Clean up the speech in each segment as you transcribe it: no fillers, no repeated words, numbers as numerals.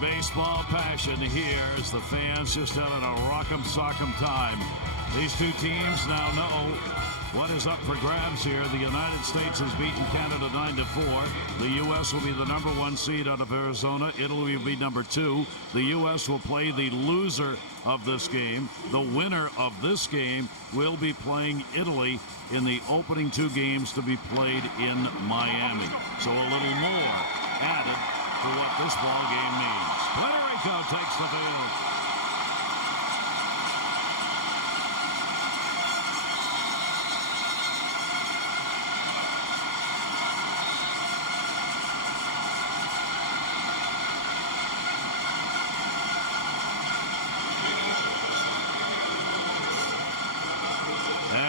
baseball passion here as the fans just having a rock'em sock'em time. These two teams now know what is up for grabs here. The United States has beaten Canada 9-4. The U.S. will be the #1 seed out of Arizona. Italy will be #2. The U.S. will play the loser of this game. The winner of this game will be playing Italy in the opening two games to be played in Miami. So a little more added to what this ball game means. Puerto Rico takes the field.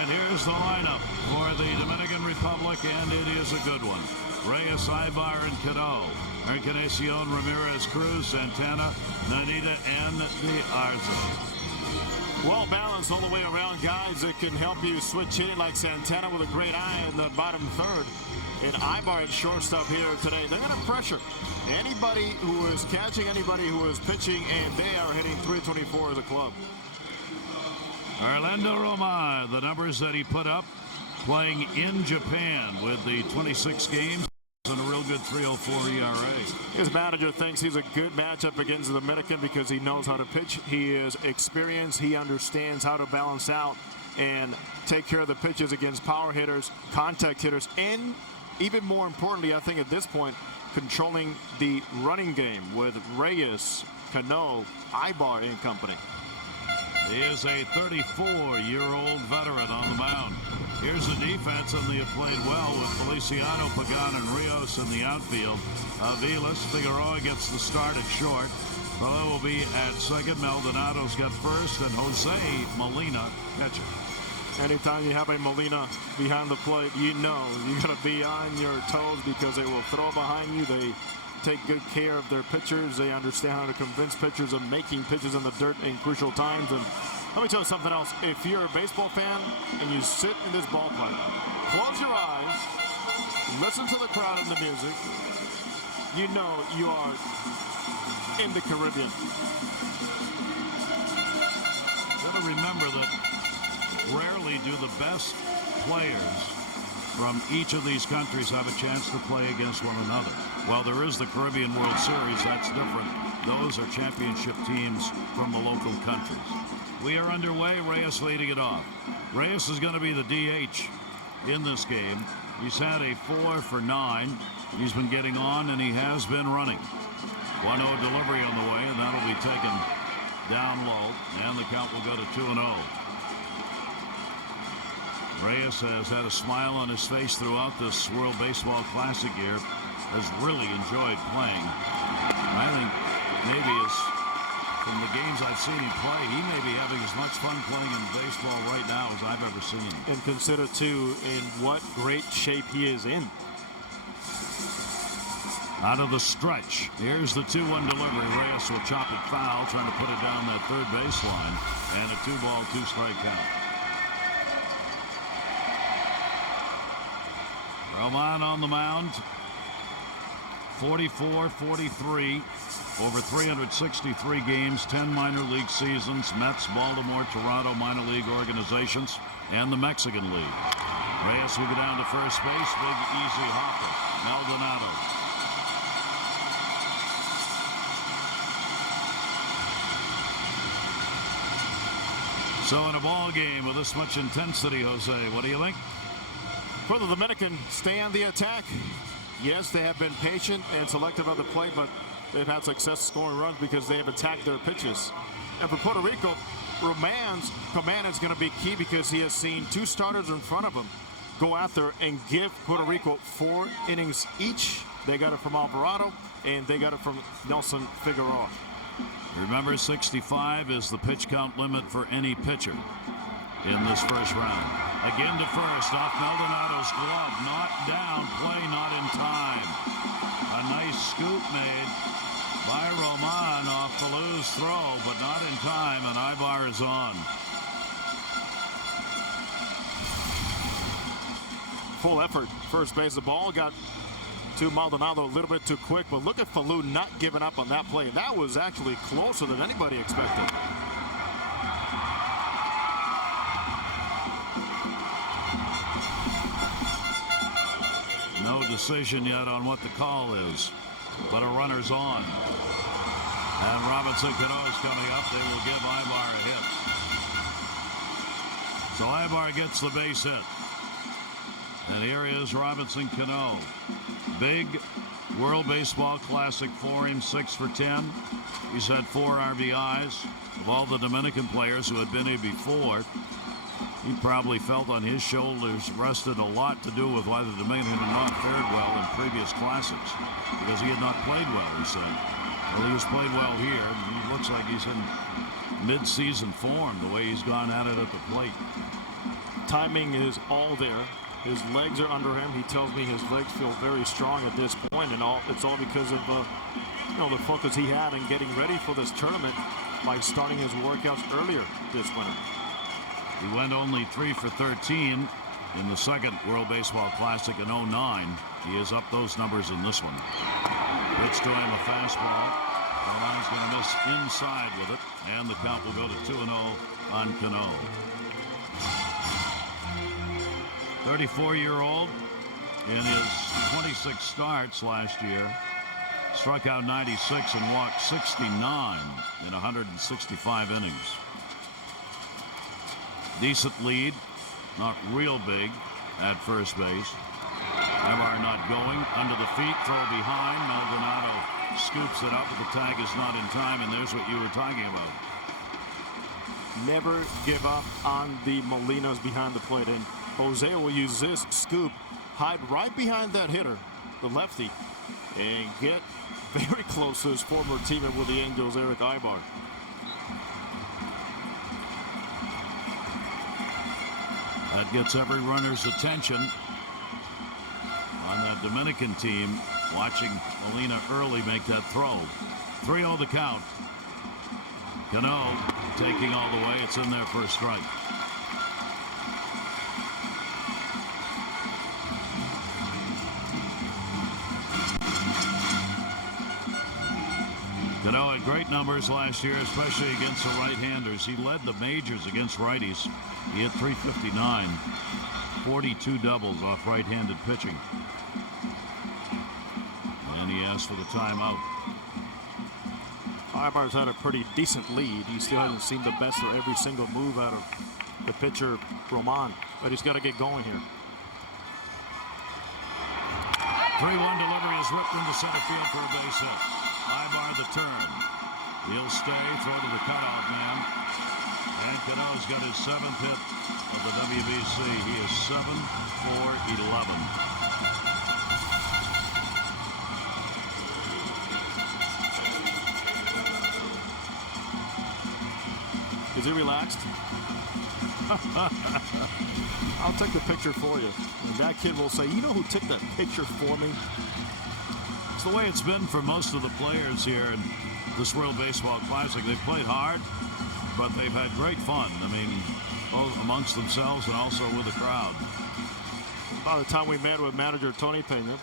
Here's the lineup for the Dominican Republic, and it is a good one. Reyes, Ibar, and Cano. Encarnacion, Ramirez, Cruz, Santana, Nanita, and De Arza. Well balanced all the way around, guys. It can help you switch hitting like Santana with a great eye in the bottom third. And Ibar at shortstop here today. They're going to pressure anybody who is catching, anybody who is pitching, and they are hitting .324 as a club. Orlando Román, the numbers that he put up playing in Japan with the 26 games and a real good 3.04 ERA. His manager thinks he's a good matchup against the Dominican because he knows how to pitch. He is experienced. He understands how to balance out and take care of the pitches against power hitters, contact hitters, and even more importantly, I think at this point, controlling the running game with Reyes, Cano, Ibar, and company. He is a 34-year-old veteran on the mound. Here's the defense, and they have played well with Feliciano, Pagan, and Rios in the outfield. Aviles, Figueroa gets the start at short. Vela will be at second. Maldonado's got first, and Jose Molina catcher. Anytime you have a Molina behind the plate, you know you got to be on your toes because they will throw behind you. They take good care of their pitchers. They understand how to convince pitchers of making pitches in the dirt in crucial times. And let me tell you something else. If you're a baseball fan and you sit in this ballpark, close your eyes, listen to the crowd and the music, you know you are in the Caribbean. Got to remember that rarely do the best players from each of these countries have a chance to play against one another. While there is the Caribbean World Series, that's different. Those are championship teams from the local countries. We are underway. Reyes leading it off. Reyes is going to be the DH in this game. He's had a 4 for 9. He's been getting on, and he has been running. 1-0 delivery on the way, and that'll be taken down low, and the count will go to 2-0. Reyes has had a smile on his face throughout this World Baseball Classic year. Has really enjoyed playing. I think maybe from the games I've seen him play, he may be having as much fun playing in baseball right now as I've ever seen. And consider, too, in what great shape he is in. Out of the stretch. Here's the 2-1 delivery. Reyes will chop it foul, trying to put it down that third baseline. And a 2-ball, 2-strike count. Román on the mound. 44-43, over 363 games, 10 minor league seasons, Mets, Baltimore, Toronto minor league organizations, and the Mexican League. Reyes will go down to first base, big easy hopper. Maldonado. So in a ball game with this much intensity, Jose, what do you think? For the Dominican, stay on the attack. Yes, they have been patient and selective at the plate, but they've had success scoring runs because they have attacked their pitches. And for Puerto Rico, Román's command is going to be key because he has seen 2 starters in front of him go after and give Puerto Rico 4 innings each. They got it from Alvarado, and they got it from Nelson Figueroa. Remember, 65 is the pitch count limit for any pitcher in this first round. Again to first, off Maldonado's glove, knocked down, play not in time. A nice scoop made by Román off the loose throw, but not in time, and Ibar is on. Full effort, first base. The ball got to Maldonado a little bit too quick, but look at Falou not giving up on that play. That was actually closer than anybody expected. No decision yet on what the call is, but a runner's on. And Robinson Cano is coming up. They will give Ibar a hit. So Ibar gets the base hit. And here is Robinson Cano. Big World Baseball Classic for him, 6 for 10. He's had 4 RBIs. Of all the Dominican players who had been here before, he probably felt on his shoulders rested a lot to do with why the Dominican had not fared well in previous classics, because he had not played well, he said. Well, he has played well here, and he looks like he's in mid-season form, the way he's gone at it at the plate. Timing is all there. His legs are under him. He tells me his legs feel very strong at this point, and it's all because of the focus he had in getting ready for this tournament by starting his workouts earlier this winter. He went only 3 for 13 in the second World Baseball Classic in 09. He is up those numbers in this one. Pitch to him, a fastball. Roman's going to miss inside with it, and the count will go to 2-0 on Cano. 34-year-old in his 26 starts last year, struck out 96 and walked 69 in 165 innings. Decent lead, not real big at first base. Ibar not going, under the feet, throw behind. Maldonado scoops it up, but the tag is not in time, and there's what you were talking about. Never give up on the Molinas behind the plate, and Jose will use this scoop, hide right behind that hitter, the lefty, and get very close to his former teammate with the Angels, Eric Ibar. That gets every runner's attention on that Dominican team, watching Molina early make that throw. 3-0 the count. Cano taking all the way. It's in there for a strike. Cano had great numbers last year, especially against the right-handers. He led the majors against righties. He hit .359, 42 doubles off right-handed pitching. And he asked for the timeout. Ibar's had a pretty decent lead. He still hasn't seen the best of every single move out of the pitcher, Roman, but he's got to get going here. 3-1 delivery is ripped into center field for a base hit. Ibar the turn. He'll stay, throw to the cutoff man. And Cano's got his 7th hit of the WBC. He is 7 for 11. Is he relaxed? I'll take the picture for you. And that kid will say, you know who took that picture for me? It's the way it's been for most of the players here in this World Baseball Classic. They've played hard, but they've had great fun. I mean, both amongst themselves and also with the crowd. By the time we met with manager Tony Pena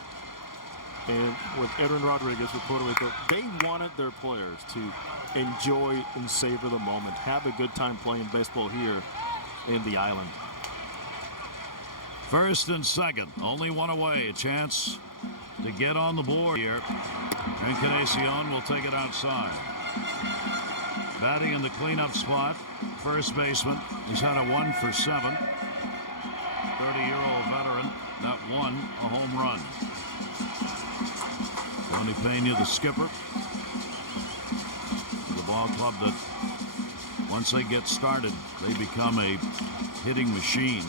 and with Edwin Rodriguez with Puerto Rico, they wanted their players to enjoy and savor the moment, have a good time playing baseball here in the island. First and second, only one away. A chance to get on the board here. Encarnacion will take it outside. Batting in the cleanup spot, first baseman. He's had a 1 for 7. 30-year-old veteran. That won a home run. Tony Pena, the skipper. The ball club that, once they get started, they become a hitting machine.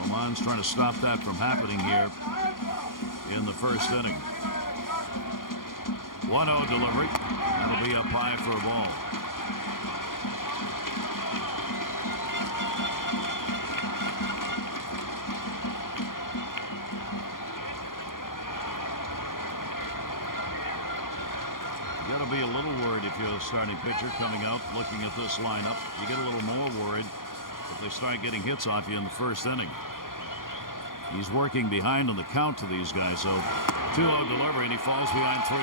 Roman's trying to stop that from happening here in the first inning. 1-0 delivery. That'll be up high for a ball. You got to be a little worried if you're the starting pitcher coming out, looking at this lineup. You get a little more worried if they start getting hits off you in the first inning. He's working behind on the count to these guys, so 2-0 delivery, and he falls behind 3-0.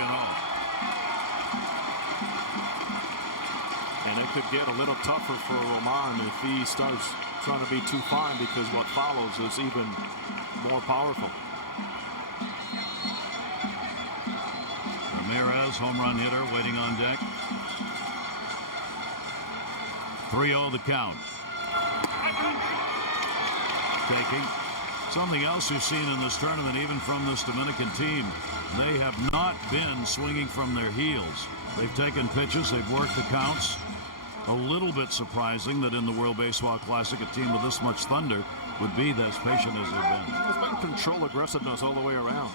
And it could get a little tougher for Roman if he starts trying to be too fine, because what follows is even more powerful. Ramirez, home run hitter, waiting on deck. 3-0 the count. Taking. Something else you've seen in this tournament, even from this Dominican team, they have not been swinging from their heels. They've taken pitches, they've worked the counts. A little bit surprising that in the World Baseball Classic, a team with this much thunder would be as patient as they've been. There's been control aggressiveness all the way around.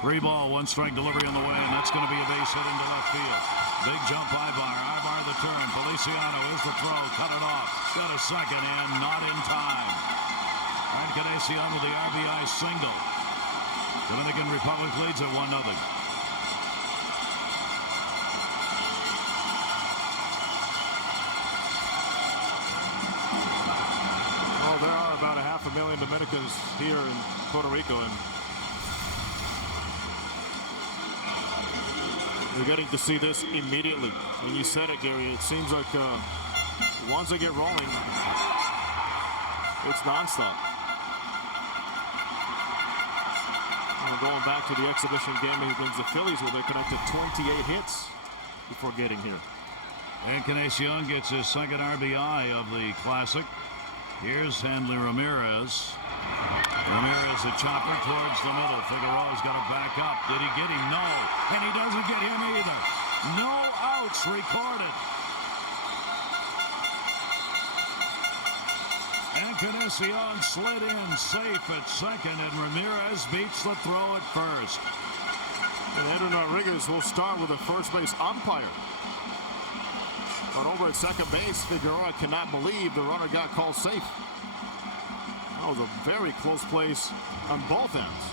3 ball, 1 strike delivery on the way, and that's going to be a base hit into left field. Big jump Ibar. Ibar the turn. Feliciano is the throw. Cut it off. Got a second in. Not in time. Encarnacion with the RBI single. Dominican Republic leads at 1-0. Well, there are about 500,000 Dominicans here in Puerto Rico, and we're getting to see this immediately. When you said it, Gary, it seems like once they get rolling, it's nonstop. Going back to the exhibition game against the Phillies, where they connected 28 hits before getting here. Encarnacion gets his second RBI of the Classic. Here's Hanley Ramirez. Ramirez a chopper towards the middle. Figueroa's got to back up. Did he get him? No. And he doesn't get him either. No outs recorded. Encarnacion slid in safe at second, and Ramirez beats the throw at first. And Edwin Rodriguez will start with a first base umpire. But over at second base, Figueroa cannot believe the runner got called safe. That was a very close place on both ends.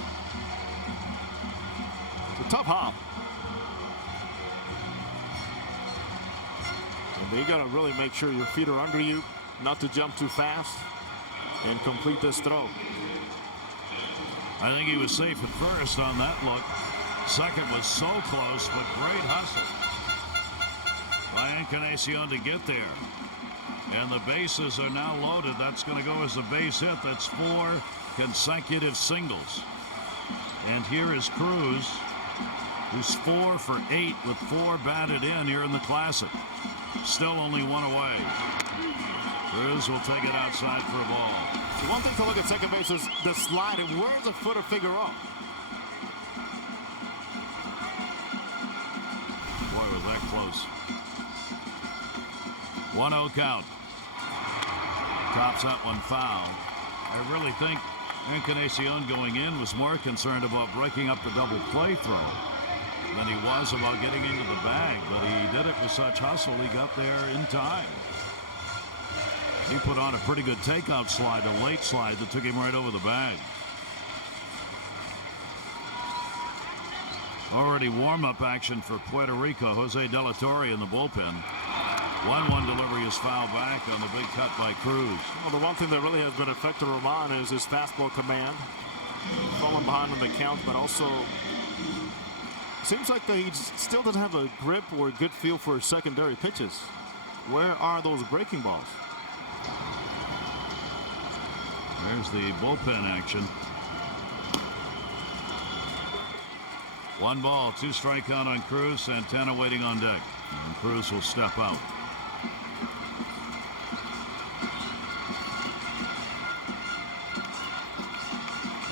It's a tough hop. And you got to really make sure your feet are under you, not to jump too fast, and complete this throw. I think he was safe at first on that look. Second was so close, but great hustle by Encarnacion to get there. And the bases are now loaded. That's going to go as a base hit. That's 4 consecutive singles. And here is Cruz, who's 4 for 8 with 4 batted in here in the Classic. Still only 1 away. Cruz will take it outside for a ball. The one thing to look at second base is the slide, and where's the foot of Figueroa? Boy, was that close. 1-0 count. Tops that one foul. I really think Encarnacion going in was more concerned about breaking up the double play throw than he was about getting into the bag, but he did it with such hustle. He got there in time. He put on a pretty good takeout slide, a late slide that took him right over the bag. Already warm-up action for Puerto Rico. Jose De La Torre in the bullpen. 1-1 delivery is fouled back on the big cut by Cruz. Well, the one thing that really has been affecting Roman is his fastball command. Falling behind on the count, but also seems like he still doesn't have a grip or a good feel for secondary pitches. Where are those breaking balls? There's the bullpen action. 1 ball, 2 strike count on Cruz. Santana waiting on deck. And Cruz will step out.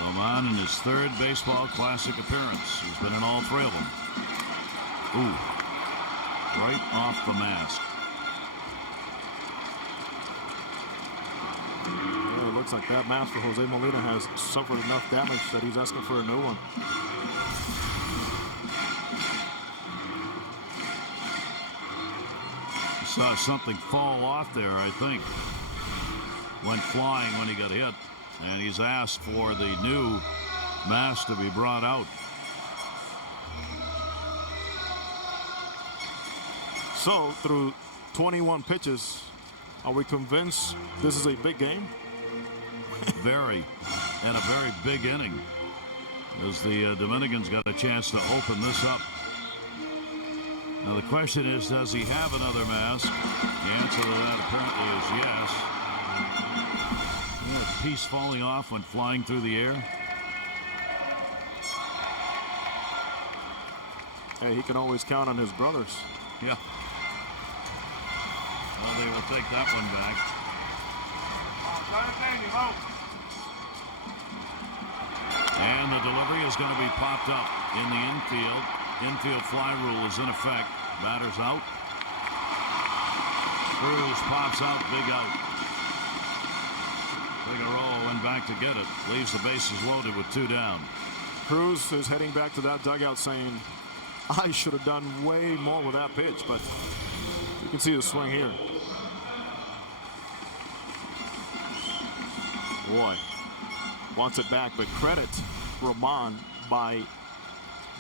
Roman in his 3rd Baseball Classic appearance. He's been in all 3 of them. Ooh. Right off the mask. Yeah, it looks like that mask for Jose Molina has suffered enough damage that he's asking for a new one. Saw something fall off there, I think. Went flying when he got hit. And he's asked for the new mask to be brought out. So, through 21 pitches, are we convinced this is a big game? Very. And a very big inning. as the Dominicans got a chance to open this up. Now the question is, does he have another mask? The answer to that apparently is yes. And a piece falling off when flying through the air. Hey, he can always count on his brothers. Yeah. Well, they will take that one back. And the delivery is going to be popped up in the infield. Infield fly rule is in effect. Batters out. Cruz pops out, big out. Figueroa went back to get it. Leaves the bases loaded with 2 down. Cruz is heading back to that dugout saying, I should have done way more with that pitch, but you can see the swing here. Boy, wants it back, but credit Roman by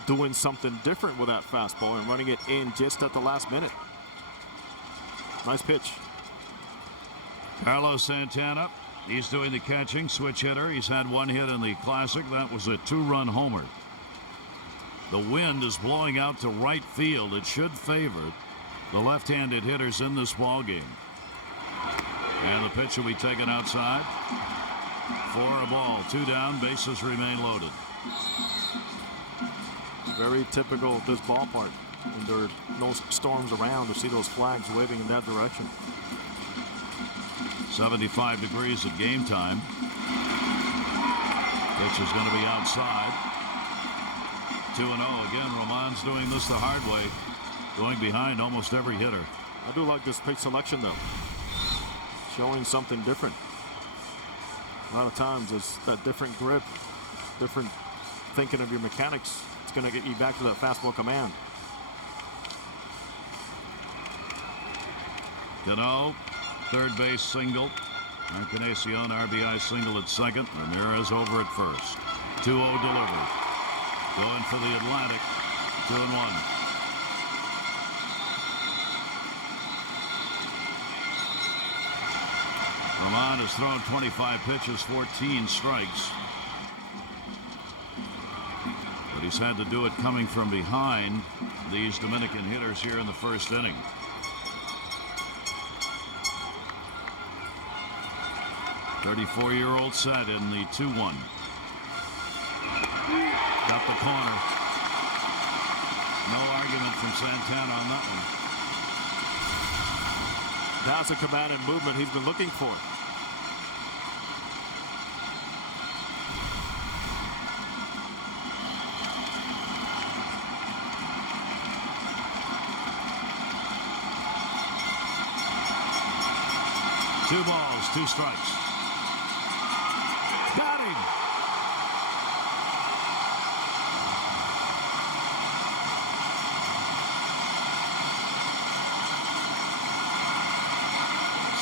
doing something different with that fastball and running it in just at the last minute. Nice pitch. Carlos Santana, he's doing the catching, switch hitter. He's had 1 hit in the Classic. That was a 2-run homer. The wind is blowing out to right field. It should favor the left-handed hitters in this ball game. And the pitch will be taken outside for a ball. 2 down, bases remain loaded. Very typical of this ballpark when there are no storms around to see those flags waving in that direction. 75 degrees at game time. Pitch is going to be outside. 2-0 again. Roman's doing this the hard way, going behind almost every hitter. I do like this pitch selection though, showing something different. A lot of times it's that different grip, different thinking of your mechanics. It's going to get you back to that fastball command. Cano, third base single. Encarnacion RBI single at second. Ramirez over at first. 2-0 delivery. Going for the Atlantic. 2-1. Roman has thrown 25 pitches, 14 strikes. But he's had to do it coming from behind these Dominican hitters here in the first inning. "34-year-old set in the 2-1. Got the corner. No argument from Santana on that one. That's a command and movement he's been looking for. Two balls, 2 strikes. Got him.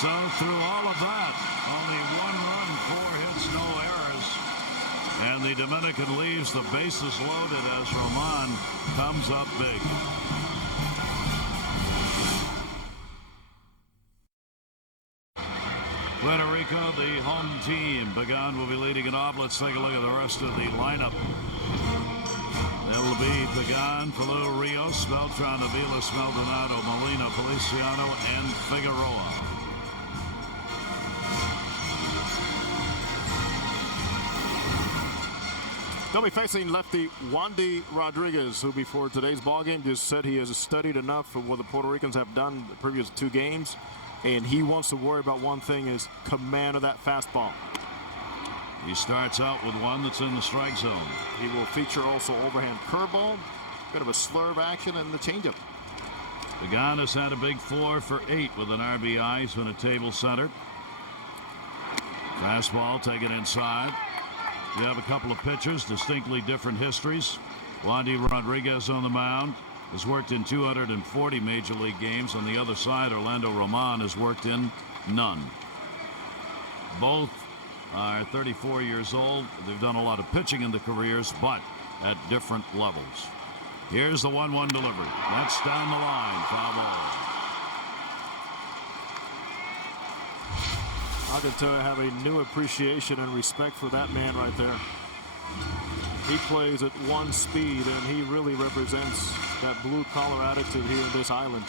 So through all of that, only 1 run, 4 hits, no errors. And the Dominican leaves the bases loaded as Roman comes up big. Puerto Rico, the home team. Pagan will be leading it off. Let's take a look at the rest of the lineup. It'll be Pagan, Falou, Rios, Beltran, Aviles, Maldonado, Molina, Feliciano, and Figueroa. They'll be facing lefty Wandy Rodriguez, who before today's ballgame just said he has studied enough of what the Puerto Ricans have done the previous 2 games. And he wants to worry about one thing, is command of that fastball. He starts out with one that's in the strike zone. He will feature also overhand curveball, bit of a slurve action, and the changeup. Pagan has had a big 4 for 8 with an RBI. He's been a table center. Fastball taken inside. You have a couple of pitchers, distinctly different histories. Wandy Rodriguez on the mound has worked in 240 major league games. On the other side, Orlando Roman has worked in none. Both are 34 years old. They've done a lot of pitching in their careers, but at different levels. Here's the 1-1 delivery. That's down the line. Foul ball. I can tell I have a new appreciation and respect for that man right there. He plays at one speed, and he really represents that blue-collar attitude here in this island.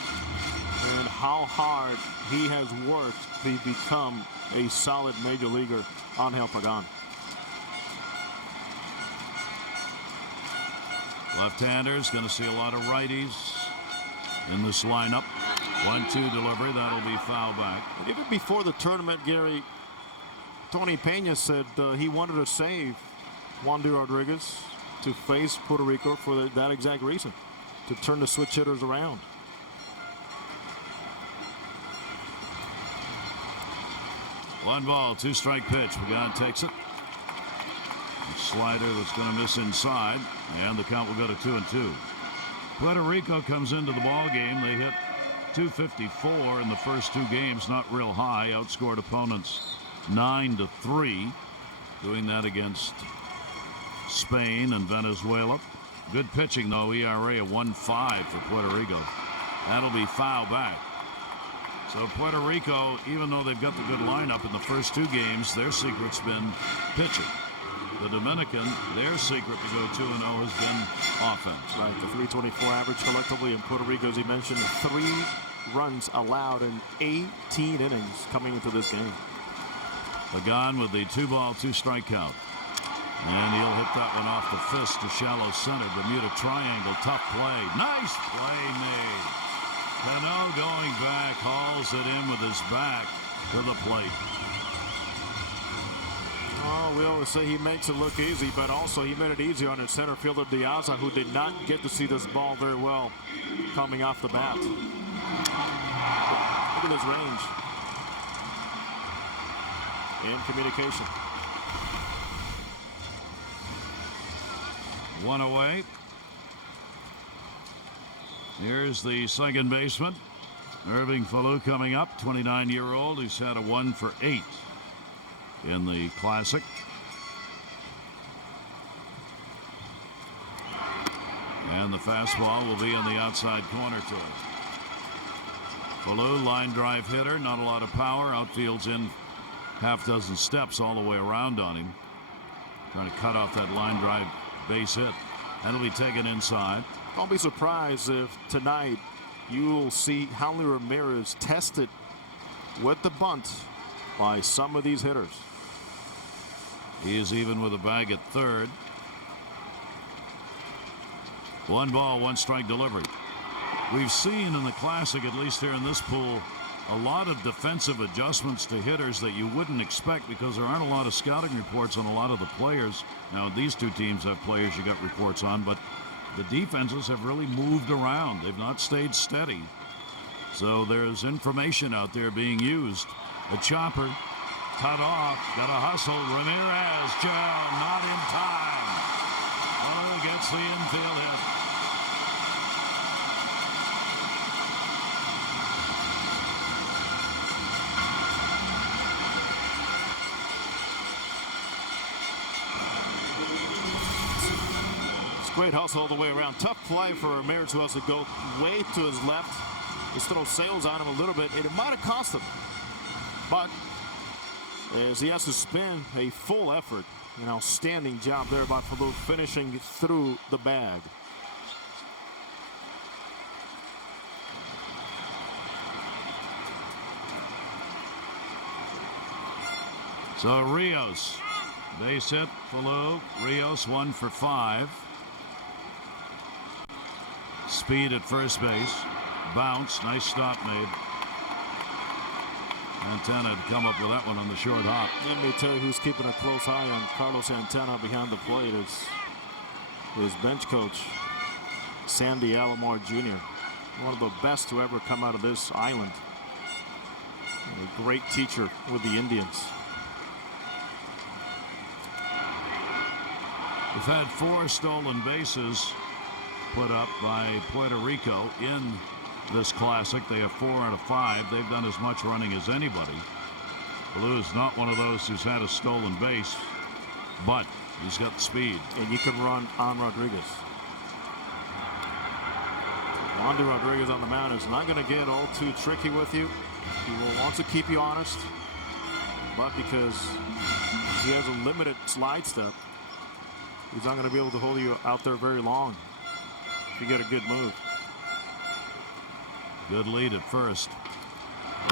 And how hard he has worked to become a solid major leaguer on El Pagan. Left-handers going to see a lot of righties in this lineup. 1-2 delivery. That'll be foul back. And even before the tournament, Gary, Tony Pena said he wanted to save Wandy Rodriguez to face Puerto Rico for that exact reason, to turn the switch hitters around. One ball, two-strike pitch. Pagan takes it. The slider that's going to miss inside, and the count will go to 2-2. Puerto Rico comes into the ball game. They hit .254 in the first two games, not real high. Outscored opponents 9-3, doing that against Spain and Venezuela. Good pitching though. ERA of 1.5 for Puerto Rico. That'll be foul back. So Puerto Rico, even though they've got the good lineup in the first two games, their secret's been pitching. The Dominican, their secret to go 2-0 has been offense. Right, the .324 average collectively in Puerto Rico, as he mentioned, 3 runs allowed in 18 innings coming into this game. Pagan with the 2-ball, 2-strike count. And he'll hit that one off the fist to shallow center. Bermuda triangle, tough play. Nice play made. Cano going back, hauls it in with his back to the plate. Oh, we always say he makes it look easy, but also he made it easy on his center fielder Diaz, who did not get to see this ball very well coming off the bat. Look at his range and communication. One away. Here's the second baseman, Irving Falou, coming up, 29-year-old, who's had a 1 for 8 in the Classic. And the fastball will be in the outside corner to it. Falou, line drive hitter, not a lot of power. Outfield's in half dozen steps all the way around on him. Trying to cut off that line drive base hit. That'll be taken inside. Don't be surprised if tonight you'll see Hanley Ramirez tested with the bunt by some of these hitters. He is even with a bag at third. 1 ball, 1 strike delivery. We've seen in the Classic, at least here in this pool, a lot of defensive adjustments to hitters that you wouldn't expect because there aren't a lot of scouting reports on a lot of the players. Now, these two teams have players you got reports on, but the defenses have really moved around. They've not stayed steady. So there's information out there being used. A chopper, cut off, got a hustle. Ramirez, not in time. Oh, gets the infield hit. Great hustle all the way around. Tough play for Ramirez, who has to go way to his left. Just throw sails on him a little bit, and it might have cost him. But as he has to spin a full effort, an outstanding job there by Falou, finishing through the bag. So Rios, base hit, Falou. Rios 1 for 5. Speed at first base. Bounce. Nice stop made. Santana had come up with that one on the short hop. Let me tell you who's keeping a close eye on Carlos Santana behind the plate is his bench coach, Sandy Alomar Jr. One of the best to ever come out of this island. A great teacher with the Indians. We've had 4 stolen bases put up by Puerto Rico in this Classic. They have 4 out of 5. They've done as much running as anybody. Falou is not one of those who's had a stolen base, but he's got the speed. And you can run on Rodriguez. Wandy Rodriguez on the mound is not going to get all too tricky with you. He will want to keep you honest, but because he has a limited slide step, He's not going to be able to hold you out there very long if you get a good move. Good lead at first.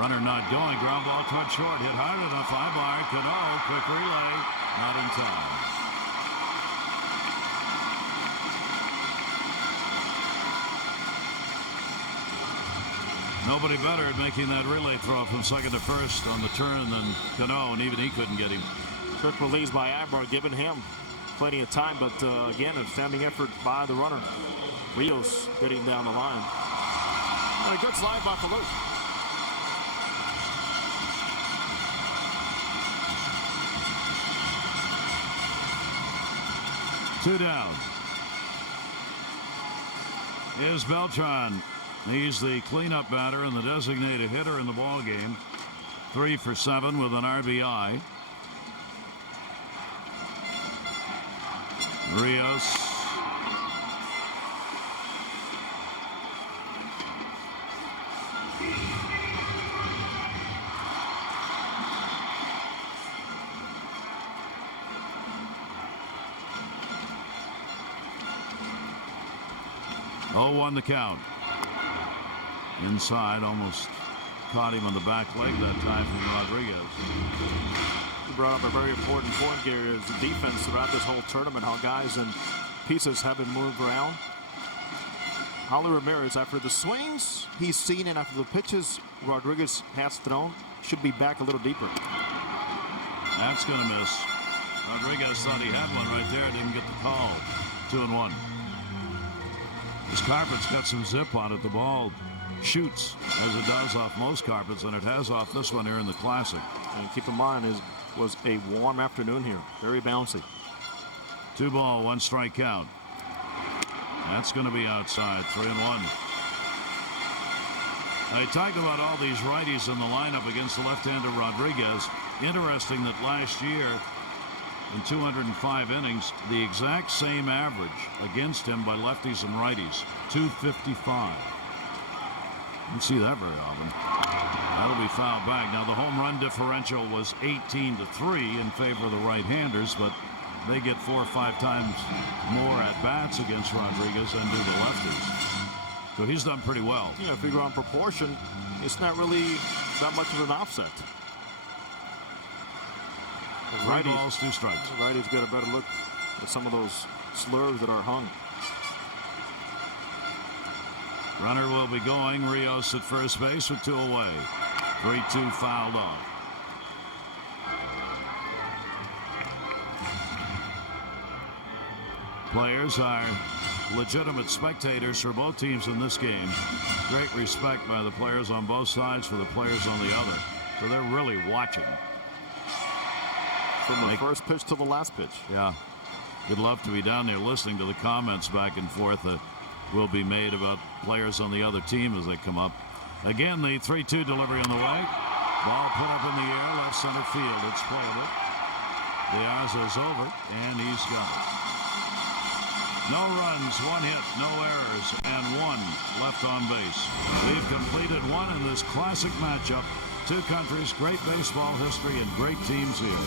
Runner not going. Ground ball cut short. Hit hard enough. High bar. Cano. Quick relay. Not in time. Nobody better at making that relay throw from second to first on the turn than Cano, and even he couldn't get him. Quick release by Admiral, giving him plenty of time, but again, a standing effort by the runner. Rios getting down the line. And a good slide by Falou. Two down. Is Beltran. He's the cleanup batter and the designated hitter in the ball game. 3 for 7 with an RBI. Rios. Oh, 1 the count. Inside, almost caught him on the back leg that time from Rodriguez. You brought up a very important point, Gary, is the defense throughout this whole tournament, how guys and pieces have been moved around. Holly Ramirez, after the swings he's seen and after the pitches Rodriguez has thrown, should be back a little deeper. That's going to miss. Rodriguez thought he had one right there, didn't get the call. 2-1. This carpet's got some zip on it. The ball shoots as it does off most carpets, and it has off this one here in the Classic. And keep in mind, it was a warm afternoon here. Very bouncy. 2 ball, 1 strike count. That's going to be outside. 3-1. I talked about all these righties in the lineup against the left-hander Rodriguez. Interesting that last year, in 205 innings, the exact same average against him by lefties and righties, 255. You don't see that very often. That'll be fouled back. Now, the home run differential was 18-3 in favor of the right-handers, but they get 4 or 5 times more at-bats against Rodriguez than do the lefties. So he's done pretty well. Yeah, if you go on proportion, it's not really that much of an offset. 3 balls, 2 strikes. The righties get a better look at some of those slurs that are hung. Runner will be going. Rios at first base with 2 away. 3-2 fouled off. Players are legitimate spectators for both teams in this game. Great respect by the players on both sides for the players on the other. So they're really watching. From the first pitch to the last pitch. Yeah. Would love to be down there listening to the comments back and forth that will be made about players on the other team as they come up. Again, the 3-2 delivery on the way. Ball put up in the air, left center field. It's playable. Diaz over, and he's got it. No runs, 1 hit, no errors, and 1 left on base. We've completed 1 in this classic matchup. 2 countries, great baseball history, and great teams here.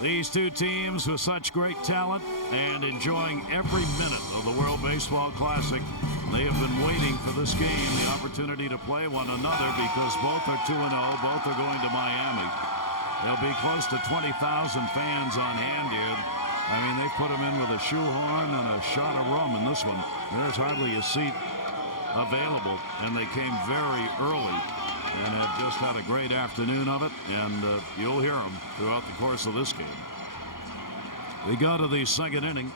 These 2 teams with such great talent and enjoying every minute of the World Baseball Classic. They have been waiting for this game, the opportunity to play one another, because both are 2-0, both are going to Miami. There'll be close to 20,000 fans on hand here. I mean, they've put them in with a shoehorn and a shot of rum in this one. There's hardly a seat available, and they came very early and have just had a great afternoon of it, and you'll hear them throughout the course of this game. We go to the 2nd inning.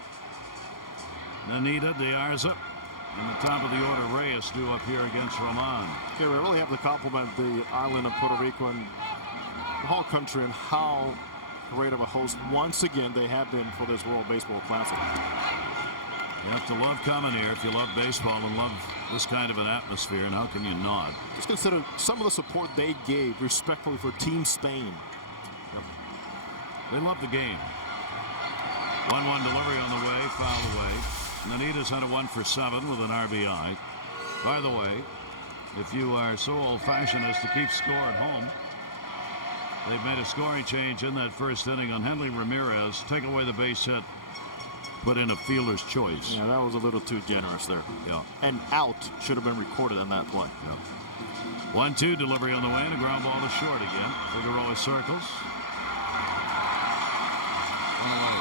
Anita, Diarza, and the top of the order, Reyes, due up here against Roman. Yeah, we really have to compliment the island of Puerto Rico and the whole country and how great of a host once again they have been for this World Baseball Classic. You have to love coming here if you love baseball and love this kind of an atmosphere, and how can you not? Just consider some of the support they gave respectfully for Team Spain. Yep. They love the game. 1-1 delivery on the way, foul away. Nanita's had a 1 for 7 with an RBI. By the way, if you are so old-fashioned as to keep score at home, They've made a scoring change in that first inning on Henley Ramirez. Take away the base hit. Put in a fielder's choice. Yeah, that was a little too generous there. Yeah. An out should have been recorded on that play. Yeah. 1-2 delivery on the way, and a ground ball to short again. Figueroa circles. One away.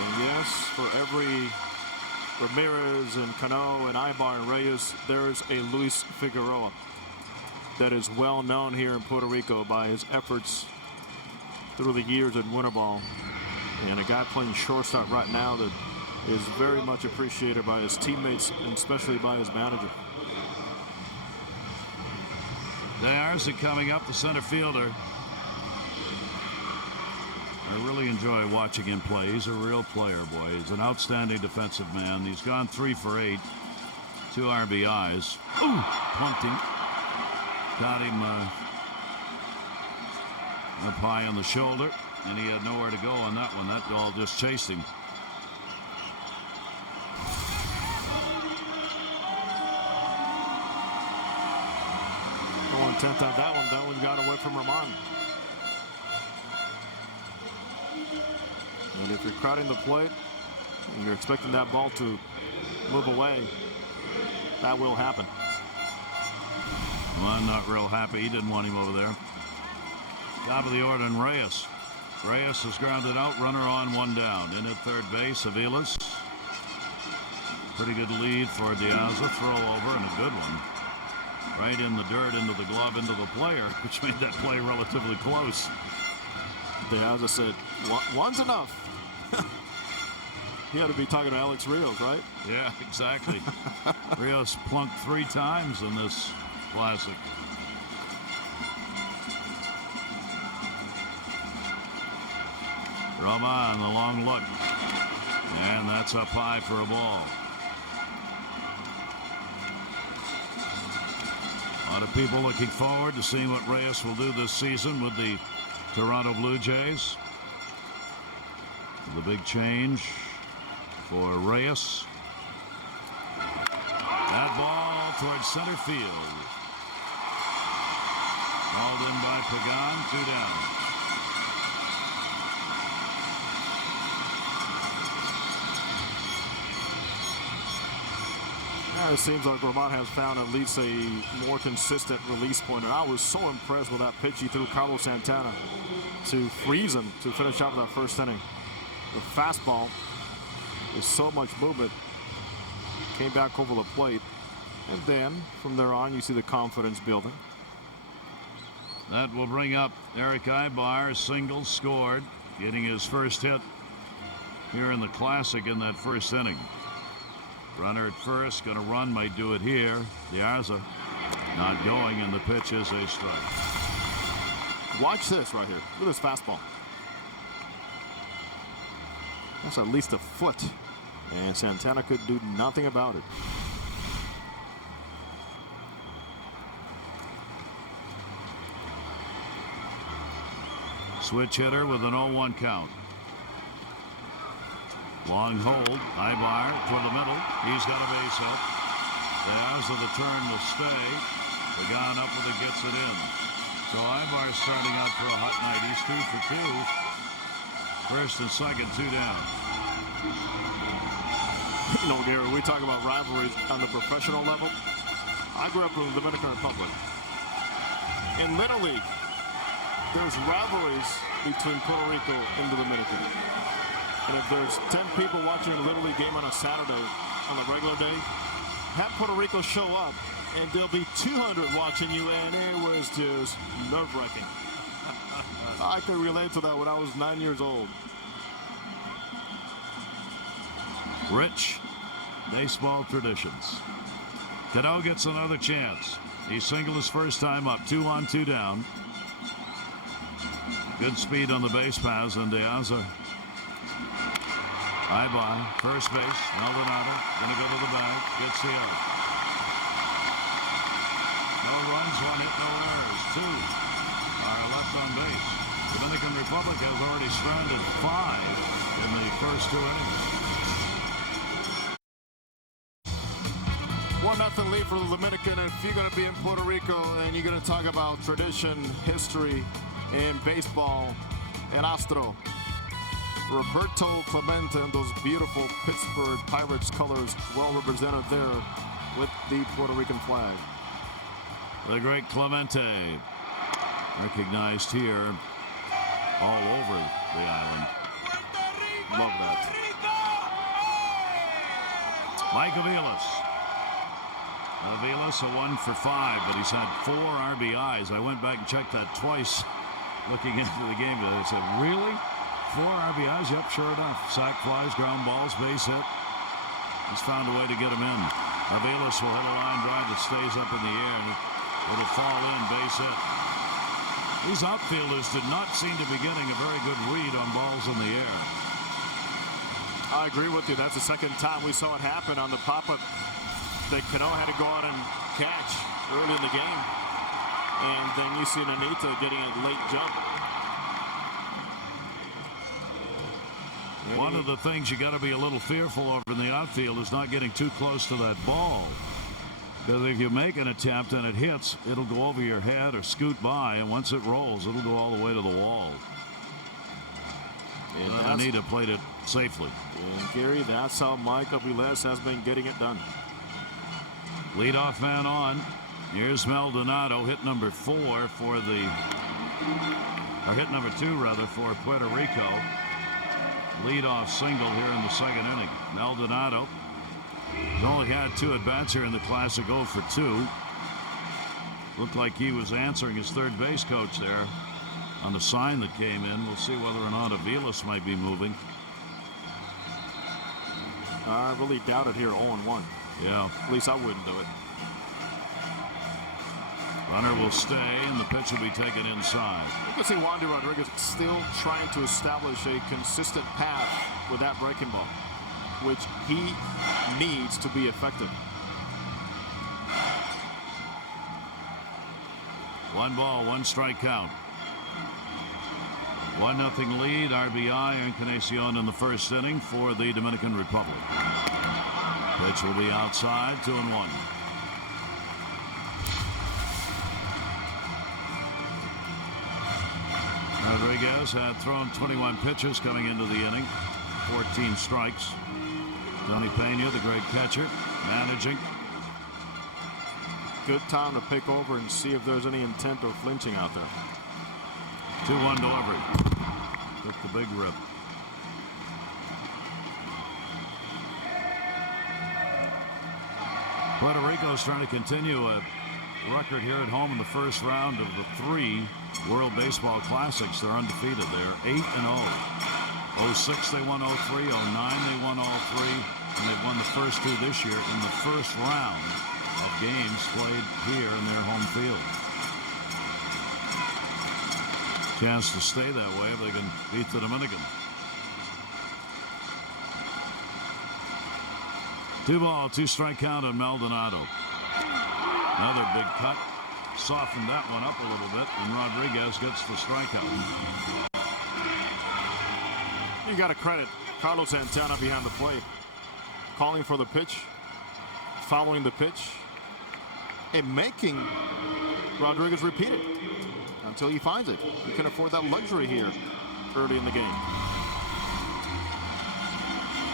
And yes, for every Ramirez and Cano and Ibar and Reyes, there is a Luis Figueroa that is well known here in Puerto Rico by his efforts through the years in winter ball. And a guy playing shortstop right now that is very much appreciated by his teammates and especially by his manager. There's coming up, the center fielder. I really enjoy watching him play. He's a real player, boy. He's an outstanding defensive man. He's gone 3 for 8, 2 RBIs. Ooh, punked him. Got him up high on the shoulder, and he had nowhere to go on that one. That ball just chased him. One tenth on that one. That one got away from Ramon. And if you're crowding the plate and you're expecting that ball to move away, that will happen. Well, I'm not real happy. He didn't want him over there. Top of the order, and Reyes. Reyes is grounded out. Runner on, 1 down. In at third base, Aviles. Pretty good lead for Diaz. A throw over and a good one. Right in the dirt, into the glove, into the player, which made that play relatively close. Diaz said, one's enough. He had to be talking to Alex Rios, right? Yeah, exactly. Rios plunked 3 times in this classic. Roma on the long look. And that's up high for a ball. A lot of people looking forward to seeing what Reyes will do this season with the Toronto Blue Jays. The big change for Reyes. That ball towards center field. Hauled in by Pagan, 2 down. It seems like Ramon has found at least a more consistent release point, and I was so impressed with that pitch he threw Carlos Santana to freeze him to finish out that first inning. The fastball is so much movement, came back over the plate, and then from there on you see the confidence building. That will bring up Eric Ibar, single, scored, getting his first hit here in the Classic in that first inning. Runner at first, going to run, might do it here. Diaz not going, and the pitch is a strike. Watch this right here. Look at this fastball. That's at least a foot, and Santana could do nothing about it. Switch hitter with an 0-1 count. Long hold, Ibar toward the middle. He's got a base hit. Diaz of the turn will stay. Pagan up with it, gets it in. So Ibar starting out for a hot night. He's 2 for 2. First and second, 2 down. You know, Gary, we talk about rivalries on the professional level. I grew up in the Dominican Republic. In Little League, there's rivalries between Puerto Rico and the Dominican. And if there's 10 people watching a Little League game on a Saturday on a regular day, have Puerto Rico show up, and there'll be 200 watching you, and it was just nerve-wracking. I could relate to that when I was 9 years old. Rich baseball traditions. Cano gets another chance. He singled his first time up, 2 on, 2 down. Good speed on the base paths, and Diaz. Ibar, first base, Maldonado, gonna go to the bag, gets the out. No runs, 1 hit, no errors. 2 are left on base. Dominican Republic has already stranded 5 in the first 2 innings. 1-0 lead for the Dominican. If you're going to be in Puerto Rico and you're going to talk about tradition, history, in baseball, El Astro. Roberto Clemente in those beautiful Pittsburgh Pirates colors, well represented there with the Puerto Rican flag. The great Clemente, recognized here all over the island. Love that. Mike Aviles. Aviles a 1 for 5, but he's had 4 RBIs. I went back and checked that twice looking into the game. I said, really? 4 RBIs? Yep, sure enough. Sac flies, ground balls, base hit. He's found a way to get him in. Aviles will hit a line drive that stays up in the air, and it'll fall in, base hit. These outfielders did not seem to be getting a very good read on balls in the air. I agree with you. That's the second time we saw it happen on the pop-up that Cano had to go out and catch early in the game. And then you see Anita getting a late jump. One of the things you got to be a little fearful of in the outfield is not getting too close to that ball. Because if you make an attempt and it hits, it'll go over your head or scoot by, and once it rolls, it'll go all the way to the wall. And Anita played it safely. And Gary, that's how Mike Aviles has been getting it done. Leadoff man on. Here's Maldonado, hit number 4 for the, or hit number 2 rather, for Puerto Rico. Leadoff single here in the second inning. Maldonado has only had 2 at-bats here in the Classic, 0 for 2. Looked like he was answering his third base coach there on the sign that came in. We'll see whether or not Aviles might be moving. I really doubt it here, 0-1. Yeah. At least I wouldn't do it. Runner will stay, and the pitch will be taken inside. You can see Wandy Rodriguez still trying to establish a consistent path with that breaking ball, which he needs to be effective. 1 ball, 1 strike count. 1-0 lead, RBI, Encarnacion in the first inning for the Dominican Republic. Pitch will be outside, 2-1. Rodriguez had thrown 21 pitches coming into the inning, 14 strikes. Tony Pena, the great catcher, managing. Good time to pick over and see if there's any intent of flinching out there. 2-1 delivery. Took the big rip. Puerto Rico is trying to continue a record here at home in the first round of the 3 World Baseball Classics. They're undefeated. They're 8-0. 06 they won 03, 09 they won all 3, and they've won the first 2 this year in the first round of games played here in their home field. Chance to stay that way if they can beat the Dominican. 2 ball, 2 strike count on Maldonado. Another big cut. Softened that one up a little bit, and Rodriguez gets the strikeout. You got to credit Carlos Santana behind the plate, calling for the pitch, following the pitch, and making Rodriguez repeat it until he finds it. You can afford that luxury here early in the game.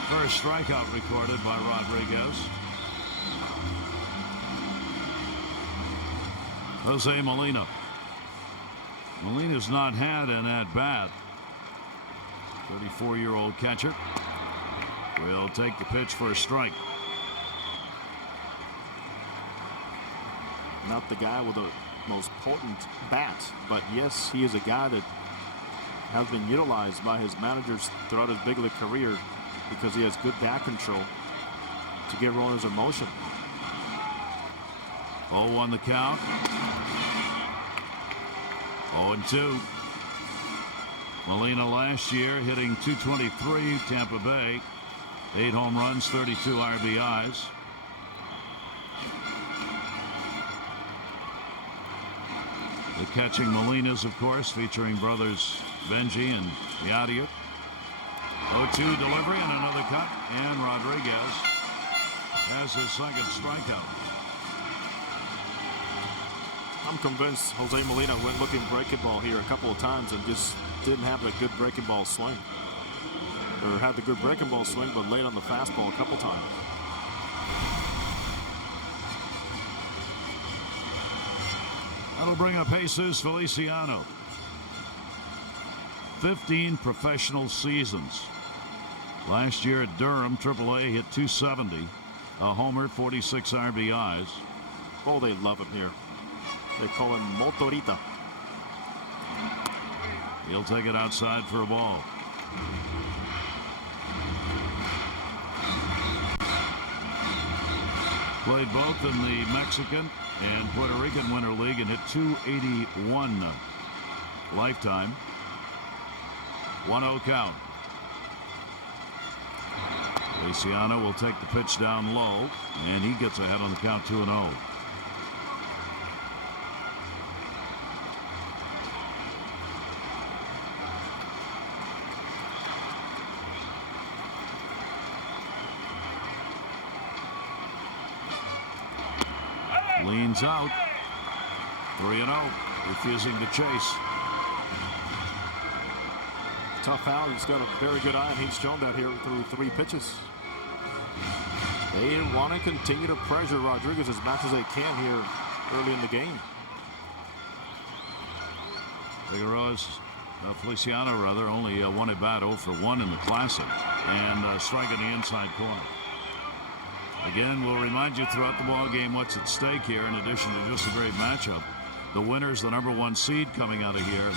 First strikeout recorded by Rodriguez. Jose Molina. Molina's not had an at-bat. 34-year-old catcher will take the pitch for a strike. Not the guy with the most potent bat, but yes, he is a guy that has been utilized by his managers throughout his big league career because he has good bat control to get runners in motion. 0-1 the count. 0-2. Molina last year hitting .223, Tampa Bay. 8 home runs, 32 RBIs. The catching Molinas, of course, featuring brothers Benji and Yadier. 0-2 delivery and another cut, and Rodriguez has his second strikeout. I'm convinced Jose Molina went looking breaking ball here a couple of times and just didn't have a good breaking ball swing. Or had the good breaking ball swing, but laid on the fastball a couple times. That'll bring up Jesus Feliciano. 15 professional seasons. Last year at Durham, AAA, hit .270, a homer, 46 RBIs. Oh, they love him here. They call him Motorita. He'll take it outside for a ball. Played both in the Mexican and Puerto Rican Winter League and hit .281 lifetime. 1-0 count. Feliciano will take the pitch down low, and he gets ahead on the count 2-0. Leans out. 3-0. Refusing to chase. Tough out. He's got a very good eye, and he's shown that here through 3 pitches. They want to continue to pressure Rodriguez as much as they can here early in the game. Feliciano only one at bat, 0 for 1 in the Classic, and strike in the inside corner. Again, we'll remind you throughout the ball game what's at stake here. In addition to just a great matchup, the winner's the #1 seed coming out of here.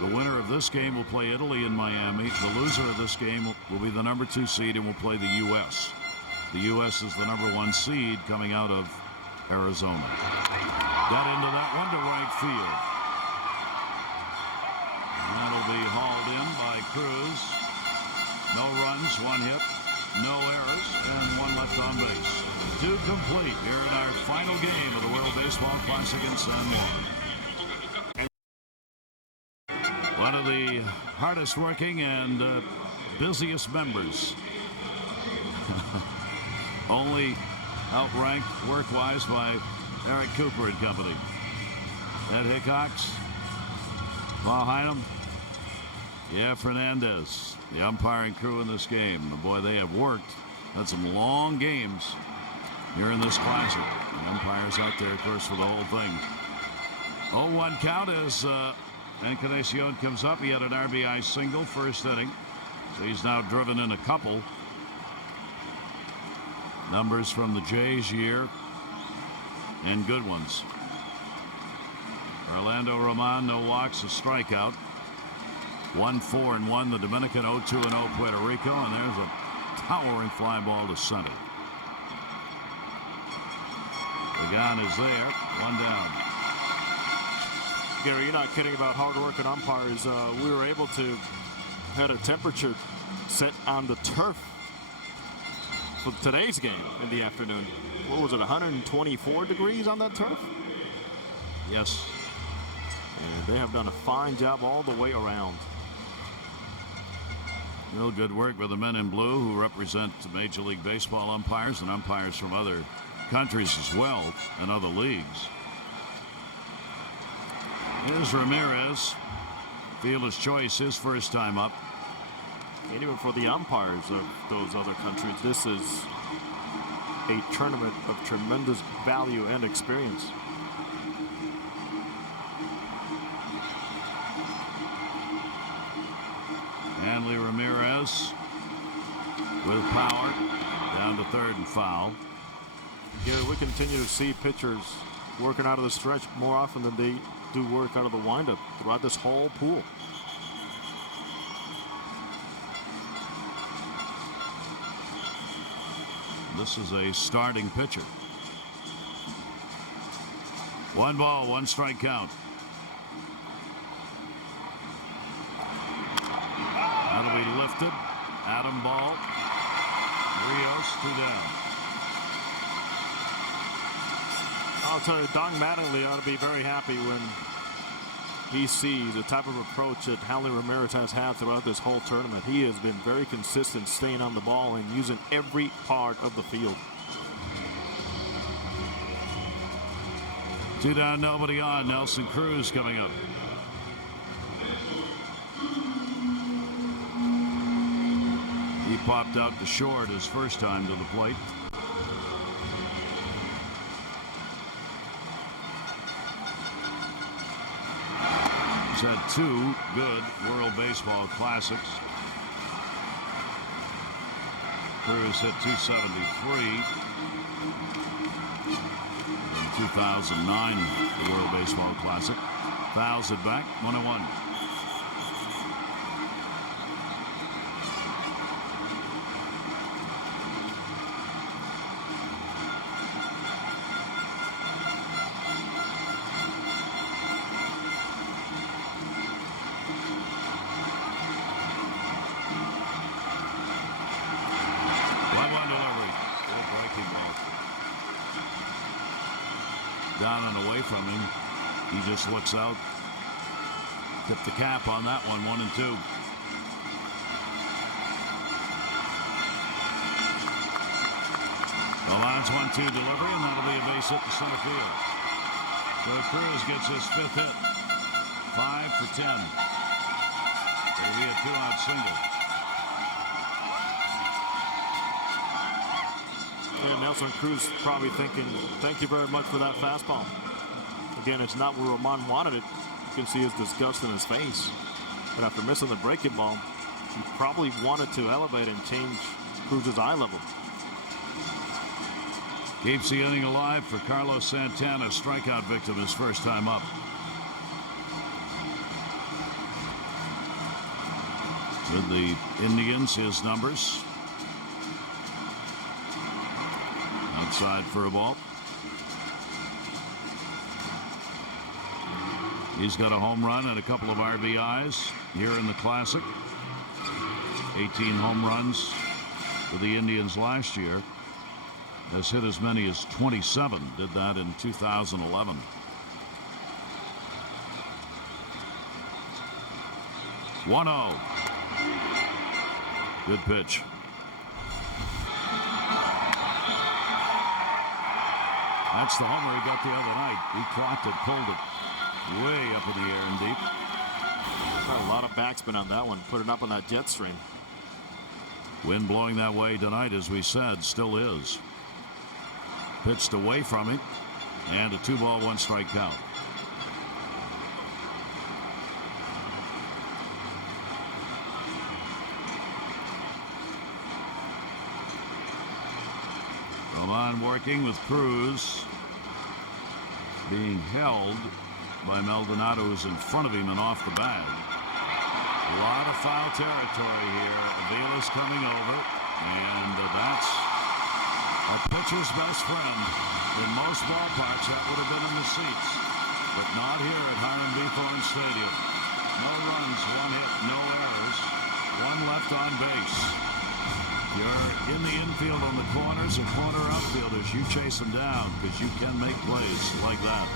The winner of this game will play Italy in Miami. The loser of this game will be the #2 seed and will play the U.S. The U.S. is the #1 seed coming out of Arizona. Got into that one to right field. That'll be hauled in by Cruz. No runs, 1 hit, no errors, and 1 left on base. 2 complete here in our final game of the World Baseball Classic in San Juan. One of the hardest working and busiest members. Only outranked work-wise by Eric Cooper and company. Ed Hickox, Paul Hiram, Fernandez, the umpiring crew in this game. Boy, they have worked. Had some long games here in this Classic. The umpires out there, of course, for the whole thing. 0-1 count as Encarnacion comes up. He had an RBI single first inning, so he's now driven in a couple. Numbers from the Jays year, and good ones. Orlando Roman, no walks, a strikeout. 1-4-1, the Dominican. 0-2-0 Puerto Rico, and there's a towering fly ball to center. Pagan is there, 1 down. Gary, you're not kidding about hard work at umpires. We were able to had a temperature set on the turf for today's game in the afternoon. What was it, 124 degrees on that turf? Yes. And they have done a fine job all the way around. Real good work with the men in blue who represent Major League Baseball umpires and umpires from other countries as well and other leagues. Here's Ramirez. Fielder's choice, his first time up. And even for the umpires of those other countries, this is a tournament of tremendous value and experience. Hanley Ramirez with power down to third and foul. Yeah, we continue to see pitchers working out of the stretch more often than they do work out of the windup throughout this whole pool. This is a starting pitcher. 1 ball, 1 strike count. That'll be lifted. Adam Ball. Rios, 2 down. I'll tell you, Don Mattingly ought to be very happy when he sees the type of approach that Hanley Ramirez has had throughout this whole tournament. He has been very consistent staying on the ball and using every part of the field. Two down, nobody on. Nelson Cruz coming up. He popped out to short his first time to the plate. He's had two good World Baseball Classics. Cruz hit 273 in 2009, the World Baseball Classic. Fouls it back, 1-1. Down and away from him. He just looks out. Tip the cap on that one, 1-2. The line's 1-2 delivery, and that'll be a base hit to center field. So Cruz gets his fifth hit. 5 for 10. It'll be a 2-out single. Yeah, Nelson Cruz probably thinking, thank you very much for that fastball. Again, it's not where Roman wanted it. You can see his disgust in his face. But after missing the breaking ball, he probably wanted to elevate and change Cruz's eye level. Keeps the inning alive for Carlos Santana, strikeout victim his first time up. With the Indians, his numbers. Outside for a ball. He's got a home run and a couple of RBIs here in the Classic. 18 home runs for the Indians last year. Has hit as many as 27. Did that in 2011. One-0. Good pitch. That's the homer he got the other night. He clocked it, pulled it way up in the air and deep. Got a lot of backspin on that one. Put it up on that jet stream. Wind blowing that way tonight, as we said, still is. Pitched away from him, and a 2-ball, 1-strike count. Roman working with Cruz. Being held by Maldonado, who's in front of him and off the bag. A lot of foul territory here. Avila's coming over, and that's a pitcher's best friend. In most ballparks, that would have been in the seats, but not here at Hiram Bithorn Stadium. No runs, 1 hit, no errors, 1 left on base. You're in the infield on the corners or corner outfielders. You chase them down because you can make plays like that.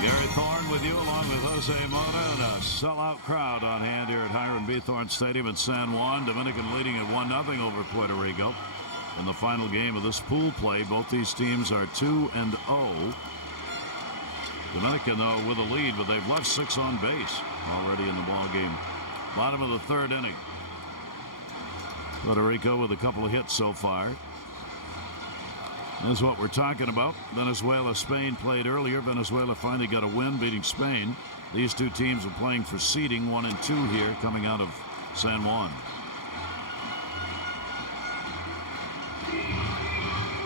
Gary Thorne with you along with Jose Mota, and a sellout crowd on hand here at Hiram Bithorn Stadium in San Juan. Dominican leading at 1-0 over Puerto Rico. In the final game of this pool play, both these teams are 2-0. Dominican, though, with a lead, but they've left 6 on base already in the ball game. Bottom of the 3rd inning. Puerto Rico with a couple of hits so far. That's what we're talking about. Venezuela, Spain played earlier. Venezuela finally got a win, beating Spain. These two teams are playing for seeding 1 and 2 here, coming out of San Juan.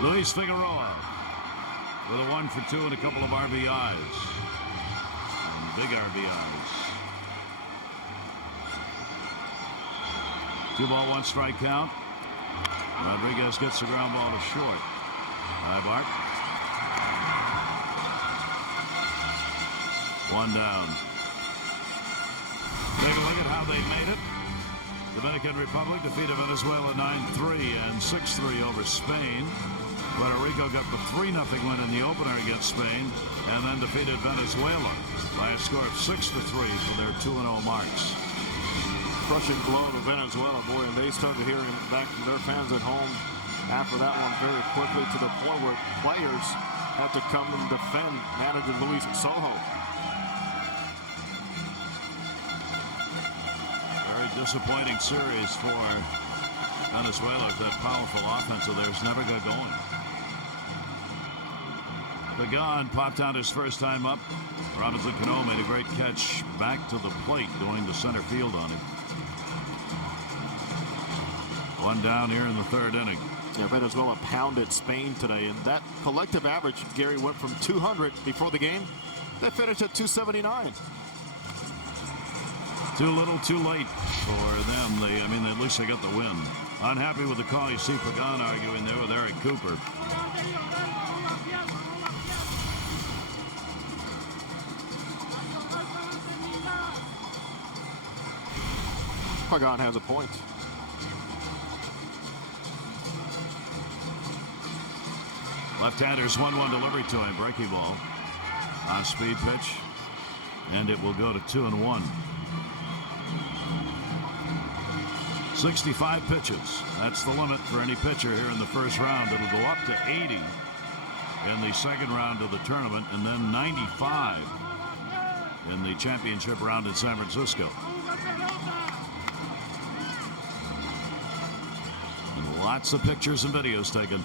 Luis Figueroa with a 1 for 2 and a couple of RBIs. And big RBIs. 2-ball, 1-strike count. Rodriguez gets the ground ball to short. High Bart. 1 down. Take a look at how they made it. Dominican Republic defeated Venezuela 9-3 and 6-3 over Spain. Puerto Rico got the 3-0 win in the opener against Spain and then defeated Venezuela by a score of 6-3 for their 2-0 marks. Crushing blow to Venezuela, boy, and they started hearing back from their fans at home after that one very quickly, to the point where players had to come and defend manager Luis Sojo. Very disappointing series for Venezuela. That powerful offense of theirs never got going. Pagan popped out his first time up. Robinson Cano made a great catch back to the plate, going to center field on him. One down here in the third inning. Yeah, Venezuela pounded Spain today, and that collective average, Gary, went from 200 before the game. They finished at 279. Too little, too late for them. At least they got the win. Unhappy with the call. You see Pagan arguing there with Eric Cooper. Pagan has a point. Left-hander's 1-1 delivery to him. Breaking ball. On-speed pitch. And it will go to 2-1. 65 pitches. That's the limit for any pitcher here in the first round. It'll go up to 80 in the second round of the tournament, and then 95 in the championship round in San Francisco. And lots of pictures and videos taken.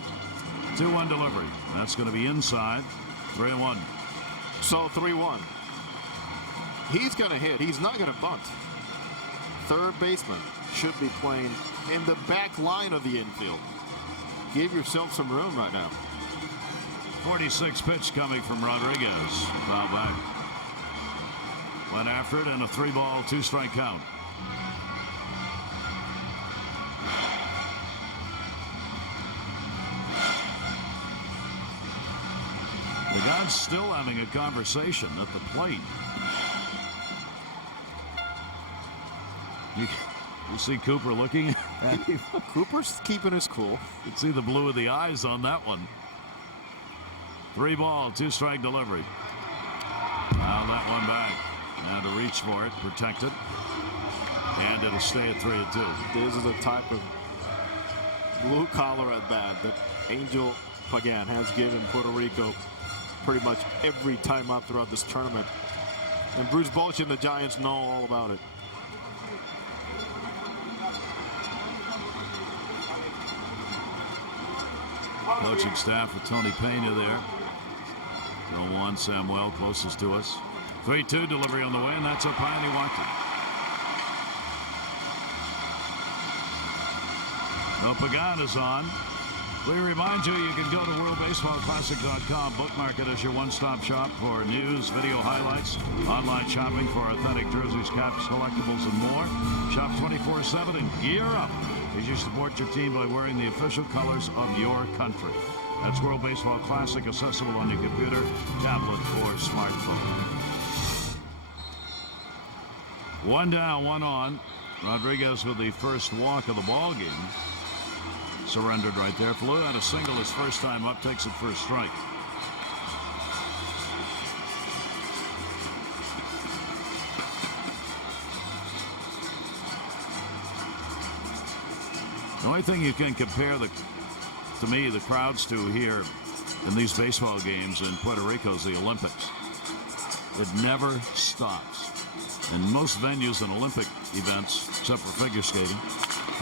2-1 delivery. That's going to be inside. 3-1. So 3-1. He's going to hit. He's not going to bunt. Third baseman should be playing in the back line of the infield. Give yourself some room right now. 46 pitch coming from Rodriguez. Foul back. Went after it, and a 3-ball, 2-strike count. The guy's still having a conversation at the plate. You see Cooper looking at him. Cooper's keeping his cool. You can see the blue of the eyes on that one. 3-ball, 2-strike delivery. Now that one back. Now to reach for it, protect it. And it'll stay at 3-2. This is a type of blue collar at bat that Angel Pagan has given Puerto Rico pretty much every time up throughout this tournament. And Bruce Bochy and the Giants know all about it. Coaching staff with Tony Pena there. 0-1, Samuel closest to us. 3-2 delivery on the way, and that's up high, and he walked it. Well, Pagan is on. We remind you, you can go to WorldBaseballClassic.com, bookmark it as your one-stop shop for news, video highlights, online shopping for authentic jerseys, caps, collectibles, and more. Shop 24/7 and gear up as you support your team by wearing the official colors of your country. That's World Baseball Classic, accessible on your computer, tablet, or smartphone. One down, one on. Rodriguez with the first walk of the ball game. Surrendered right there. Flew out a single his first time up. Takes it for a strike. The only thing you can compare to me, the crowds to here in these baseball games in Puerto Rico is the Olympics. It never stops. And most venues in Olympic events, except for figure skating,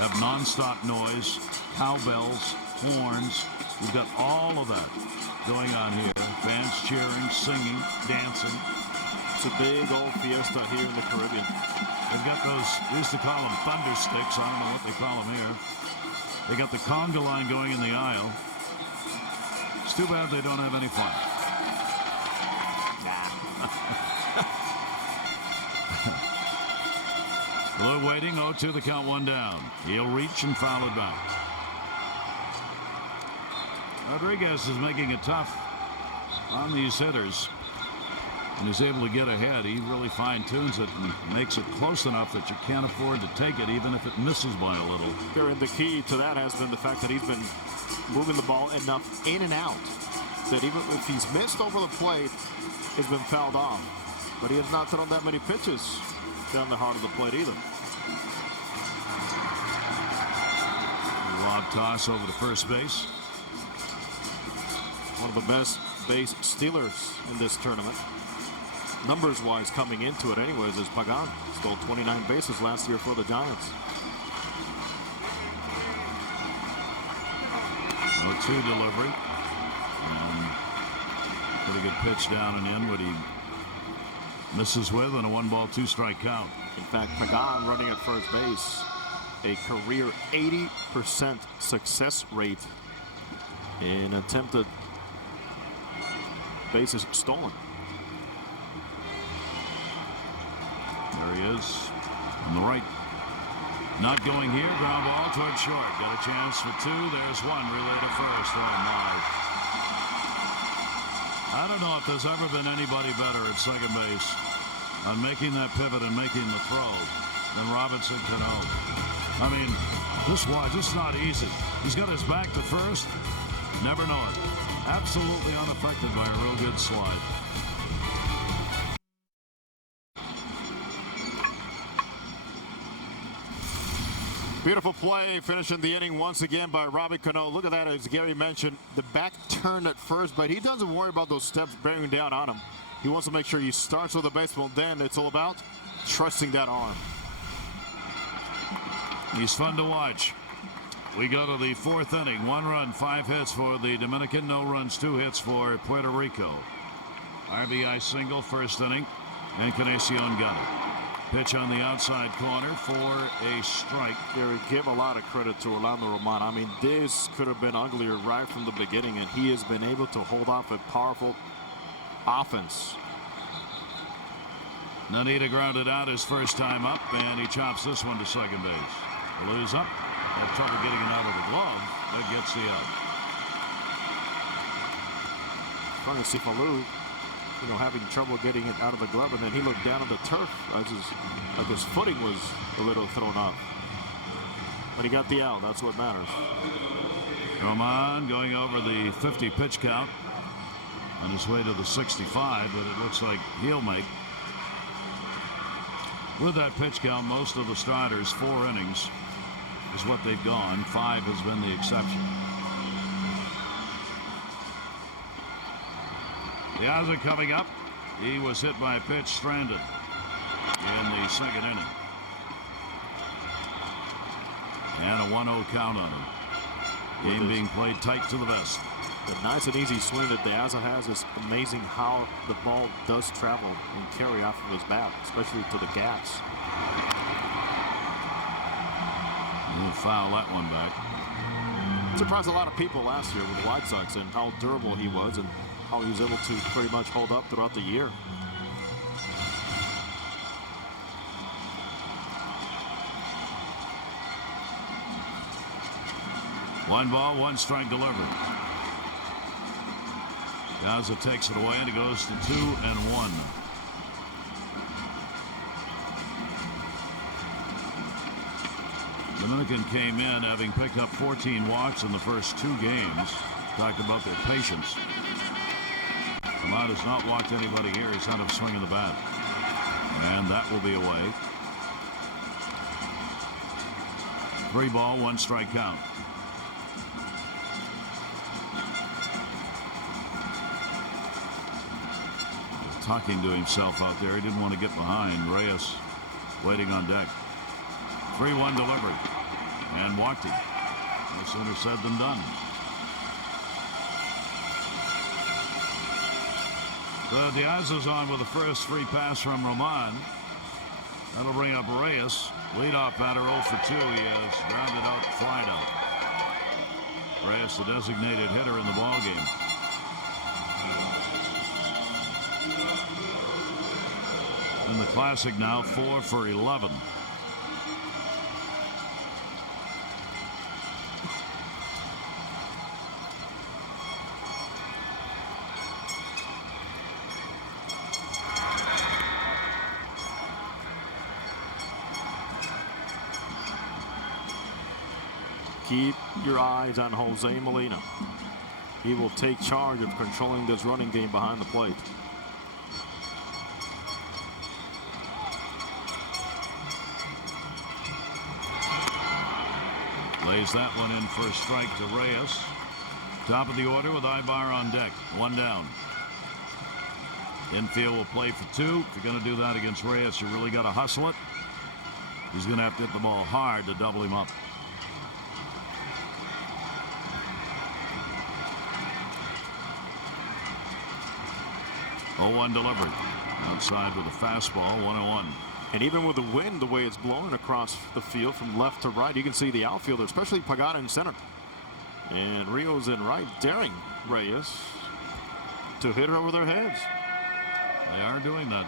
have nonstop noise, cowbells, horns. We've got all of that going on here. Fans cheering, singing, dancing. It's a big old fiesta here in the Caribbean. They've got those, we used to call them thunder sticks. I don't know what they call them here. They got the conga line going in the aisle. It's too bad they don't have any fun. Blue waiting, 0-2, the count, one down. He'll reach and foul it back. Rodriguez is making it tough on these hitters. And he's able to get ahead. He really fine-tunes it and makes it close enough that you can't afford to take it, even if it misses by a little. And the key to that has been the fact that he's been moving the ball enough in and out that even if he's missed over the plate, it's been fouled off. But he has not thrown that many pitches down the heart of the plate either. Lob toss over to first base. One of the best base stealers in this tournament, numbers-wise coming into it anyways, is Pagan. Stole 29 bases last year for the Giants. 0-2 delivery. And pretty good pitch down and in, but he misses with, and a 1-ball, 2-strike count. In fact, Pagan running at first base, a career 80% success rate in attempted bases stolen. There he is on the right. Not going here. Ground ball towards short. Got a chance for 2. There's 1. Relay to first. Oh, my. I don't know if there's ever been anybody better at second base on making that pivot and making the throw than Robinson Cano. I mean, just watch. It's not easy. He's got his back to first. Never know it. Absolutely unaffected by a real good slide. Beautiful play, finishing the inning once again by Robbie Cano. Look at that, as Gary mentioned, the back turn at first, but he doesn't worry about those steps bearing down on him. He wants to make sure he starts with the baseball. Then it's all about trusting that arm. He's fun to watch. We go to the 4th inning. 1 run, 5 hits for the Dominican. No runs, 2 hits for Puerto Rico. RBI single, first inning, and Encarnacion got it. Pitch on the outside corner for a strike. Gary, give a lot of credit to Orlando Román. I mean, this could have been uglier right from the beginning, and he has been able to hold off a powerful offense. Nanita grounded out his first time up, and he chops this one to second base. Baloo's up. Had trouble getting it out of the glove, but gets the out. Trying to see Falou, having trouble getting it out of the glove, and then he looked down at the turf as his footing was a little thrown up. But he got the out. That's what matters. Román going over the 50 pitch count on his way to the 65, but it looks like he'll make. With that pitch count, most of the starters, 4 innings is what they've gone. 5 has been the exception. The Ozzie coming up. He was hit by a pitch, stranded in the 2nd inning. And a 1-0 count on him. Game being played tight to the vest. The nice and easy swing that De Aza has is amazing how the ball does travel and carry off of his bat, especially to the gaps. He'll foul that one back. Surprised a lot of people last year with the White Sox and how durable he was and how he was able to pretty much hold up throughout the year. One ball, 1 strike delivery. Gaza takes it away, and it goes to 2-1. Dominican came in having picked up 14 walks in the first 2 games. Talked about their patience. Lamont has not walked anybody here. He's had a swing in the bat. And that will be away. 3 ball, 1 strike count. Talking to himself out there. He didn't want to get behind. Reyes waiting on deck. 3-1 delivery. And walked him. No sooner said than done. So Diaz is on with the first free pass from Román. That'll bring up Reyes. Leadoff batter 0 for 2. He has grounded out, flied out. Reyes, the designated hitter in the ballgame. In the Classic now, 4 for 11. keep your eyes on Jose Molina. He will take charge of controlling this running game behind the plate. Lays that one in for a strike to Reyes. Top of the order with Ibar on deck. One down. Infield will play for two. If you're going to do that against Reyes, you really got to hustle it. He's going to have to hit the ball hard to double him up. 0-1 delivery. Outside with a fastball, 1-0-1. And even with the wind, the way it's blowing across the field from left to right, you can see the outfielder, especially Pagano in center. And Rio's in right, daring Reyes to hit it over their heads. They are doing that.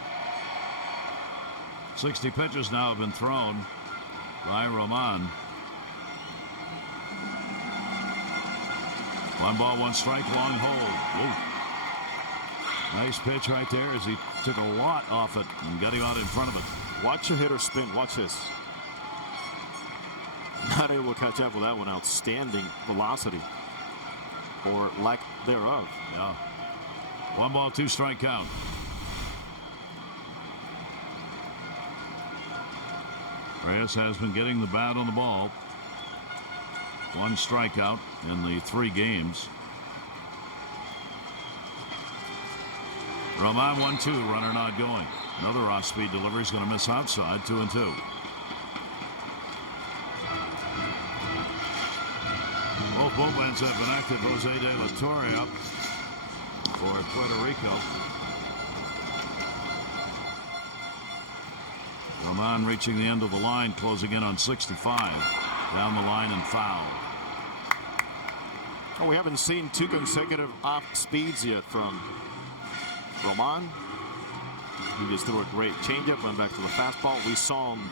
60 pitches now have been thrown by Roman. 1 ball, 1 strike, long hold. Whoa. Nice pitch right there as he took a lot off it and got him out in front of it. Watch a hitter spin. Watch this. Not able to catch up with that one. Outstanding velocity or lack thereof. Yeah. 1 ball, 2 strike count. Reyes has been getting the bat on the ball. 1 strikeout in the 3 games. Roman 1-2, runner not going. Another off-speed delivery is going to miss outside, 2-2. Both bullpens have been active. Jose de la Torre up for Puerto Rico. Roman reaching the end of the line, closing in on 65. Down the line and foul. Oh, we haven't seen 2 consecutive off speeds yet from Roman. He just threw a great changeup, went back to the fastball. We saw him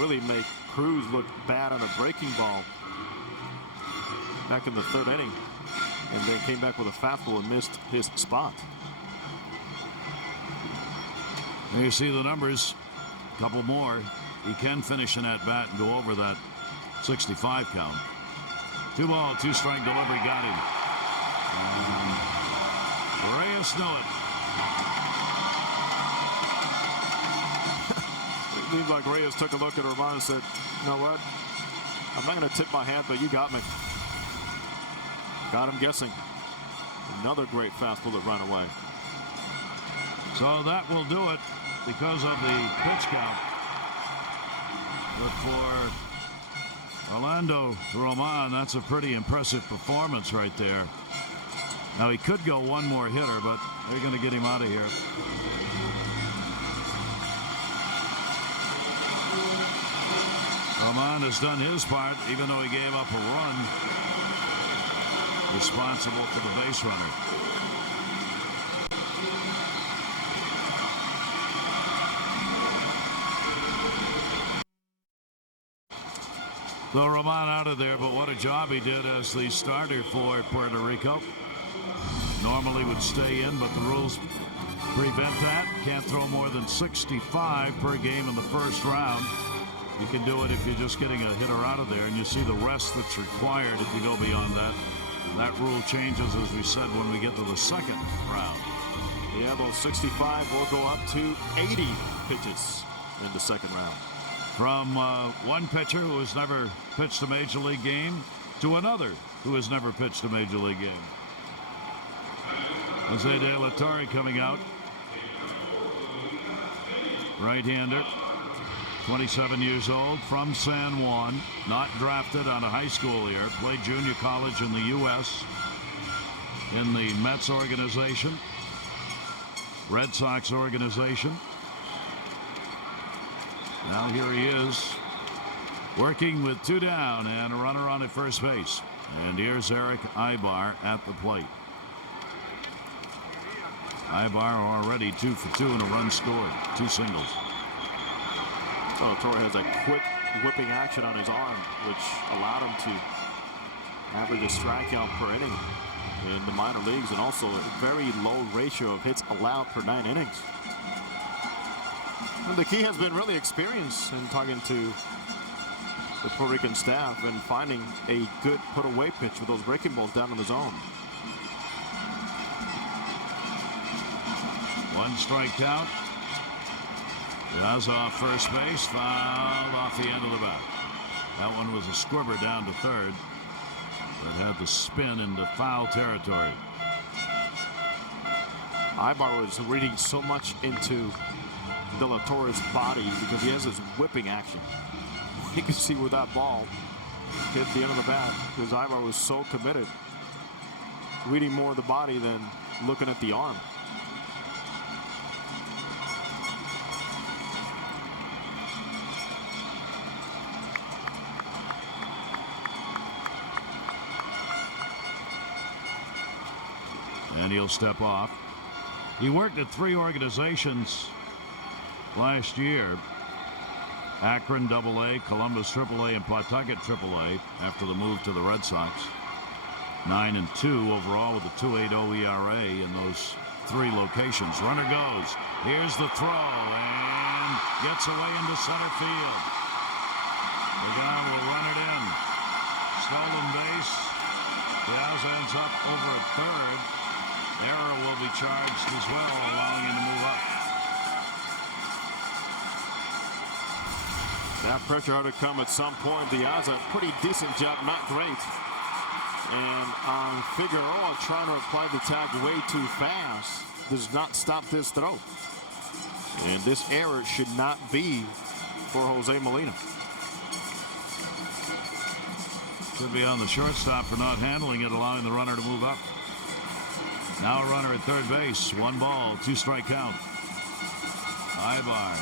really make Cruz look bad on a breaking ball back in the 3rd inning, and then came back with a fastball and missed his spot. There you see the numbers. A couple more. He can finish an at-bat and go over that 65 count. 2 ball, 2 strike delivery got him. Reyes knew it. It seems like Reyes took a look at Roman and said, you know what? I'm not going to tip my hat, but you got me. Got him guessing. Another great fastball that ran away. So that will do it because of the pitch count. But for Orlando Roman, that's a pretty impressive performance right there. Now he could go 1 more hitter, but they're going to get him out of here. Roman has done his part, even though he gave up a run. Responsible for the base runner. So Roman out of there, but what a job he did as the starter for Puerto Rico. Normally would stay in, but the rules prevent that. Can't throw more than 65 per game in the 1st round. You can do it if you're just getting a hitter out of there, and you see the rest that's required if you go beyond that. That rule changes, as we said, when we get to the 2nd round. Yeah, those 65 will go up to 80 pitches in the 2nd round. From one pitcher who has never pitched a major league game to another who has never pitched a major league game. Jose de la Torre coming out. Right-hander, 27 years old, from San Juan, not drafted out of high school here, played junior college in the U.S. in the Mets organization, Red Sox organization. Now here he is, working with 2 down and a runner on at first base. And here's Eric Ibar at the plate. Ibar already 2 for 2 and a run scored, 2 singles. So Torre has a quick whipping action on his arm, which allowed him to average a strikeout per inning in the minor leagues, and also a very low ratio of hits allowed per 9 innings. And the key has been really experience, and talking to the Puerto Rican staff in finding a good put-away pitch with those breaking balls down in the zone. 1 strike count. That's off first base, fouled off the end of the bat. That one was a squibber down to third, but had the spin into foul territory. Ibar was reading so much into De La Torre's body because he has this whipping action. You can see where that ball hit the end of the bat because Ibar was so committed, reading more of the body than looking at the arm. And he'll step off. He worked at 3 organizations last year. Akron AA, Columbus AAA, and Pawtucket AAA after the move to the Red Sox. 9-2 overall with a 2.80 ERA in those 3 locations. Runner goes. Here's the throw and gets away into center field. The guy will run it in. Stolen base. Diaz ends up over at third. Error will be charged as well, allowing him to move up. That pressure had to come at some point. Diaz, a pretty decent job, not great. And on Figueroa trying to apply the tag way too fast does not stop this throw. And this error should not be for Jose Molina. Should be on the shortstop for not handling it, allowing the runner to move up. Now a runner at third base. 1 ball, 2 strike count. Ibar.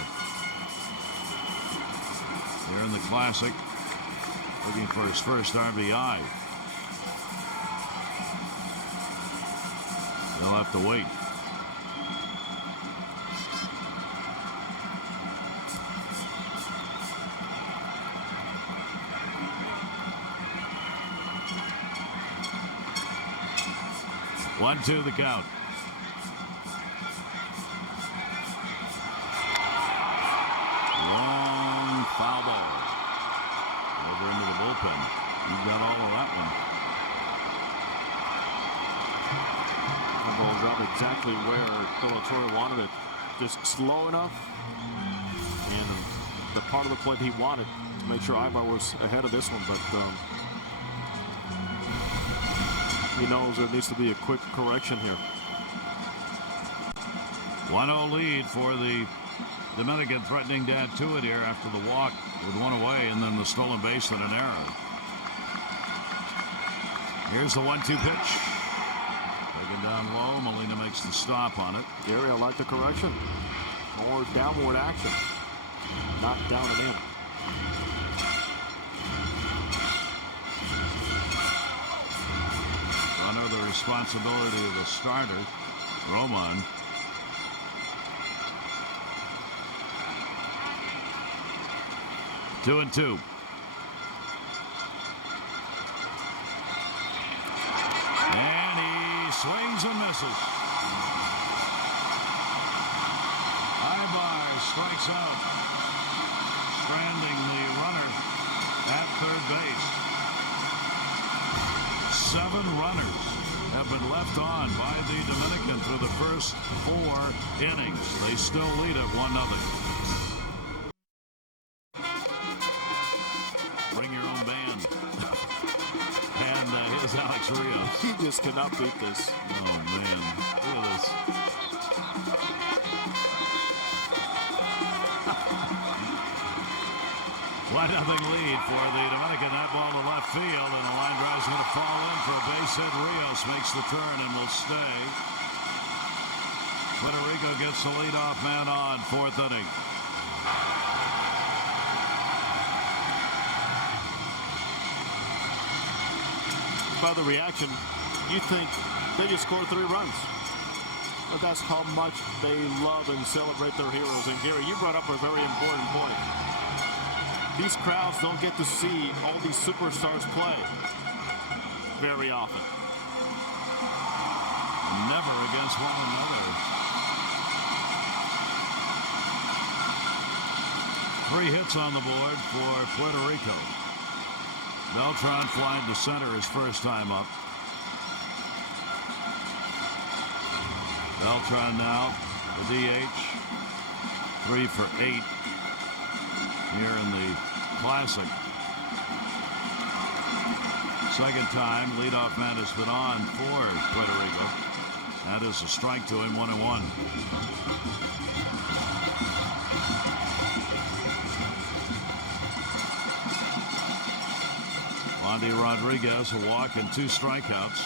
There in the Classic, looking for his first RBI. He'll have to wait. One, 2 the count. Long foul ball. Over into the bullpen. You got all of that one. The ball dropped exactly where De La Torre wanted it. Just slow enough. And the part of the plate he wanted to make sure Ibar was ahead of this one. But he knows there needs to be a quick correction here. 1-0 lead for the Dominican, threatening to add to it here after the walk with 1 away and then the stolen base and an error. Here's the 1-2 pitch. Taken down low. Molina makes the stop on it. Gary, I like the correction. More downward action. Not down and in. Under the responsibility of the starter, Roman. Two and 2. And he swings and misses. Ibar strikes out, stranding the runner at third base. 7 runners have been left on by the Dominican through the first 4 innings. They still lead at 1-0. Bring your own band. And here's Alex Rios. He just cannot beat this. Oh, man. Look at this. One nothing lead for the Dominican. That ball to left field, and a line drive is going to fall in for a base hit. Rios makes the turn and will stay. Puerto Rico gets the leadoff man on, 4th inning. By the reaction, you think they just scored 3 runs. But that's how much they love and celebrate their heroes. And Gary, you brought up a very important point. These crowds don't get to see all these superstars play very often. Never against one another. 3 hits on the board for Puerto Rico. Beltran flying to center his first time up. Beltran now, the DH, 3 for 8 here in the Classic. Second time, leadoff man has been on for Puerto Rico. That is a strike to him, 1-1. Wandy Rodriguez, a walk and 2 strikeouts.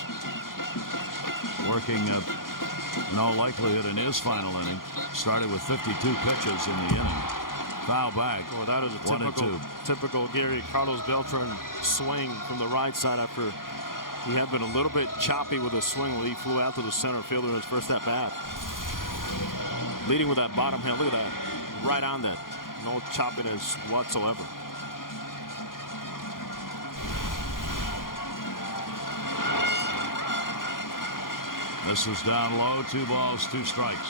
Working in all likelihood in his final inning. Started with 52 pitches in the inning. Foul back. Well, that is a typical Gary Carlos Beltran swing from the right side after he had been a little bit choppy with his swing when he flew out to the center fielder in his first at bat. Leading with that bottom hand. Look at that. Right on that. No choppiness whatsoever. This is down low. 2 balls, 2 strikes.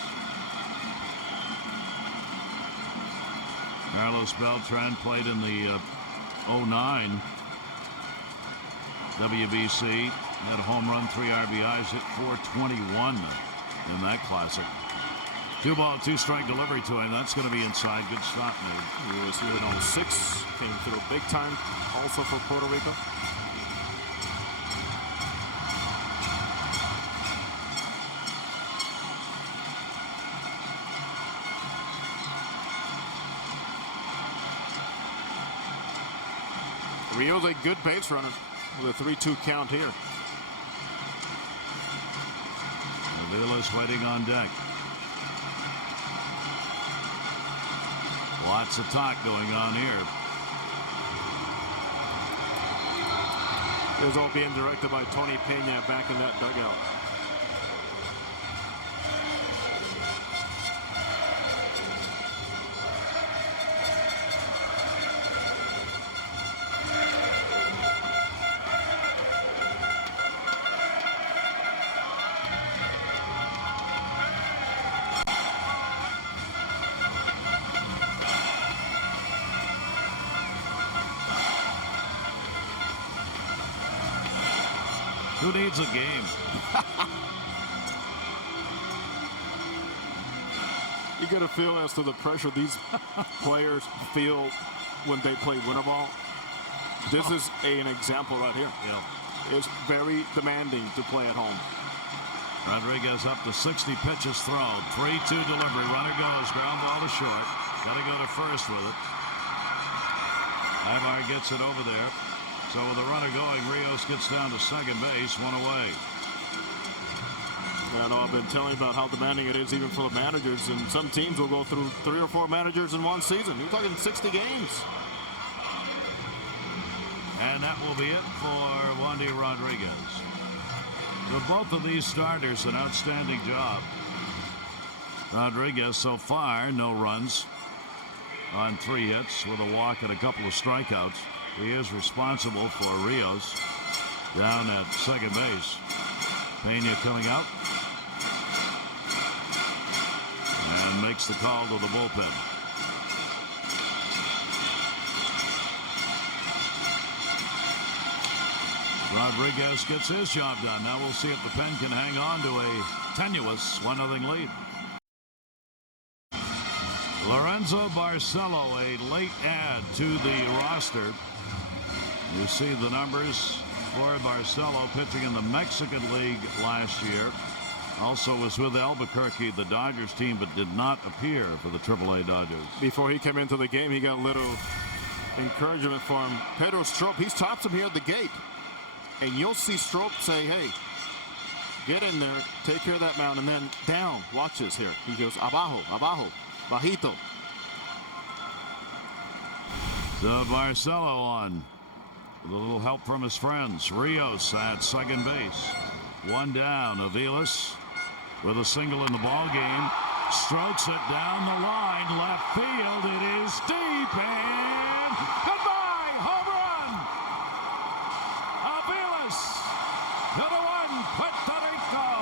Carlos Beltran played in the 09 WBC. Had a home run, 3 RBIs, hit .421 in that Classic. 2 ball, 2 strike delivery to him. That's going to be inside. Good stop made. He was here in 06. Came through big time also for Puerto Rico. Rio's a good base runner with a 3-2 count here. Avila's waiting on deck. Lots of talk going on here. It was all being directed by Tony Pena back in that dugout. Who needs a game? You get a feel as to the pressure these players feel when they play winter ball. This is an example right here. Yeah. It's very demanding to play at home. Rodriguez up to 60 pitches thrown. 3-2 delivery. Runner goes. Ground ball to short. Got to go to first with it. Ivar gets it over there. So with the runner going, Rios gets down to second base, 1 away. I know I've been telling you about how demanding it is even for the managers, and some teams will go through 3 or 4 managers in one season. You're talking 60 games. And that will be it for Wandy Rodriguez. With both of these starters, an outstanding job. Rodriguez so far, no runs on 3 hits with a walk and a couple of strikeouts. He is responsible for Rios down at second base. Pena coming out and makes the call to the bullpen. Rodriguez gets his job done. Now we'll see if the pen can hang on to a tenuous 1-0 lead. Lorenzo Barcelo, a late add to the roster. You see the numbers for Barcelo, pitching in the Mexican League last year. Also was with Albuquerque, the Dodgers team, but did not appear for the AAA Dodgers. Before he came into the game, he got a little encouragement from Pedro Strop. He's tops him here at the gate. And you'll see Strop say, hey, get in there, take care of that mound, and then down. Watch this here. He goes, abajo, abajo, bajito. So Barcelo on. With a little help from his friends. Rios at second base. 1 down. Aviles with a single in the ball game. Strokes it down the line. Left field. It is deep. And goodbye. Home run. Aviles to the 1. Puerto Rico.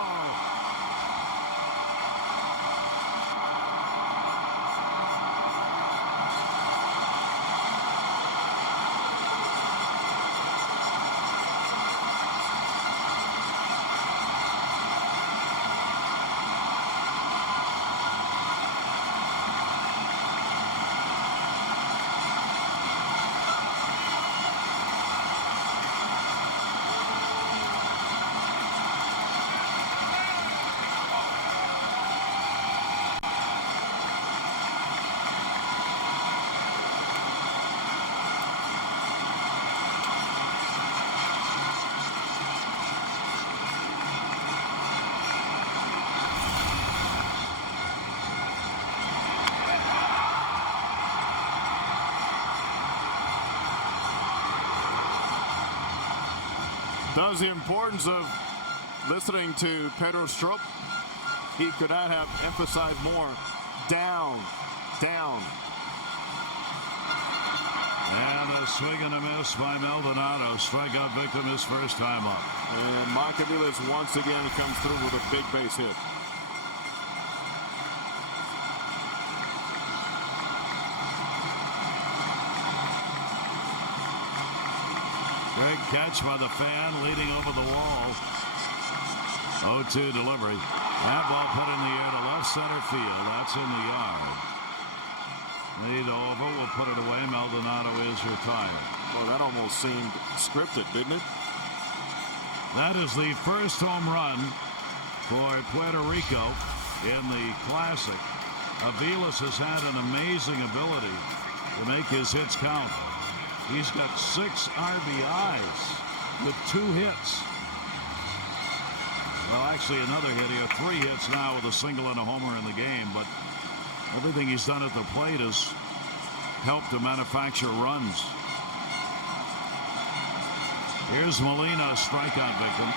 Does the importance of listening to Pedro Strop, he could not have emphasized more. Down, down. And a swing and a miss by Maldonado. Strikeout victim his first time up. And Macaviles once again comes through with a big base hit. Great catch by the fan leading over the wall. 0-2 delivery. That ball put in the air to left center field. That's in the yard. Lead over, will put it away. Maldonado is retired. Well, that almost seemed scripted, didn't it? That is the first home run for Puerto Rico in the Classic. Aviles has had an amazing ability to make his hits count. He's got 6 RBIs with 2 hits. Well, actually another hit here. 3 hits now with a single and a homer in the game. But everything he's done at the plate has helped to manufacture runs. Here's Molina, strikeout victim.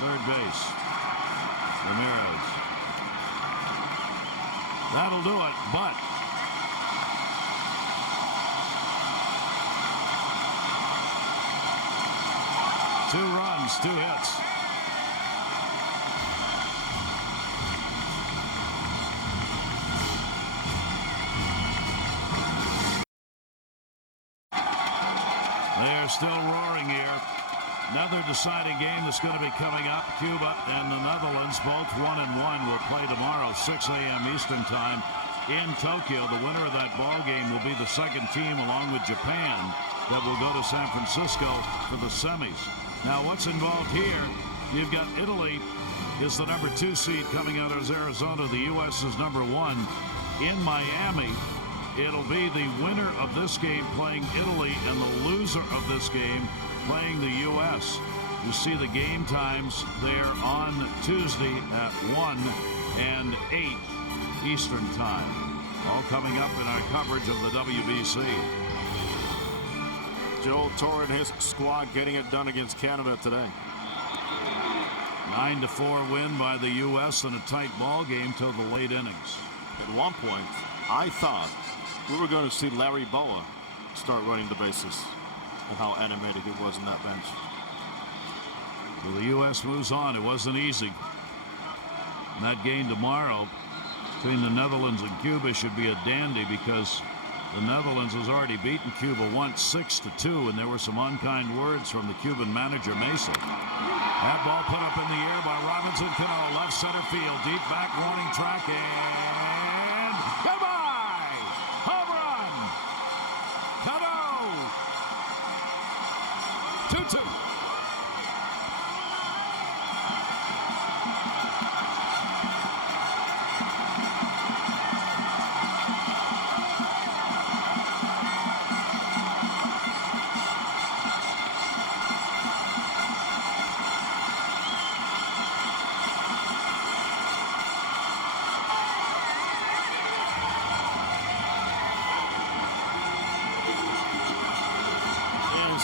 Third base. Ramirez. That'll do it, but two runs, 2 hits. They are still roaring here. Another deciding game that's going to be coming up. Cuba and the Netherlands, both 1-1, will play tomorrow, 6 a.m. Eastern Time in Tokyo. The winner of that ball game will be the second team, along with Japan, that will go to San Francisco for the semis. Now, what's involved here? You've got Italy is the number 2 seed coming out of Arizona. The U.S. is number 1 in Miami. It'll be the winner of this game playing Italy and the loser of this game playing the U.S. You see the game times there on Tuesday at 1 and 8 Eastern Time. All coming up in our coverage of the WBC. Joel Torre and his squad getting it done against Canada today. 9-4 win by the U.S. in a tight ball game till the late innings. At one point, I thought we were going to see Larry Boa start running the bases and how animated he was in that bench. Well, the U.S. moves on. It wasn't easy. And that game tomorrow between the Netherlands and Cuba should be a dandy, because the Netherlands has already beaten Cuba once 6-2, and there were some unkind words from the Cuban manager, Mesa. That ball put up in the air by Robinson Cano, left center field, deep back warning track, and goodbye! Home run! Cano! 2-2.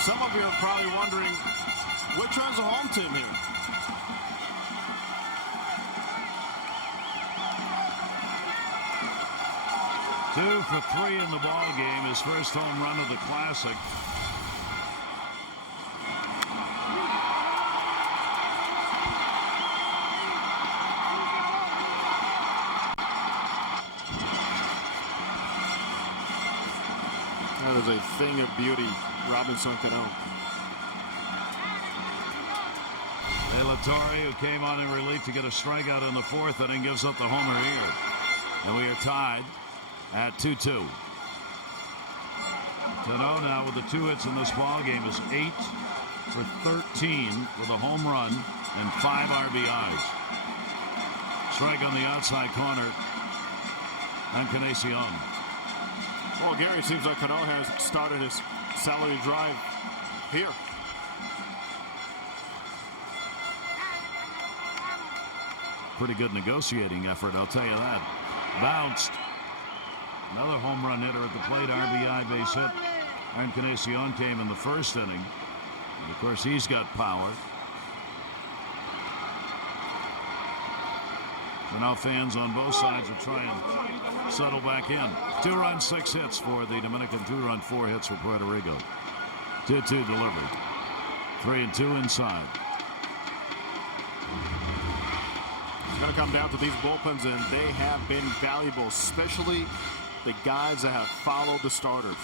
Some of you are probably wondering, which one's the home team here? Two for 3 in the ball game. His first home run of the Classic. That is a thing of beauty, Robinson Cano. De La Torre, who came on in relief to get a strikeout in the 4th inning, gives up the homer here. And we are tied at 2-2. Cano now with the 2 hits in this ball game is 8 for 13 with a home run and 5 RBIs. Strike on the outside corner. Encarnacion. Well, Gary, it seems like Cano has started his salary drive here. Pretty good negotiating effort, I'll tell you that. Bounced. Another home run hitter at the plate, RBI base hit. Encarnacion came in the 1st inning. And of course, he's got power. So now fans on both sides will try and settle back in. 2 runs, 6 hits for the Dominican. 2 runs, 4 hits for Puerto Rico. 2-2 delivered. 3-2 inside. It's going to come down to these bullpens, and they have been valuable, especially the guys that have followed the starters.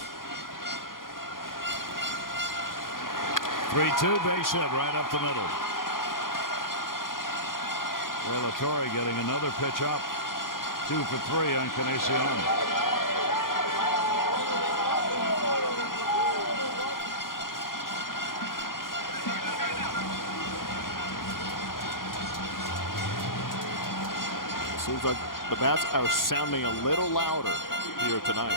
3-2 base hit right up the middle. Torre getting another pitch up. 2 for 3 on Encarnacion. Seems like the bats are sounding a little louder here tonight.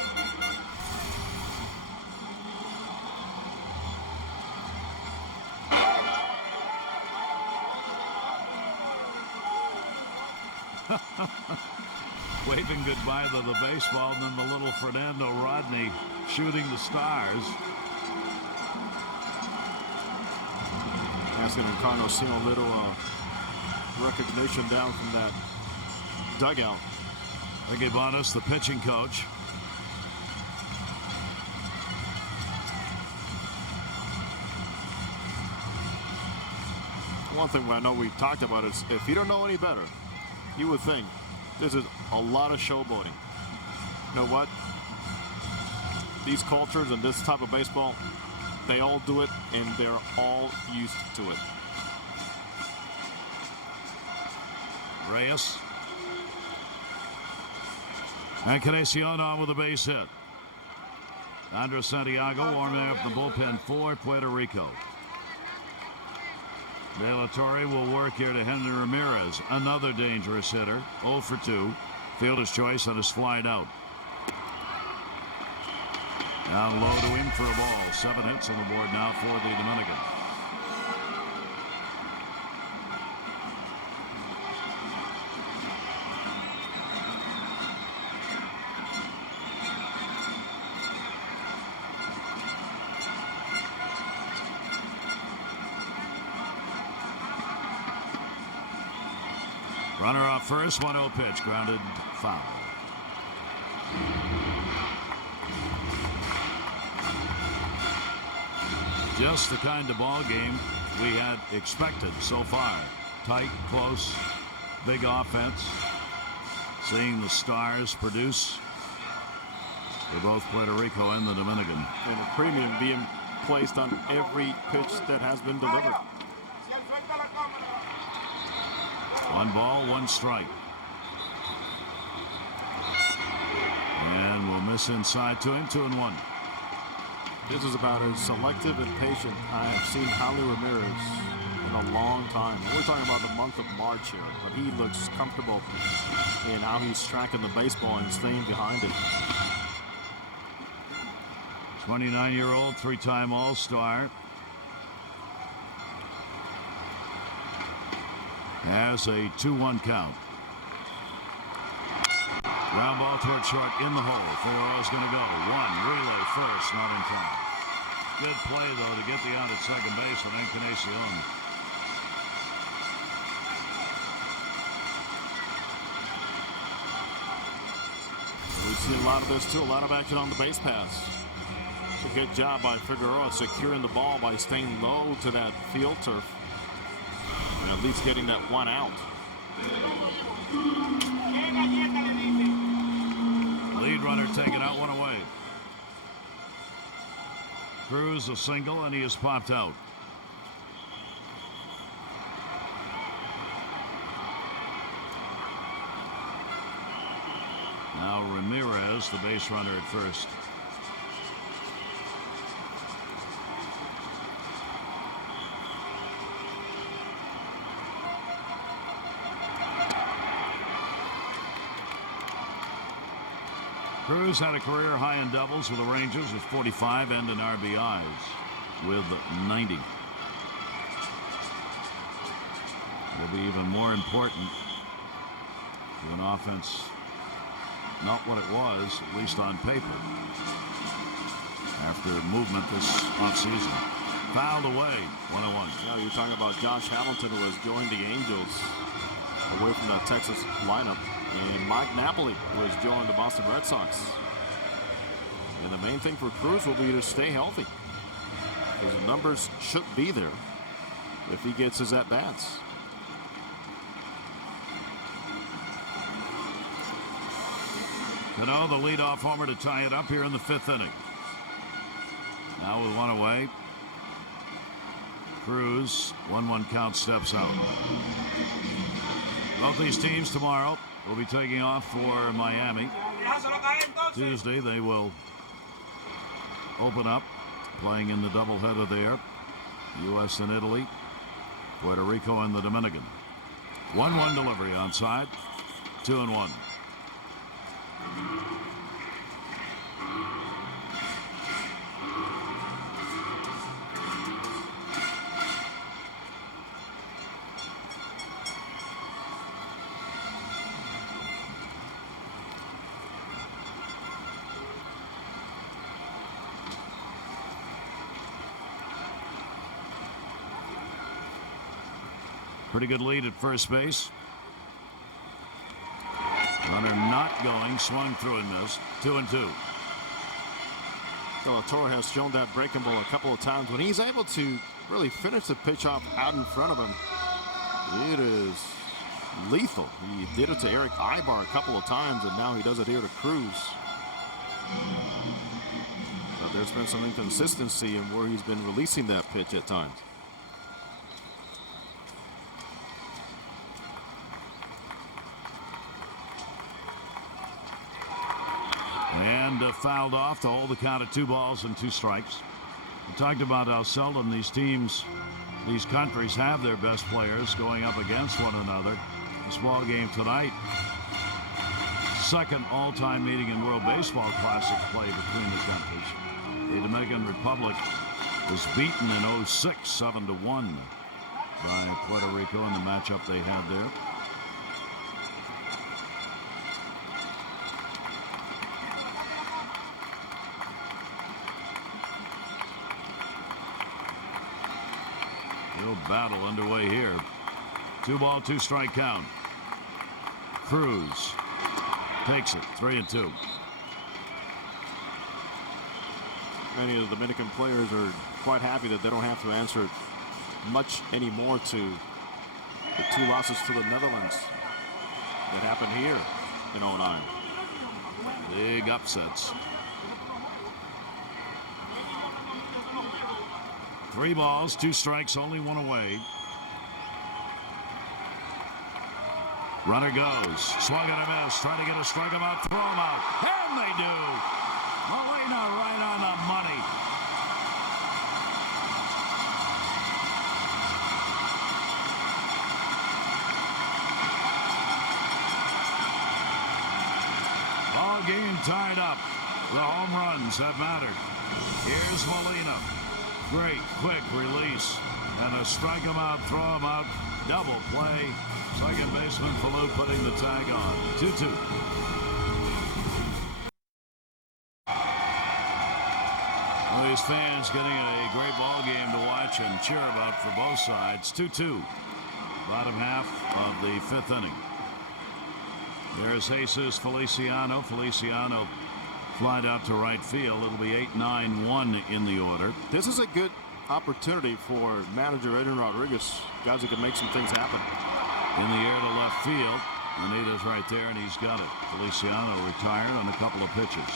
Waving goodbye to the baseball, and then the little Fernando Rodney shooting the stars. Asking Encarnacion a little recognition down from that dugout. Ricky Bonas, the pitching coach. One thing I know we've talked about is if you don't know any better, you would think this is a lot of showboating. You know what? These cultures and this type of baseball, they all do it, and they're all used to it. Reyes. Encarnacion on with a base hit. Andres Santiago warming up the bullpen for Puerto Rico. De La Torre will work here to Henry Ramirez, another dangerous hitter, 0 for 2. Fielder's choice on his flight out. Down low to him for a ball. 7 hits on the board now for the Dominican. Runner off first, 1-0 pitch, grounded foul. Just the kind of ball game we had expected so far. Tight, close, big offense. Seeing the stars produce for both Puerto Rico and the Dominican. And a premium being placed on every pitch that has been delivered. 1 ball, 1 strike. And we'll miss inside to him, 2-1. This is about as selective and patient I have seen Henry Ramirez in a long time. We're talking about the month of March here, but he looks comfortable in how he's tracking the baseball and staying behind it. 29-year-old, 3-time All-Star. Has a 2-1 count. Ground ball toward short in the hole. Figueroa's going to go. 1 relay first, not in time. Good play though to get the out at second base on Encarnacion. We've seen a lot of this too. A lot of action on the base pass. A good job by Figueroa securing the ball by staying low to that field turf. And at least getting that 1 out. Lead runner taken out, 1 away. Cruz a single, and he is popped out. Now Ramirez, the base runner at first. Cruz had a career high in doubles with the Rangers with 45 and in RBIs with 90. Will be even more important to an offense not what it was, at least on paper, after movement this offseason. Fouled away. 1-1. Now you're talking about Josh Hamilton, who has joined the Angels away from the Texas lineup, and Mike Napoli, who has joined the Boston Red Sox. And the main thing for Cruz will be to stay healthy, because the numbers should be there if he gets his at-bats. Cano, the leadoff homer to tie it up here in the 5th inning. Now with 1 away. Cruz, 1-1 count, steps out. Both these teams tomorrow will be taking off for Miami. Tuesday they will open up, playing in the doubleheader there. U.S. and Italy, Puerto Rico and the Dominican. 1-1 delivery onside, 2-1. Pretty good lead at first base. Runner not going, swung through and missed. 2-2. De La Torre has shown that breaking ball a couple of times. When he's able to really finish the pitch off out in front of him, it is lethal. He did it to Eric Ibar a couple of times, and now he does it here to Cruz. But there's been some inconsistency in where he's been releasing that pitch at times. And fouled off to hold the count at 2 balls and 2 strikes. We talked about how seldom these teams, these countries have their best players going up against one another. This ball game tonight, second all-time meeting in World Baseball Classic play between the countries. The Dominican Republic was beaten in 06, 7-1 by Puerto Rico in the matchup they had there. Real battle underway here. 2 ball, 2 strike count. Cruz takes it, 3-2. Many of the Dominican players are quite happy that they don't have to answer much anymore to the 2 losses to the Netherlands that happened here in 09. Big upsets. 3 balls, 2 strikes, only 1 away. Runner goes, swung and a miss, trying to get a strike him out, throw him out, and they do. Molina right on the money. All game tied up. The home runs have mattered. Here's Molina. Great quick release and a strike him out, throw him out, double play. Second baseman Falou putting the tag on. 2-2. Well, these fans getting a great ball game to watch and cheer about for both sides. 2-2. Bottom half of the 5th inning. There's Jesus Feliciano. Feliciano flied out to right field. It'll be 8-9-1 in the order. This is a good opportunity for manager Adrian Rodriguez. Guys who can make some things happen. In the air to left field. Anita's right there, and he's got it. Feliciano retired on a couple of pitches.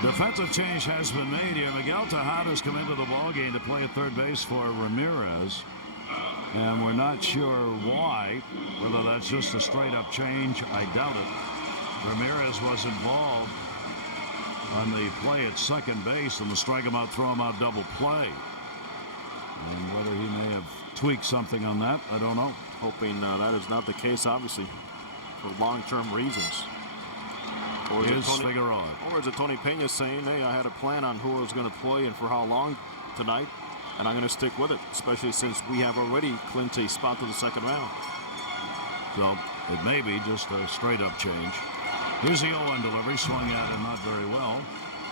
Defensive change has been made here. Miguel Tejada's come into the ballgame to play at third base for Ramirez. And we're not sure why. Whether that's just a straight-up change, I doubt it. Ramirez was involved on the play at second base and the strike him out, throw him out double play. And whether he may have tweaked something on that, I don't know. Hoping that is not the case, obviously, for long-term reasons. Or is it Tony Pena saying, hey, I had a plan on who I was going to play and for how long tonight, and I'm going to stick with it, especially since we have already clinched a spot to the second round. So it may be just a straight-up change. Here's the 0-1 delivery, swung at and not very well.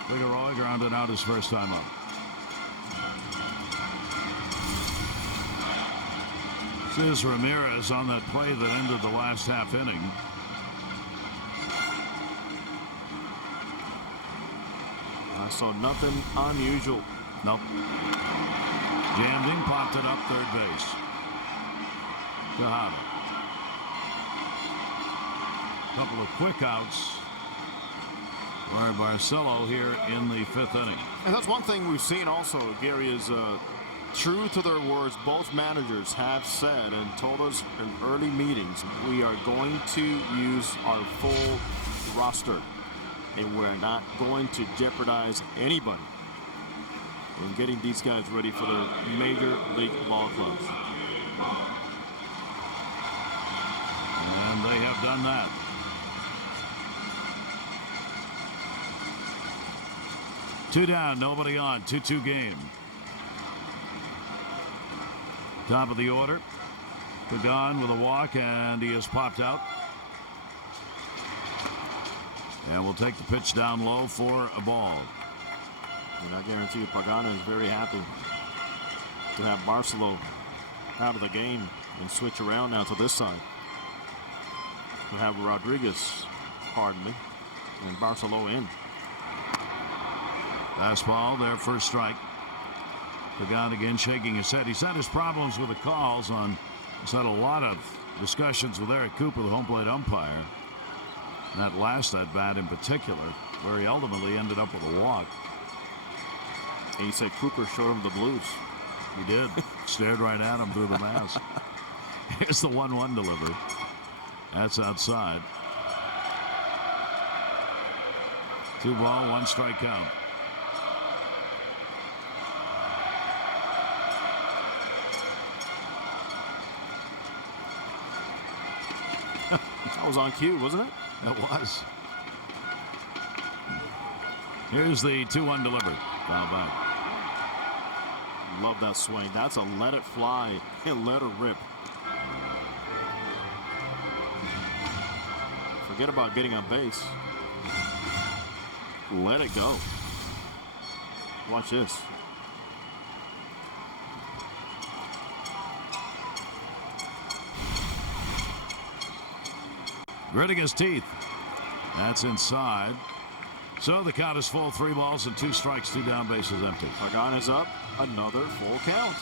Figueroa grounded out his first time up. This is Ramirez on that play that ended the last half inning. I saw nothing unusual. Nope. Janding popped it up third base. Tejada. Couple of quick outs for Barcelo here in the fifth inning. And that's one thing we've seen also, Gary, is true to their words. Both managers have said and told us in early meetings, we are going to use our full roster, and we're not going to jeopardize anybody in getting these guys ready for the major league ball clubs. And they have done that. Two down, nobody on, 2-2 game. Top of the order. Pagan with a walk, and he is popped out. And we'll take the pitch down low for a ball. And I guarantee you, Pagano is very happy to have Barcelo out of the game and switch around now to this side. We have Rodriguez, pardon me, and Barcelo in. Fastball, their first strike. Pagan again shaking his head. He's had his problems with the calls. He's had a lot of discussions with Eric Cooper, the home plate umpire. That last at bat in particular, where he ultimately ended up with a walk. And he said Cooper showed him the blues. He did. Stared right at him through the mask. Here's the 1-1 delivery. That's outside. 2 ball, 1 strike count. That was on cue, wasn't it? It was. Here's the 2-1 delivery. Foul back. Love that swing. That's a let it fly and let her rip. Forget about getting on base. Let it go. Watch this. Gritting his teeth. That's inside. So the count is full. 3 balls and 2 strikes, 2 down, bases empty. Pagan is up. Another full count.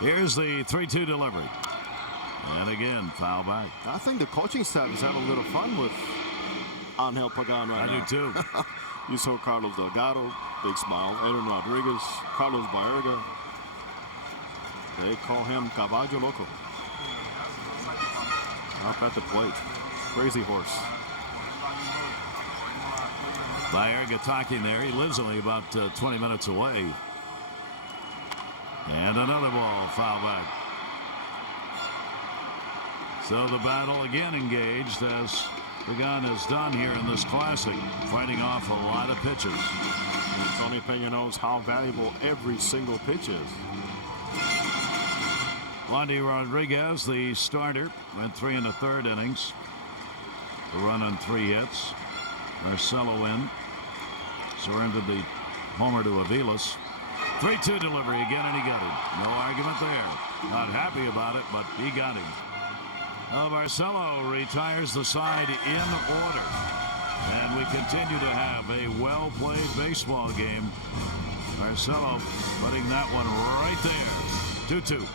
Here's the 3-2 delivery. And again, foul back. I think the coaching staff is having a little fun with Angel Pagan right now. I do too. You saw Carlos Delgado, big smile. Aaron Rodriguez, Carlos Baerga. They call him Caballo Loco. Up at the plate. Crazy horse. Baerga talking there. He lives only about 20 minutes away. And another ball, foul back. So the battle again engaged, as Pagan has done here in this classic, fighting off a lot of pitches. And Tony Pena knows how valuable every single pitch is. Landy Rodriguez, the starter, went 3 1/3 innings. The run on 3 hits. Barcelo in. Surrendered the homer to Aviles. 3-2 delivery again, and he got him. No argument there. Not happy about it, but he got him. Barcelo retires the side in order. And we continue to have a well-played baseball game. Barcelo putting that one right there. 2-2.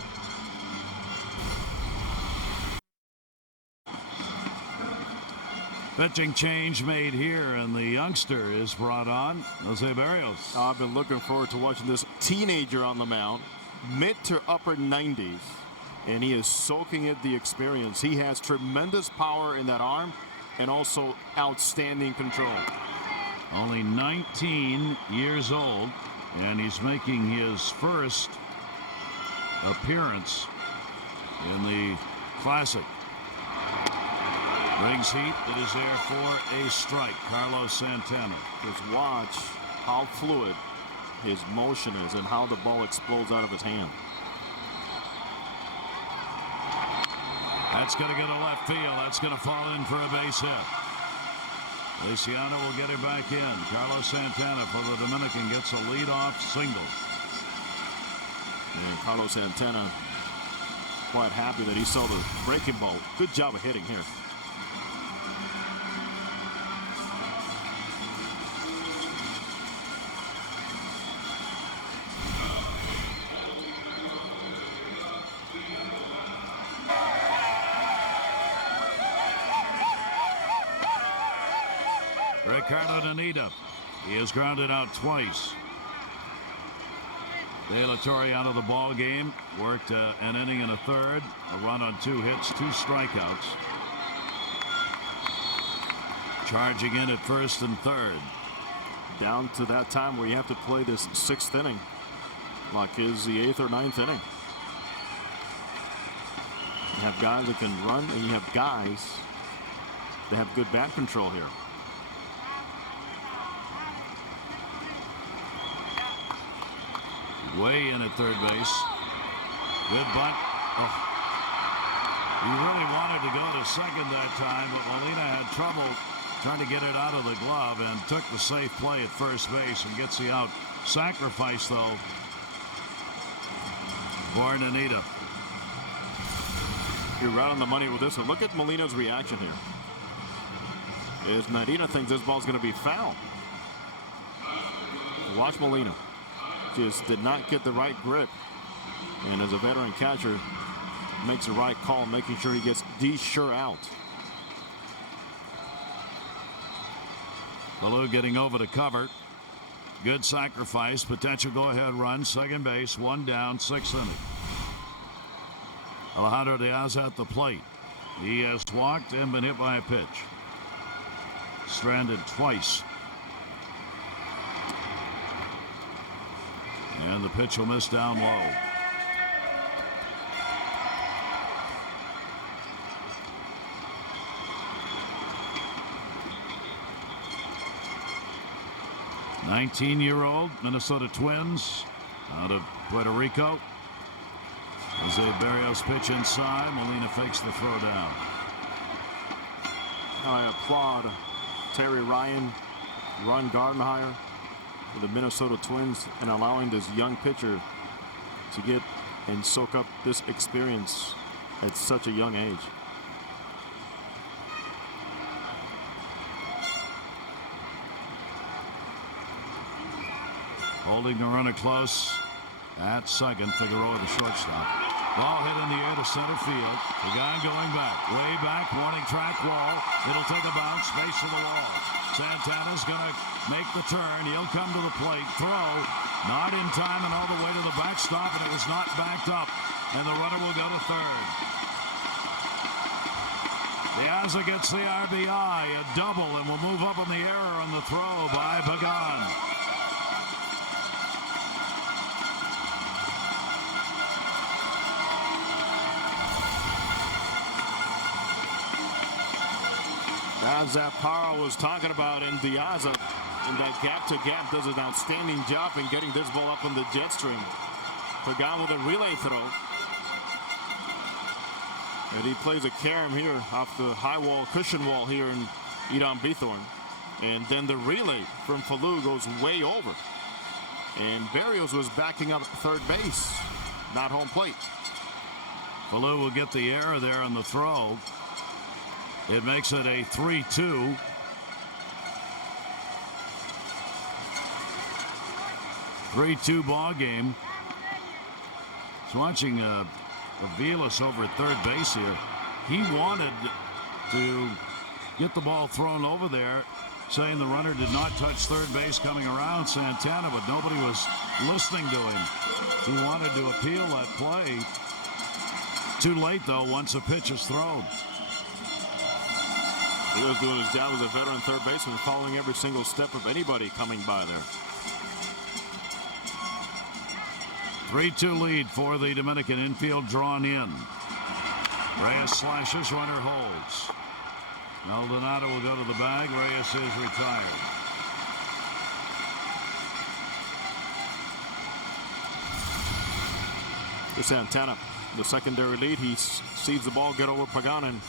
Pitching change made here, and the youngster is brought on, Jose Barrios. I've been looking forward to watching this teenager on the mound, mid to upper 90s, and he is soaking in the experience. He has tremendous power in that arm and also outstanding control. Only 19 years old, and he's making his first appearance in the Classic. Brings heat. It is there for a strike. Carlos Santana. Just watch how fluid his motion is and how the ball explodes out of his hand. That's going to go to left field. That's going to fall in for a base hit. Feliciano will get it back in. Carlos Santana for the Dominican gets a leadoff single. And Carlos Santana quite happy that he saw the breaking ball. Good job of hitting here. Ricardo Nanita. He is grounded out twice. De La Torre out of the ball game. Worked an inning and a third. A run on 2 hits, 2 strikeouts. Charging in at first and third. Down to that time where you have to play this 6th inning, like is the 8th or 9th inning. You have guys that can run, and you have guys that have good bat control here. Way in at third base. Good bunt. Oh. He really wanted to go to second that time, but Molina had trouble trying to get it out of the glove and took the safe play at first base and gets the out. Sacrifice, though, for Nanita. You're right on the money with this one. Look at Molina's reaction here. As Nanita thinks this ball's going to be foul. Watch Molina. Just did not get the right grip. And as a veteran catcher, makes the right call, making sure he gets D sure out. Ballou getting over to cover. Good sacrifice. Potential go-ahead run. Second base. 1 down. 6th inning. Alejandro Diaz at the plate. He has walked and been hit by a pitch. Stranded twice. And the pitch will miss down low. "19-year-old Minnesota Twins out of Puerto Rico. Jose Barrios pitch inside. Molina fakes the throw down. I applaud Terry Ryan, Ron Gardenhire, for the Minnesota Twins and allowing this young pitcher to get and soak up this experience at such a young age. Holding the runner close at second. Figueroa, the shortstop. Ball hit in the air to center field. The guy going back. Way back. Warning track wall. It'll take a bounce. Space for the wall. Santana's going to make the turn. He'll come to the plate. Throw. Not in time and all the way to the backstop, and it was not backed up. And the runner will go to third. Diaz gets the RBI. A double, and will move up on the error on the throw by Pagan. As Zapara was talking about, and Diaz in that gap-to-gap does an outstanding job in getting this ball up on the jet stream. Pagan with a relay throw. And he plays a carom here off the high wall, cushion wall here in Hiram Bithorn. And then the relay from Falou goes way over. And Barrios was backing up third base, not home plate. Falou will get the error there on the throw. It makes it a 3-2. Ball game. So watching Aviles over at third base here. He wanted to get the ball thrown over there, saying the runner did not touch third base coming around Santana, but nobody was listening to him. He wanted to appeal that play. Too late, though, once a pitch is thrown. He was doing his job as a veteran third baseman, following every single step of anybody coming by there. 3-2 lead for the Dominican. Infield drawn in. Reyes slashes, runner holds. Maldonado will go to the bag. Reyes is retired. To Santana, the secondary lead. He sees the ball get over Paganin.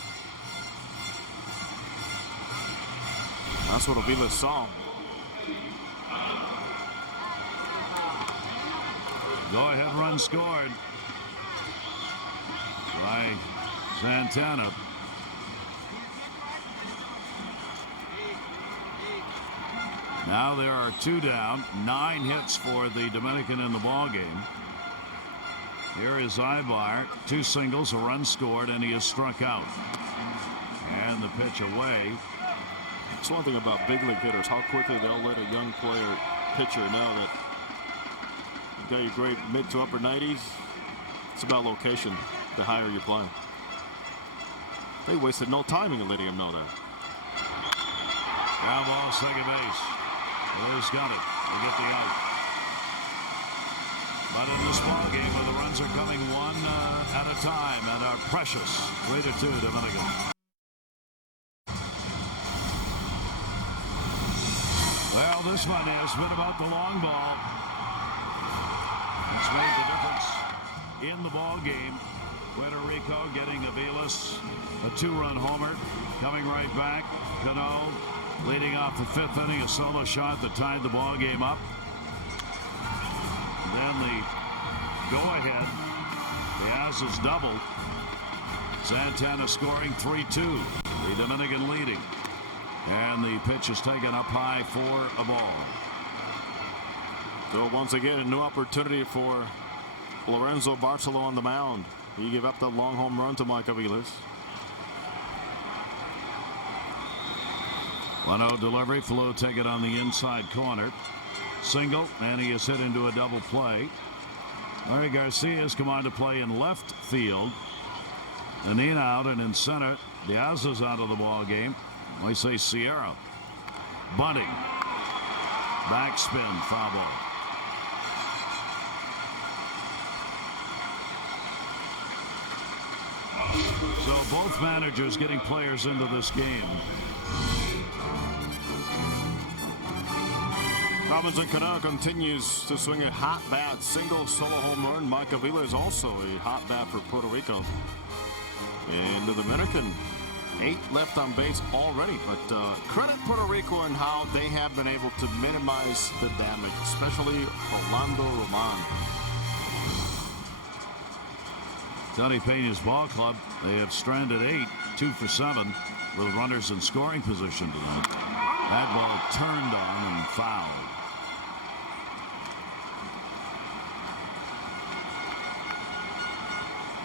That's what Avila saw. Go-ahead run scored by Santana. Now there are 2 down, 9 hits for the Dominican in the ball game. Here is Ibar, 2 singles, a run scored, and he is struck out. And the pitch away. It's one thing about big league hitters, how quickly they'll let a young pitcher know that you got your great mid to upper 90s. It's about location, the higher you play. They wasted no time in letting him know that. Ground ball, second base. Blues got it. They get the out. But in this ball game where the runs are coming one at a time and are precious, 3-2 Dominican. Well, this one has been about the long ball. It's made the difference in the ball game. Puerto Rico getting Aviles, a 2-run homer, coming right back. Cano leading off the 5th inning, a solo shot that tied the ball game up. Then the go-ahead, the Az's double. Santana scoring 3-2, the Dominican leading. And the pitch is taken up high for a ball. So once again, a new opportunity for Lorenzo Barcelo on the mound. He gave up the long home run to Mike Aviles. 1-0 delivery. Flew take it on the inside corner. Single, and he is hit into a double play. Larry Garcia has come on to play in left field. Nanina out, and in center, Diaz is out of the ball game. We say Sierra. Bunting. Backspin, foul ball. So both managers getting players into this game. Robinson Cano continues to swing a hot bat, single, solo home run. Mike Avila is also a hot bat for Puerto Rico. And the Dominican, 8 left on base already. But credit Puerto Rico and how they have been able to minimize the damage, especially Orlando Roman. Tony Pena's ball club, they have stranded 8, 2 for 7, with runners in scoring position tonight. That ball turned on and fouled.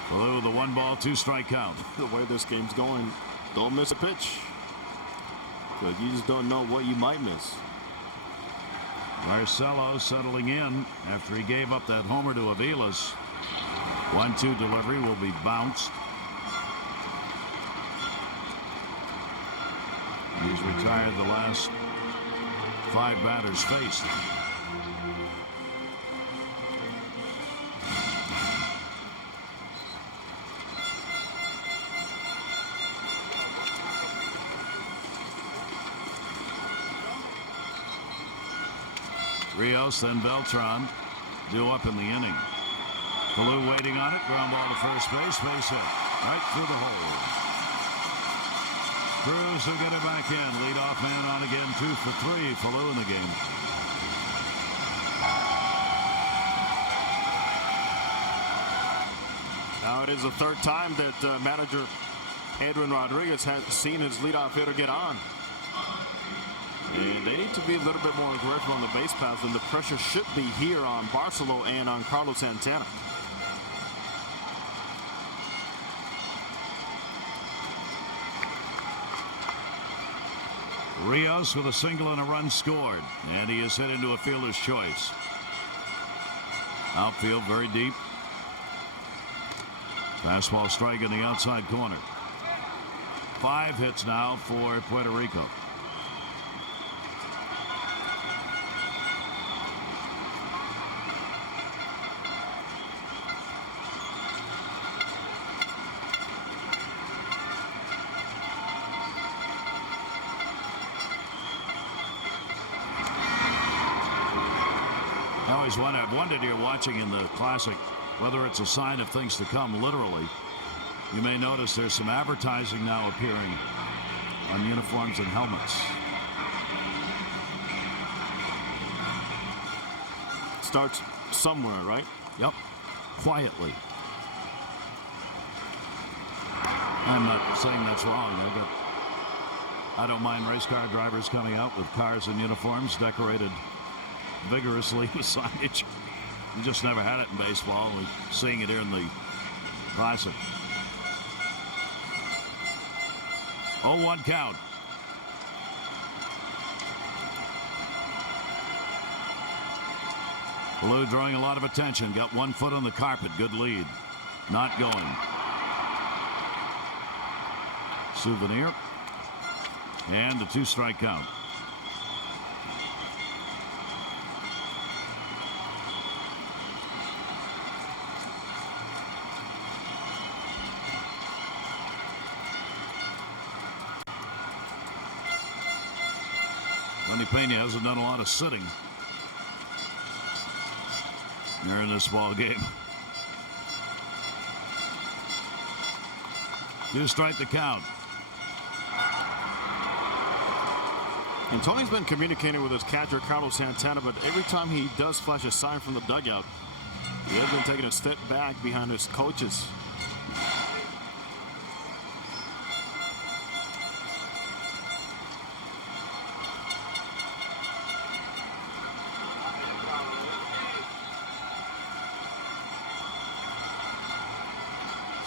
Blue, the 1-ball, 2-strike count. The way this game's going, don't miss a pitch. Because you just don't know what you might miss. Marcelo settling in after he gave up that homer to Aviles. 1-2 delivery will be bounced. He's retired the last 5 batters faced. Rios, then Beltran, due up in the inning. Falou waiting on it. Ground ball to first base. Base hit. Right through the hole. Cruz will get it back in. Leadoff man on again. 2 for 3. Falou in the game. Now it is the 3rd time that manager Edwin Rodriguez has seen his leadoff hitter get on. And they need to be a little bit more aggressive on the base paths, and the pressure should be here on Barcelo and on Carlos Santana. Rios with a single and a run scored, and he is hit into a fielder's choice. Outfield very deep. Fastball strike in the outside corner. 5 hits now for Puerto Rico. always I've wondered here watching in the Classic whether it's a sign of things to come, literally. You may notice there's some advertising now appearing on uniforms and helmets. Starts somewhere, right? Yep. Quietly. I'm not saying that's wrong. I don't mind race car drivers coming out with cars and uniforms decorated vigorously with signage. You just never had it in baseball. We're seeing it here in the Classic. 0-1 count. Blue drawing a lot of attention. Got 1 foot on the carpet. Good lead. Not going. Souvenir. And the 2-strike count. Tony Pena hasn't done a lot of sitting here in this ball game. 2-strike the count. And Tony's been communicating with his catcher, Carlos Santana, but every time he does flash a sign from the dugout, he has been taking a step back behind his coaches.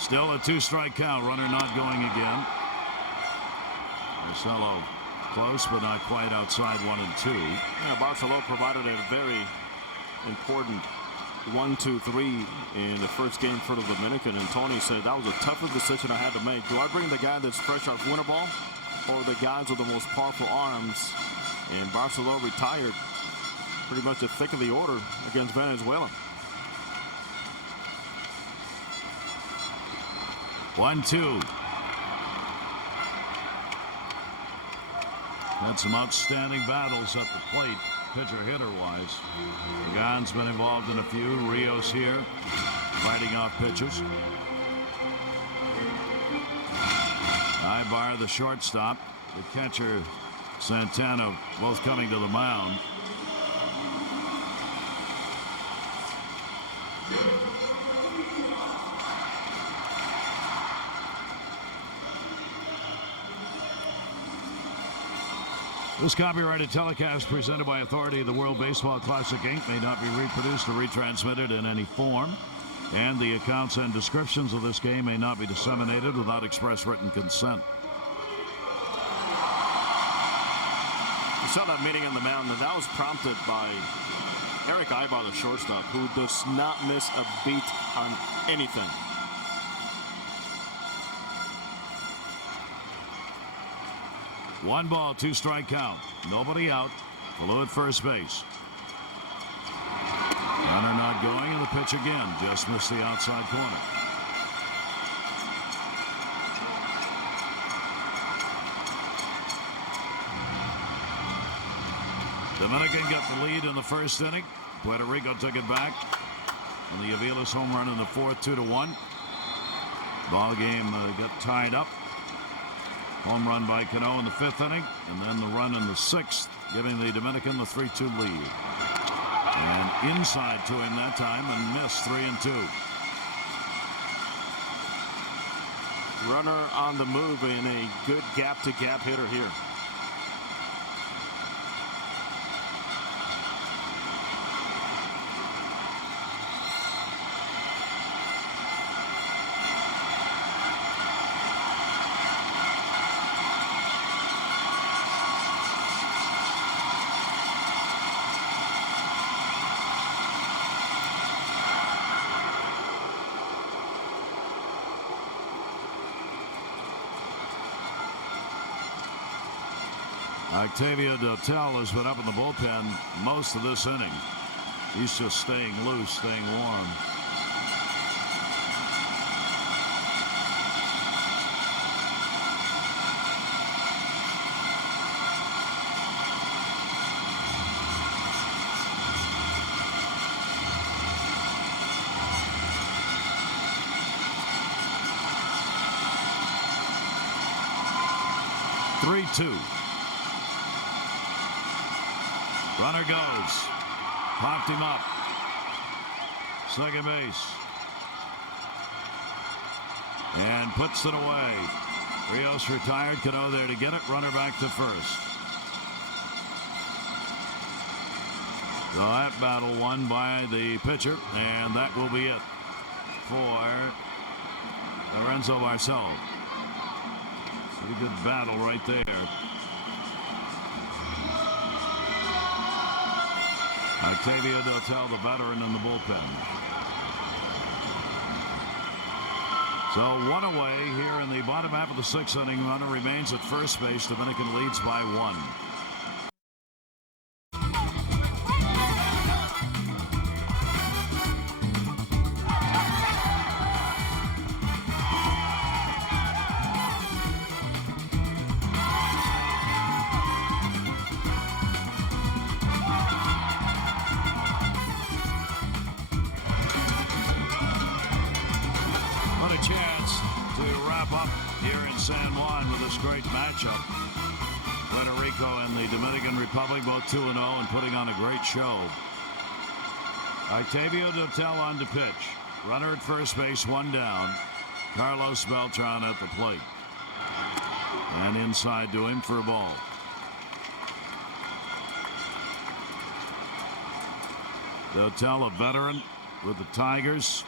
Still a 2-strike count. Runner not going again. Marcelo close, but not quite outside 1 and 2. Yeah, Barcelo provided a very important 1-2-3 in the first game for the Dominican, and Tony said that was a tougher decision I had to make. Do I bring the guy that's fresh off winter ball or the guys with the most powerful arms? And Barcelo retired pretty much the thick of the order against Venezuela. 1-2. Had some outstanding battles at the plate, pitcher-hitter-wise. Pagan's been involved in a few. Rios here, fighting off pitches. Ibar, the shortstop. The catcher, Santana, both coming to the mound. This copyrighted telecast presented by authority of the World Baseball Classic, Inc. may not be reproduced or retransmitted in any form, and the accounts and descriptions of this game may not be disseminated without express written consent. You saw that meeting on the mound, and that was prompted by Eric Ibar, the shortstop, who does not miss a beat on anything. One ball, 2-strike count. Nobody out. Below at first base. Runner not going, and the pitch again. Just missed the outside corner. Dominican got the lead in the first inning. Puerto Rico took it back. And the Aviles home run in the fourth, 2-1. Ball game got tied up. Home run by Cano in the 5th inning, and then the run in the 6th, giving the Dominican the 3-2 lead. And inside to him that time and missed 3-2. Runner on the move and a good gap-to-gap hitter here. Octavio Dotel has been up in the bullpen most of this inning. He's just staying loose, staying warm. 3-2. Runner goes. Popped him up. Second base. And puts it away. Rios retired. Cano there to get it. Runner back to first. So that battle won by the pitcher, and that will be it for Lorenzo Barcelo. Pretty good battle right there. Octavio Dotel, the veteran, in the bullpen. So one away here in the bottom half of the sixth inning. Runner remains at first base. Dominican leads by 1. Chance to wrap up here in San Juan with this great matchup. Puerto Rico and the Dominican Republic, both 2-0 and putting on a great show. Octavio Dotel on to pitch. Runner at first base, 1 down. Carlos Beltran at the plate. And inside to him for a ball. Dotel, a veteran with the Tigers.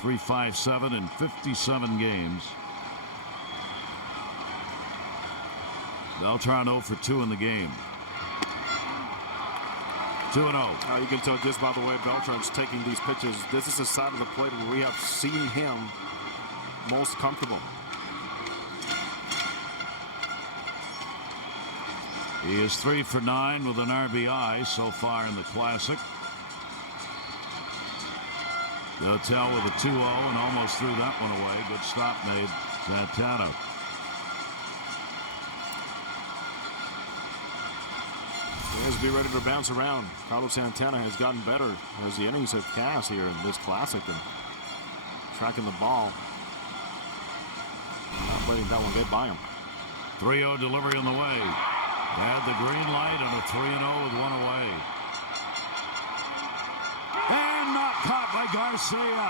3.57 in 57 games. Beltran 0 for 2 in the game. 2-0. You can tell just by the way Beltran's taking these pitches. This is the side of the plate where we have seen him most comfortable. He is 3 for 9 with an RBI so far in the Classic. Dotel with a 2-0 and almost threw that one away. Good stop made. Santana. Let's be ready to bounce around. Carlos Santana has gotten better as the innings have passed here in this Classic and tracking the ball. Not letting that one get by him. 3-0 delivery on the way. Had the green light and a 3-0 with 1 away. And not caught by Garcia.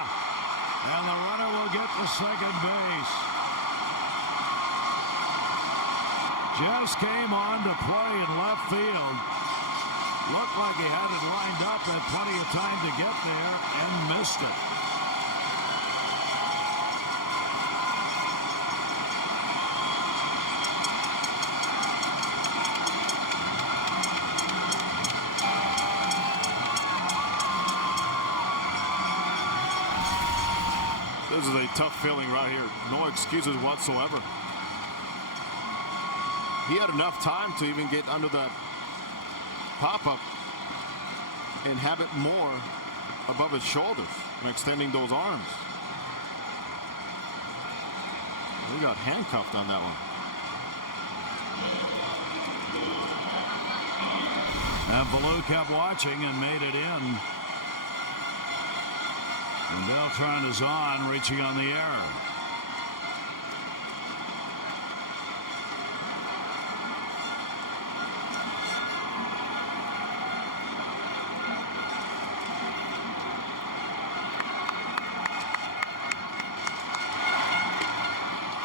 And the runner will get to second base. Just came on to play in left field. Looked like he had it lined up, had plenty of time to get there, and missed it. This is a tough feeling right here. No excuses whatsoever. He had enough time to even get under that pop-up and have it more above his shoulders and extending those arms. We got handcuffed on that one. And Ballou kept watching and made it in. And Beltran is on, reaching on the error.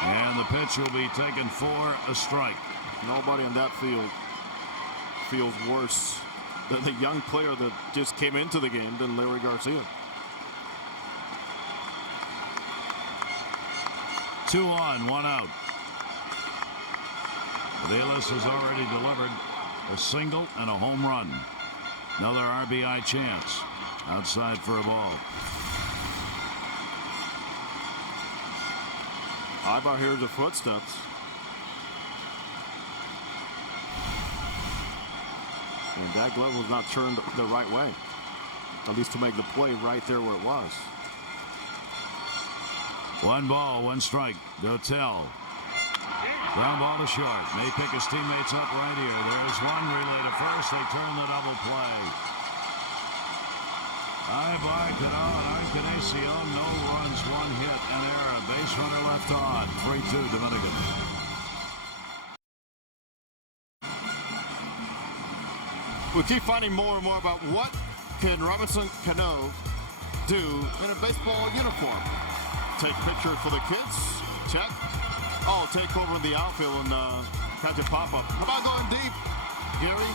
And the pitch will be taken for a strike. Nobody in that field feels worse than the young player that just came into the game than Larry Garcia. 2 on, 1 out. Aviles has already delivered a single and a home run. Another RBI chance. Outside for a ball. Ibar hears the footsteps. And that glove was not turned the right way. At least to make the play right there where it was. 1 ball, 1 strike. Dotel. Ground ball to short. May pick his teammates up right here. There's one relay to first. They turn the double play. Ibar, Cano, and Arcanesio. No runs, 1 hit, an error. Base runner left on. 3-2 Dominican. We keep finding more and more about what can Robinson Cano do in a baseball uniform. Take picture for the kids. Check. Oh, take over in the outfield and catch a pop-up. How about going deep, Gary?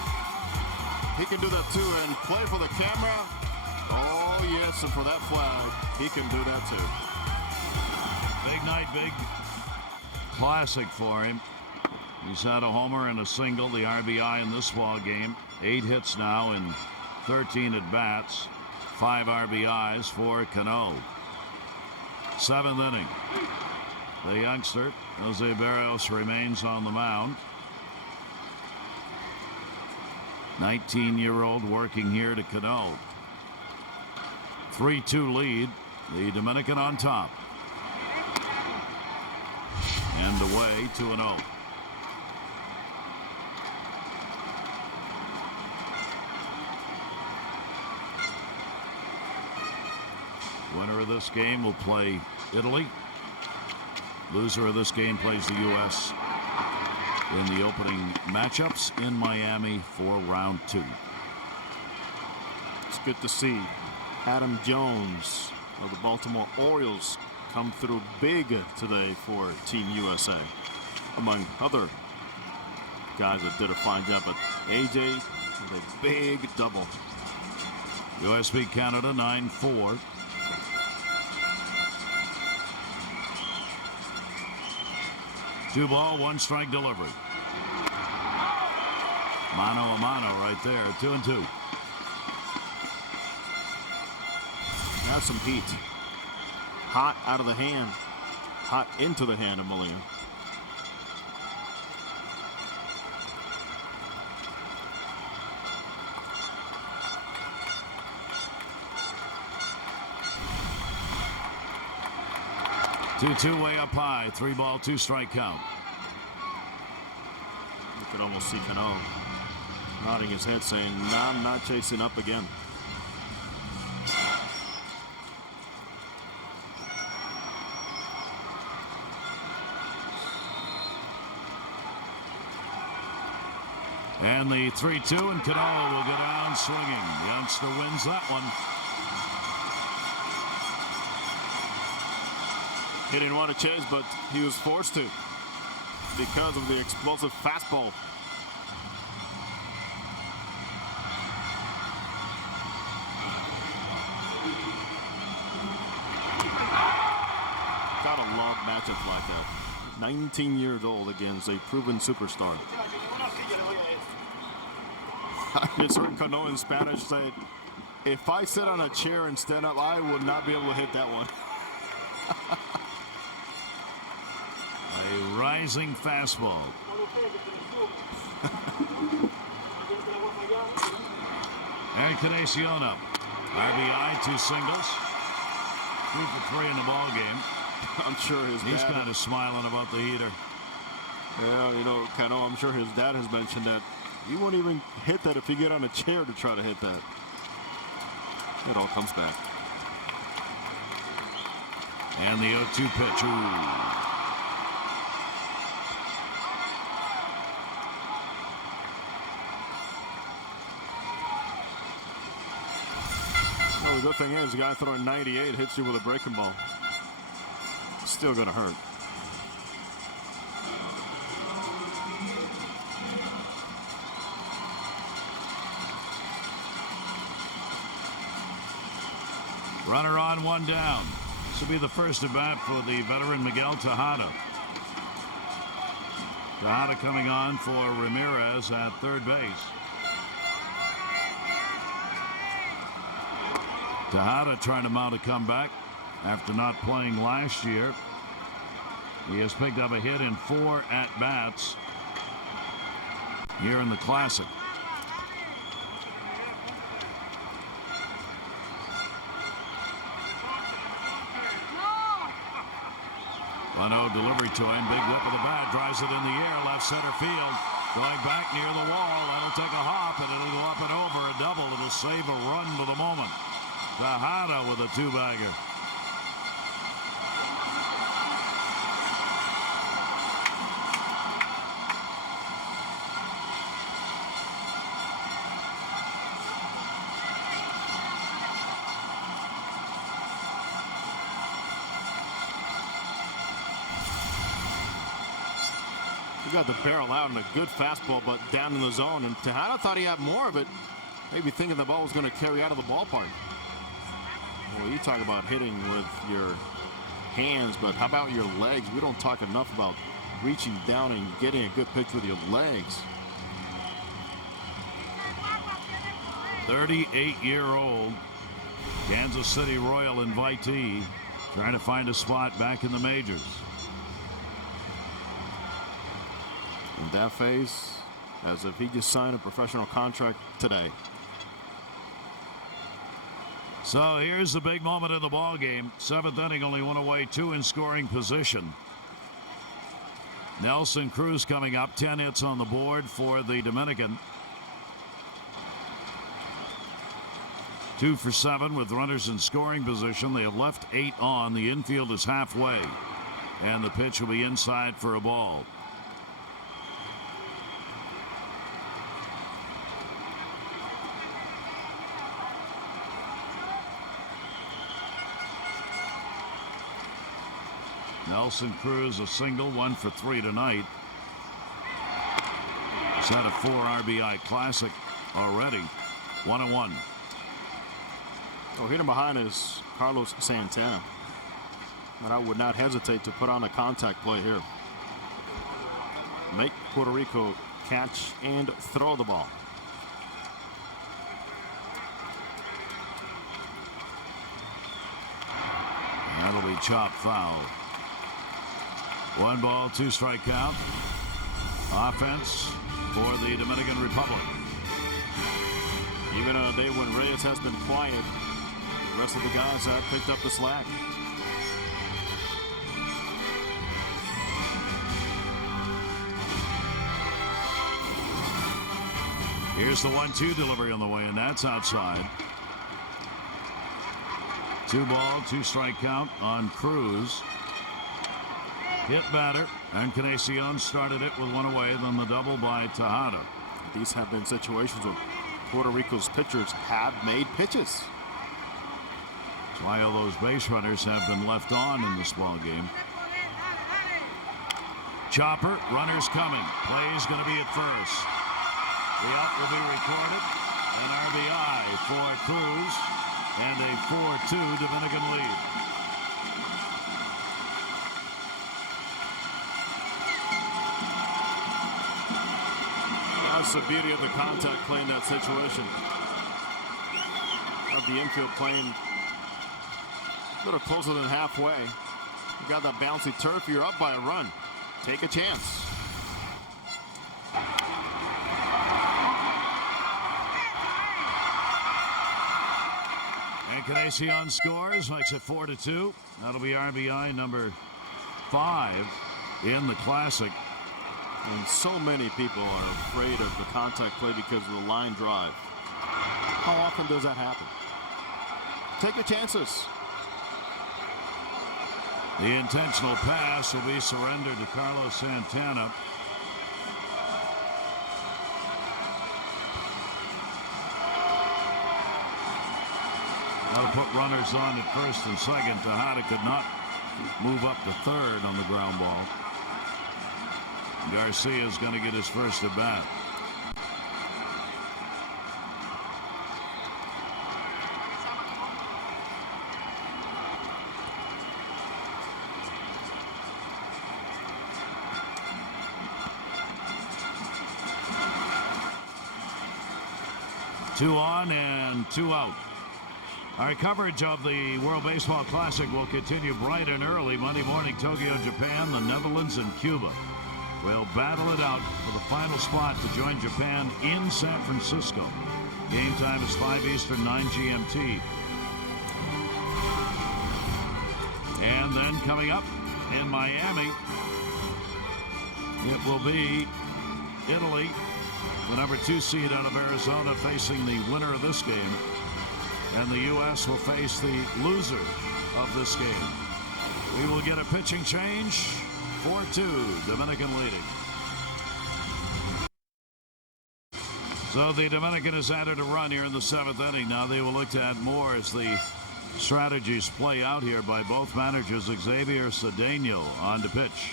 He can do that too, and play for the camera. Oh, yes, and for that flag, he can do that too. Big night, big classic for him. He's had a homer and a single, the RBI in this ball game. 8 hits now in 13 at-bats. 5 RBIs for Cano. 7th inning. The youngster, Jose Barrios, remains on the mound. 19-year-old working here to Cano. 3-2 lead. The Dominican on top. And away 2-0. Winner of this game will play Italy. Loser of this game plays the U.S. in the opening matchups in Miami for round 2. It's good to see Adam Jones of the Baltimore Orioles come through big today for Team USA, among other guys that did a fine job. But AJ with a big double. U.S. beat Canada 9-4. Two ball, 1 strike delivery. Mano a mano right there, 2-2. Have some heat. Hot out of the hand. Hot into the hand of Molina. Two way up high. 3 ball, 2 strike count. You could almost see Cano nodding his head saying, "Nah, I'm not chasing up again." And the 3-2, and Cano will go down swinging. The youngster wins that one. He didn't want to chase, but he was forced to because of the explosive fastball. Gotta love matchups like that. 19 years old against a proven superstar. I just heard Cano in Spanish say, "If I sit on a chair and stand up, I would not be able to hit that one." A rising fastball. Encarnacion up. RBI, 2 singles. 2 for 3 in the ball game. I'm sure he's kind of smiling about the heater. Yeah, you know, Cano, I'm sure his dad has mentioned that you won't even hit that if you get on a chair to try to hit that. It all comes back. And the 0-2 pitch. Ooh. Well, the good thing is, the guy throwing 98 hits you with a breaking ball. Still going to hurt. Runner on, 1 down. This will be the first at bat for the veteran Miguel Tejada. Tejada coming on for Ramirez at third base. Tejada trying to mount a comeback after not playing last year. He has picked up a hit in 4 at-bats here in the Classic. Leno delivery to him. Big whip of the bat. Drives it in the air. Left center field. Going back near the wall. That'll take a hop, and it'll go up and over. A double. It'll save a run for the moment. Tejada with a 2-bagger. He got the barrel out and a good fastball, but down in the zone. And Tejada thought he had more of it, maybe thinking the ball was going to carry out of the ballpark. Well, you talk about hitting with your hands, but how about your legs? We don't talk enough about reaching down and getting a good pitch with your legs. 38-year-old Kansas City Royal invitee trying to find a spot back in the majors. In that phase, as if he just signed a professional contract today. So here's the big moment in the ball game. 7th inning, only one away, 2 in scoring position. Nelson Cruz coming up, 10 hits on the board for the Dominican. 2 for 7 with runners in scoring position. They have left 8 on. The infield is halfway, and the pitch will be inside for a ball. Nelson Cruz a single, 1 for 3 tonight. He's had a 4 RBI classic already. 1-1. Oh, hitting behind is Carlos Santana. And I would not hesitate to put on a contact play here. Make Puerto Rico catch and throw the ball. That'll be chopped foul. 1 ball, 2 strike count. Offense for the Dominican Republic. Even on a day when Reyes has been quiet, the rest of the guys have picked up the slack. Here's the 1-2 delivery on the way, and that's outside. 2 ball, 2 strike count on Cruz. Hit batter, and Encarnacion started it with 1 away, then the double by Tejada. These have been situations where Puerto Rico's pitchers have made pitches. That's why all those base runners have been left on in this ball game. Chopper, runners coming. Play is going to be at first. The out will be recorded. An RBI for Cruz, and a 4-2 Dominican lead. That's the beauty of the contact play in that situation. Of the infield playing a little closer than halfway. You got that bouncy turf, you're up by a run. Take a chance. Encarnacion scores, makes it 4-2. That'll be RBI number 5 in the Classic. And so many people are afraid of the contact play because of the line drive. How often does that happen? Take your chances. The intentional pass will be surrendered to Carlos Santana. That'll put runners on at first and second. Tejada could not move up to third on the ground ball. Garcia is going to get his first at bat. Two on and 2 out. Our coverage of the World Baseball Classic will continue bright and early Monday morning. Tokyo, Japan, the Netherlands, and Cuba will battle it out for the final spot to join Japan in San Francisco. Game time is 5 Eastern, 9 GMT. And then coming up in Miami, it will be Italy, the number 2 seed out of Arizona, facing the winner of this game. And the U.S. will face the loser of this game. We will get a pitching change. 4-2, Dominican leading. So the Dominican has added a run here in the 7th inning. Now they will look to add more as the strategies play out here by both managers. Xavier Cedeno on to pitch.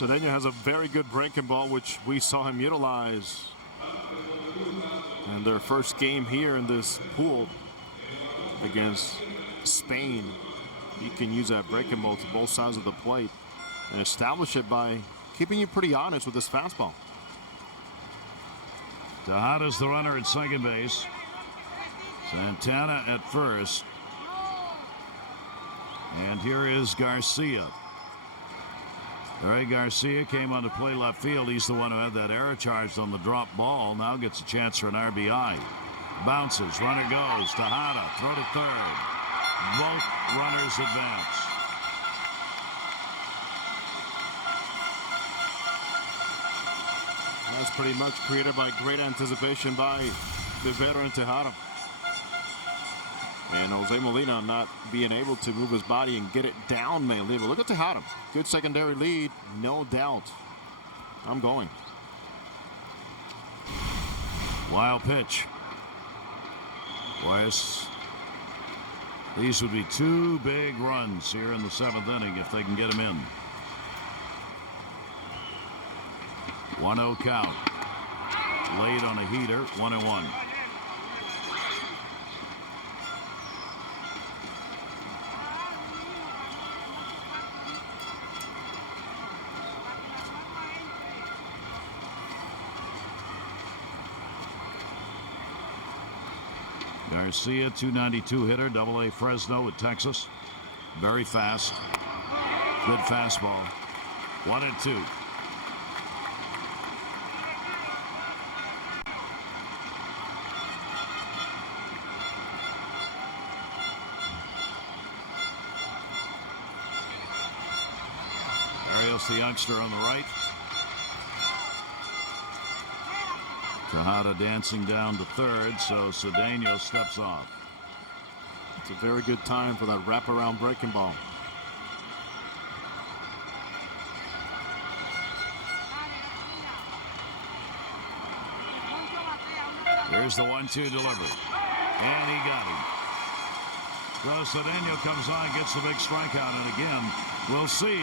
Cedeno has a very good breaking ball, which we saw him utilize. And their first game here in this pool against Spain, he can use that breaking ball to both sides of the plate and establish it by keeping you pretty honest with this fastball. Tejada's the runner at second base. Santana at first. And here is Garcia. Larry Garcia came on to play left field. He's the one who had that error charged on the drop ball. Now gets a chance for an RBI. Bounces. Runner goes. Tejada. Throw to third. Both runners advance. That's pretty much created by great anticipation by the veteran Tejada. And Jose Molina not being able to move his body and get it down mainly. But look at Tejada. Good secondary lead, no doubt. I'm going. Wild pitch. Weiss. These would be two big runs here in the seventh inning if they can get them in. 1-0 count. Late on a heater, 1-1. Garcia, 292 hitter, Double-A Fresno at Texas. Very fast. Good fastball. 1-2. Arias, the youngster, on the right. Tejada dancing down to third, so Cedeno steps off. It's a very good time for that wraparound breaking ball. Here's the 1-2 delivery. And he got him. So Cedeno comes on, gets the big strikeout, and again, we'll see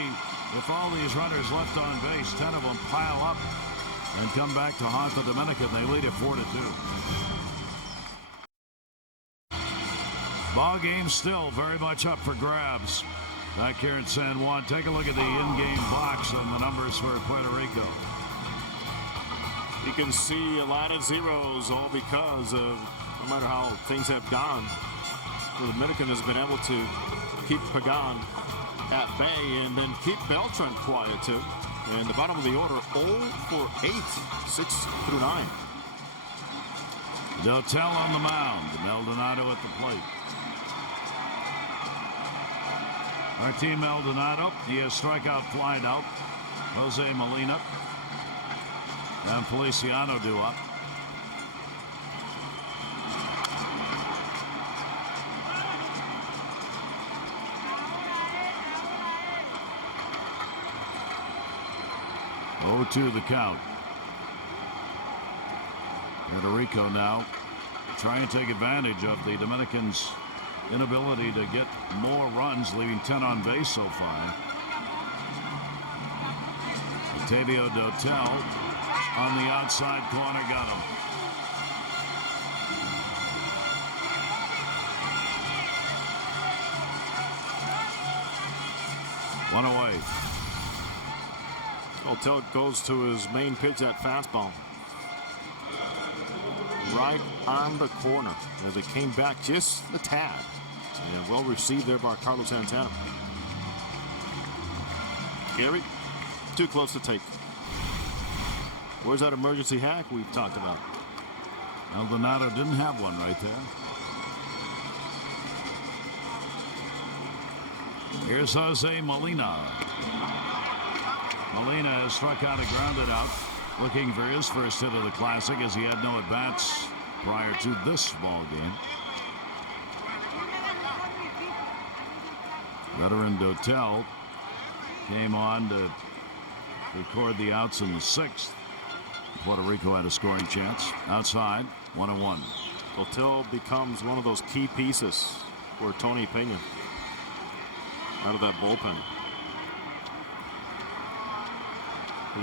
if all these runners left on base, 10 of them pile up and come back to haunt the Dominican. They lead it 4-2. Ball game still very much up for grabs back here in San Juan. Take a look at the in-game box and the numbers for Puerto Rico. You can see a lot of zeros, all because of, no matter how things have gone, the Dominican has been able to keep Pagan at bay and then keep Beltran quiet too. And the bottom of the order, 0 for 8, 6 through 9. Dotel on the mound. Maldonado at the plate. Martin Maldonado, he has strikeout flied out. Jose Molina and Feliciano due up. To the count. Puerto Rico now trying to take advantage of the Dominicans' inability to get more runs, leaving 10 on base so far. Octavio Dotel on the outside corner, got him. One away. Dotel goes to his main pitch, that fastball. Right on the corner as it came back just a tad. And well received there by Carlos Santana. Gary, too close to take. Where's that emergency hack we've talked about? Maldonado didn't have one right there. Here's Jose Molina. Molina has struck out and grounded out, looking for his first hit of the Classic as he had no at-bats prior to this ball game. Veteran Dotel came on to record the outs in the sixth. Puerto Rico had a scoring chance. Outside, 1-1. Dotel becomes one of those key pieces for Tony Pena out of that bullpen.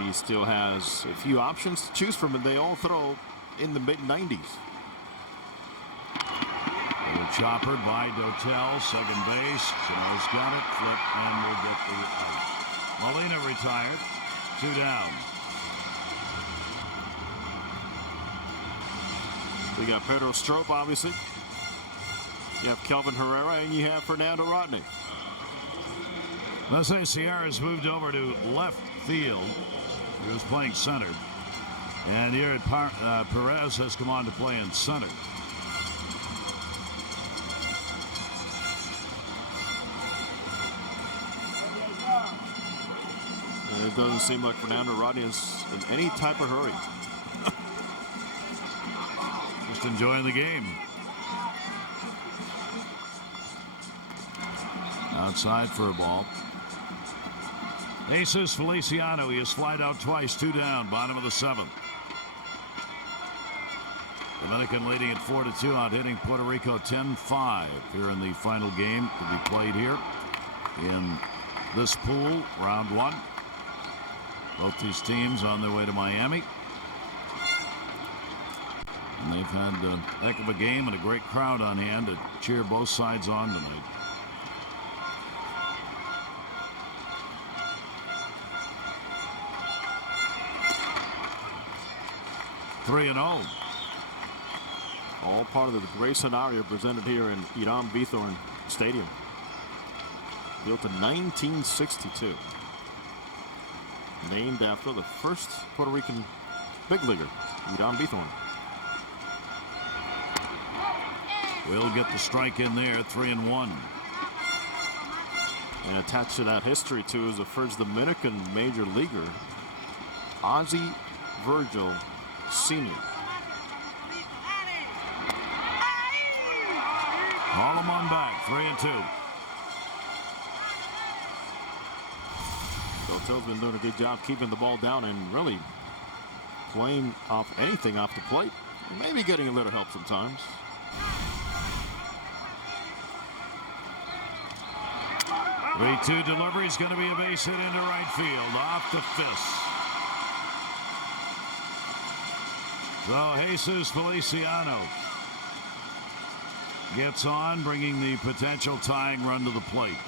He still has a few options to choose from, and they all throw in the mid-90s. Chopper by Dotel, second base. Cano's got it, flip, and will get the out. Molina retired, 2 down. We got Pedro Strop, obviously. You have Kelvin Herrera, and you have Fernando Rodney. Let's say Sierra's moved over to left field. He was playing center. And here Perez has come on to play in center. And it doesn't seem like Fernando Rodney is in any type of hurry. Just enjoying the game. Outside for a ball. Jesus Feliciano, he has flied out twice, 2 down, bottom of the 7th. Dominican leading at 4-2 on hitting Puerto Rico 10-5 here in the final game to be played here in this pool, round 1. Both these teams on their way to Miami. And they've had a heck of a game and a great crowd on hand to cheer both sides on tonight. Three and 0. All part of the great scenario presented here in Hiram Bithorn Stadium. Built in 1962. Named after the first Puerto Rican big leaguer, Hiram Bithorn. We'll get the strike in there, 3 and 1. And attached to that history, too, is the first Dominican major leaguer, Ozzie Virgil Sr. Haul him on back, 3 and 2. Dotel's been doing a good job keeping the ball down and really playing off anything off the plate. Maybe getting a little help sometimes. Three-two delivery is going to be a base hit into right field, off the fist. So Jesus Feliciano gets on, bringing the potential tying run to the plate.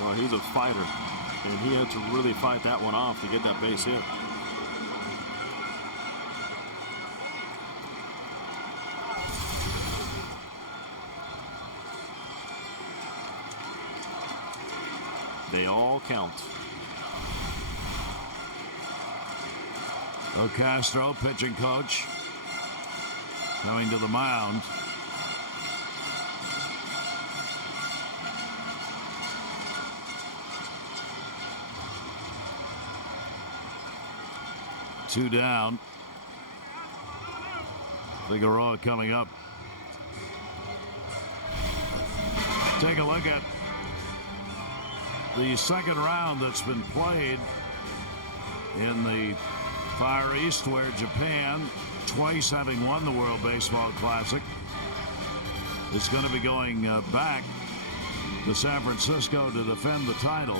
Well, he's a fighter, and he had to really fight that one off to get that base hit. They all count. Castro, pitching coach, coming to the mound. Two down. Figueroa coming up. Take a look at the second round that's been played in the Far East, where Japan, twice having won the World Baseball Classic, is going to be going back to San Francisco to defend the title.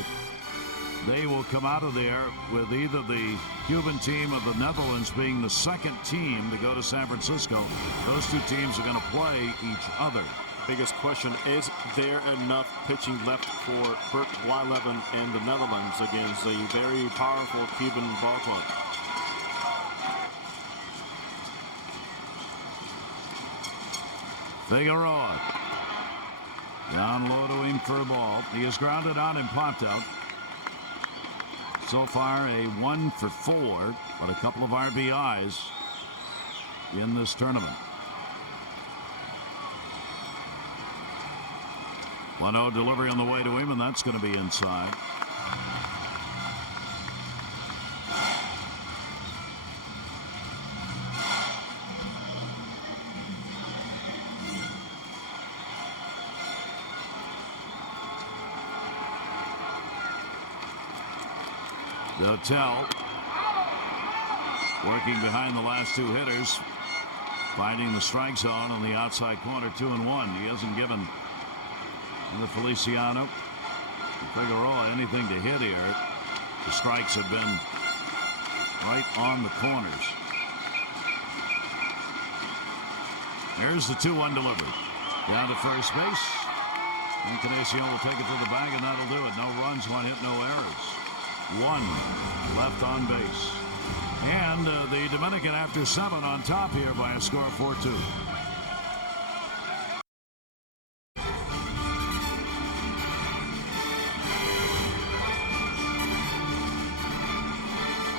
They will come out of there with either the Cuban team or the Netherlands being the second team to go to San Francisco. Those two teams are going to play each other. Biggest question, is there enough pitching left for Bert Blyleven and the Netherlands against a very powerful Cuban ball club? Figueroa down low to him for a ball. He is grounded out and popped out. So far a 1 for 4, but a couple of RBIs in this tournament. 1-0 delivery on the way to him, and that's going to be inside. Dotel working behind the last two hitters, finding the strike zone on the outside corner, 2-1. He hasn't given And the Feliciano. Figueroa, anything to hit here. The strikes have been right on the corners. Here's the 2-1 delivery. Down to first base. Encarnacion will take it to the bag, and that'll do it. No runs, 1 hit, no errors. 1 left on base. And the Dominican after 7 on top here by a score of 4-2.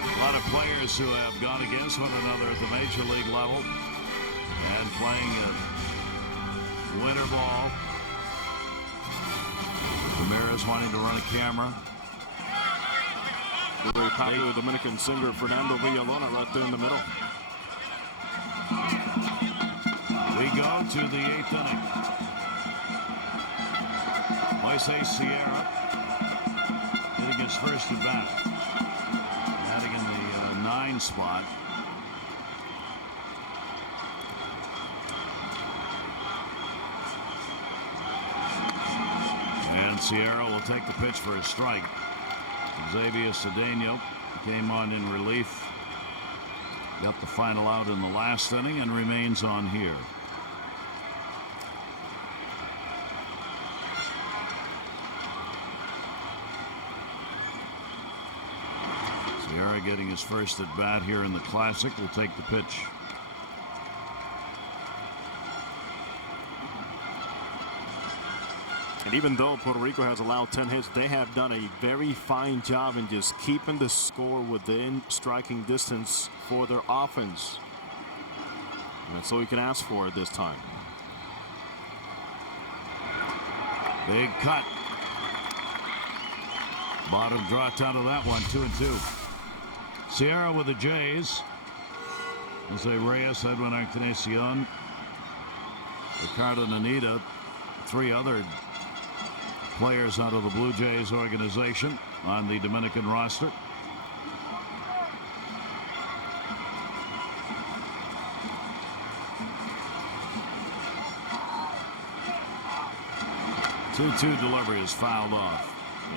A lot of players who have gone against one another at the major league level and playing winter ball. Ramirez wanting to run a camera. The very popular Dominican singer Fernando Villalona right there in the middle. We go to the 8th inning. Moises Sierra hitting his first at bat. Batting in the 9 spot. And Sierra will take the pitch for a strike. Xavier Cedeno came on in relief. Got the final out in the last inning and remains on here. Sierra getting his first at bat here in the Classic will take the pitch. And even though Puerto Rico has allowed 10 hits, they have done a very fine job in just keeping the score within striking distance for their offense. And that's all you can ask for at this time. Big cut. Bottom drop down to that one, 2-2. Sierra with the Jays. Jose Reyes, Edwin Encarnacion, Ricardo Nanita, 3 other players out of the Blue Jays organization on the Dominican roster. Two delivery is fouled off.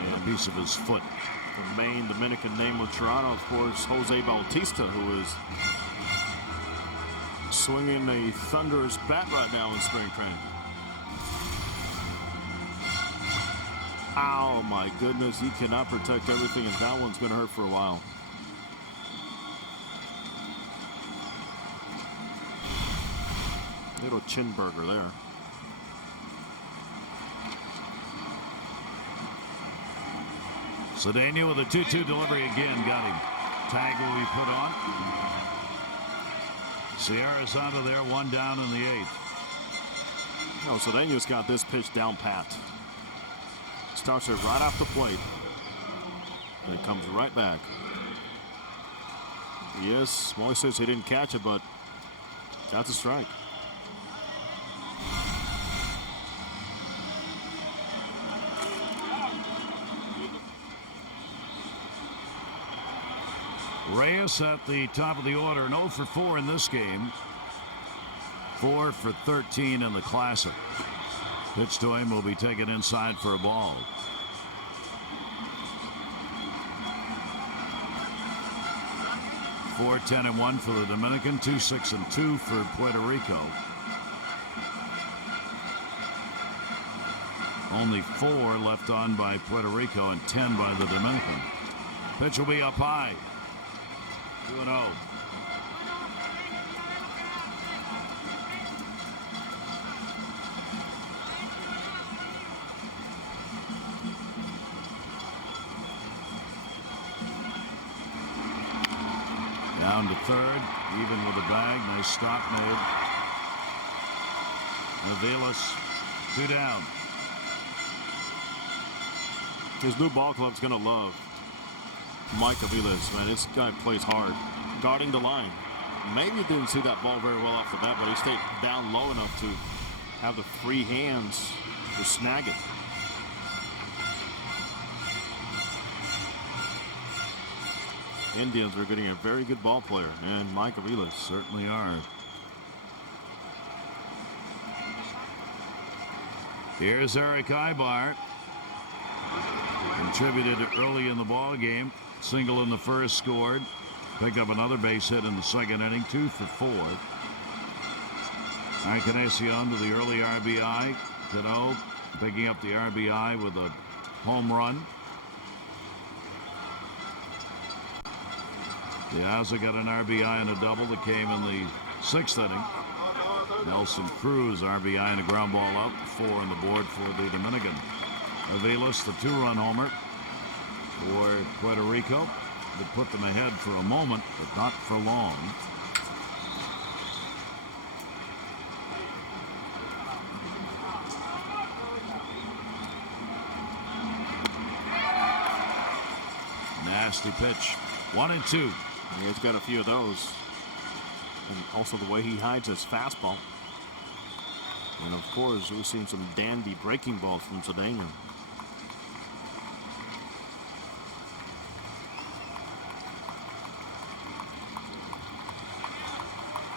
And a piece of his foot. The main Dominican name of Toronto, of course, Jose Bautista, who is swinging a thunderous bat right now in spring training. Oh my goodness, he cannot protect everything, and that one's going to hurt for a while. Little chin burger there. Cedeno with a 2-2 delivery again. Got him. Tag will be put on. Sierra's onto there. 1 down in the 8th. Oh, Cedeno's got this pitch down pat. Starts it right off the plate. And it comes right back. Yes, Moises, he didn't catch it, but that's a strike. Reyes at the top of the order, an 0 for 4 in this game. 4 for 13 in the Classic. Pitch to him will be taken inside for a ball. Four, 10-1 for the Dominican. 2-6-2 for Puerto Rico. Only 4 left on by Puerto Rico and 10 by the Dominican. Pitch will be up high. 2-0. Down to third, even with the bag. Nice stop made. Aviles, 2 down. His new ball club's going to love Mike Aviles, man. This guy plays hard, guarding the line. Maybe didn't see that ball very well off the bat, but he stayed down low enough to have the free hands to snag it. Indians are getting a very good ball player, and Mike Aviles certainly are. Here's Eric Ibar. Contributed early in the ball game. Single in the first, scored. Picked up another base hit in the second inning, 2 for 4. Encarnacion to the early RBI. Cano picking up the RBI with a home run. Diaz got an RBI and a double that came in the 6th inning. Nelson Cruz RBI and a ground ball out. 4 on the board for the Dominican. Aviles, the 2-run homer for Puerto Rico. That put them ahead for a moment, but not for long. Nasty pitch. 1-2. He's got a few of those. And also the way he hides his fastball. And of course, we've seen some dandy breaking balls from Cedeno.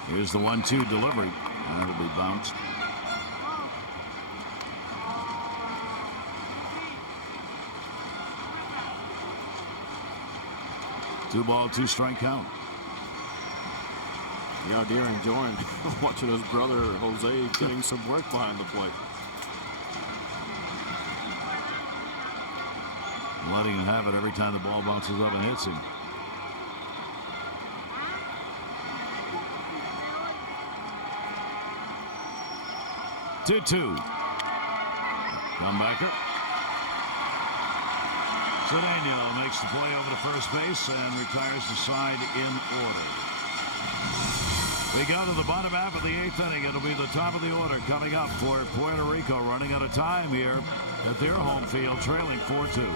Here's the 1-2 delivery. That'll be bounced. Two ball, 2 strike count. Yeah, Deere enjoying watching his brother Jose getting some work behind the plate. Letting him have it every time the ball bounces up and hits him. Two. Comebacker. Cedeno makes the play over to first base and retires the side in order. We go to the bottom half of the 8th inning. It'll be the top of the order coming up for Puerto Rico, running out of time here at their home field, trailing 4-2.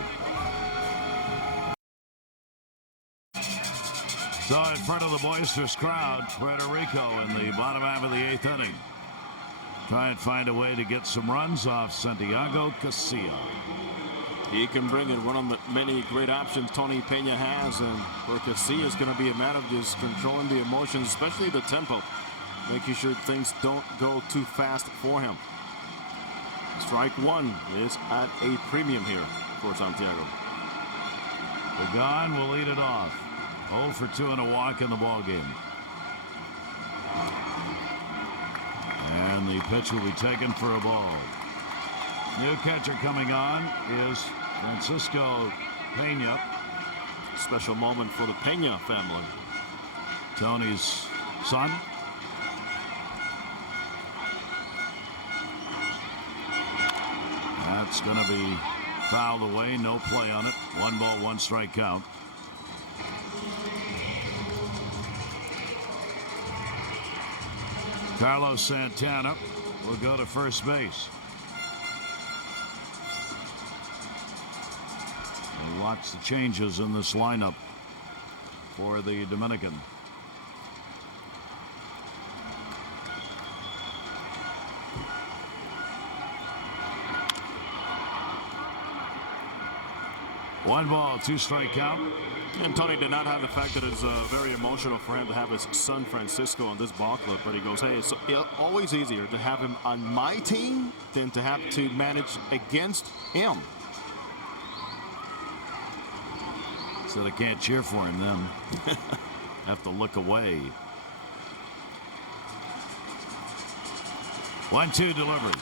So in front of the boisterous crowd, Puerto Rico in the bottom half of the 8th inning. Try and find a way to get some runs off Santiago Casilla. He can bring it, one of the many great options Tony Pena has, and for Casilla is going to be a matter of just controlling the emotions, especially the tempo, making sure things don't go too fast for him. Strike 1 is at a premium here for Santiago. Pagan will lead it off. 0 for 2 and a walk in the ball game. And the pitch will be taken for a ball. New catcher coming on is Francisco Pena. Special moment for the Pena family. Tony's son. That's going to be fouled away. No play on it. 1 ball, 1 strike count. Carlos Santana will go to first base. And watch the changes in this lineup for the Dominican. One ball, 2 strike count. And Tony did not have the fact that it's very emotional for him to have his son Francisco on this ball club, but he goes, hey, it's always easier to have him on my team than to have to manage against him. Said I can't cheer for him then. Have to look away. 1-2 delivery.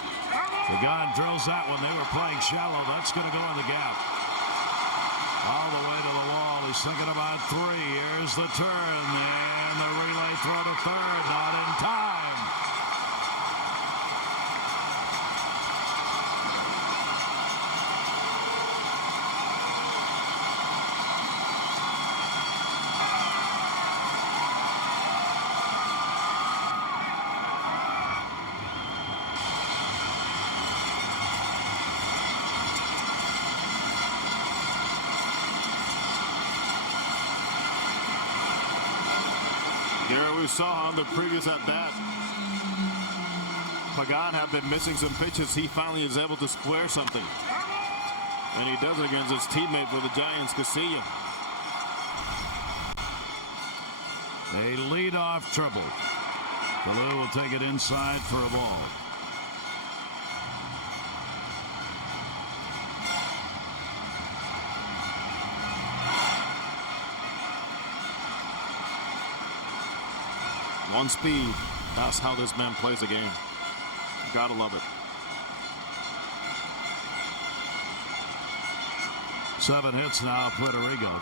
Pagan drills that one. They were playing shallow. That's going to go in the gap. All the way to the wall. He's thinking about 3. Here's the turn. And the relay throw to third. Not in time. Here we saw on the previous at-bat, Pagan had been missing some pitches. He finally is able to square something. And he does it against his teammate for the Giants, Casilla. A leadoff triple. Kalu will take it inside for a ball. On speed. That's how this man plays the game. Gotta love it. 7 hits now, Puerto Rico.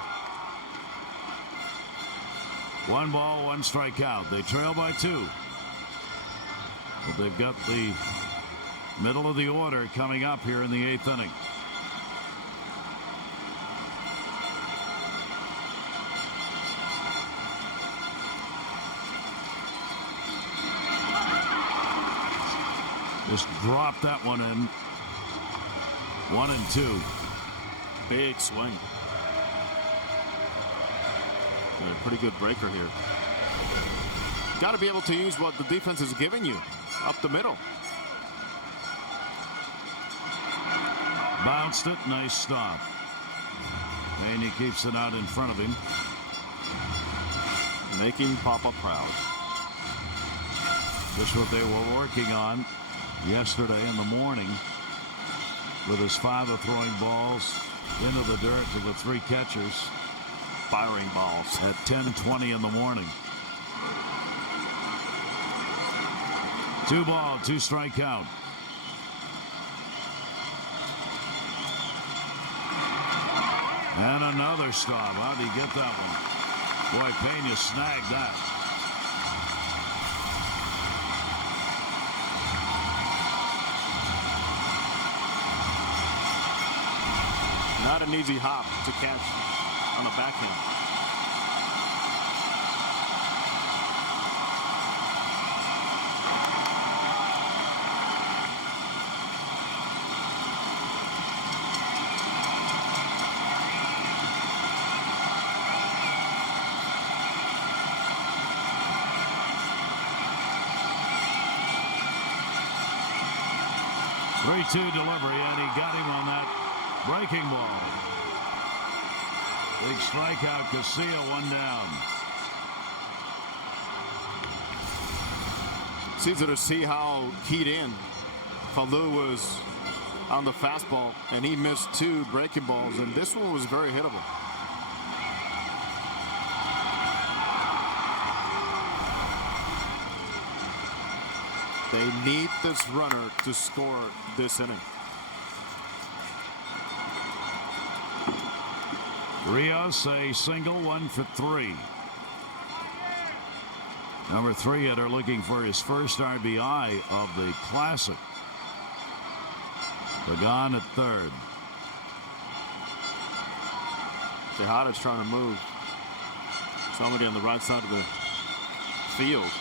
1 ball, 1 strikeout. They trail by 2. But they've got the middle of the order coming up here in the 8th inning. Just dropped that one in. 1 and 2. Big swing. A pretty good breaker here. Got to be able to use what the defense is giving you up the middle. Bounced it. Nice stop. And he keeps it out in front of him. Making Papa proud. Just what they were working on yesterday in the morning with his 5 of throwing balls into the dirt to the 3 catchers. Firing balls. At 10:20 in the morning. 2 ball, 2 strikeout. And another stop. How did he get that one? Boy, Pena snagged that. Not an easy hop to catch on the backhand. Three-two delivery, and he got him on that breaking ball. Big strikeout, Casilla, 1 down. It's easy to see how keyed in Falou was on the fastball, and he missed 2 breaking balls, and this one was very hittable. They need this runner to score this inning. Rios, a single, 1 for 3. Number 3 hitter looking for his first RBI of the Classic. Pagan at third. Tejada's trying to move somebody on the right side of the field.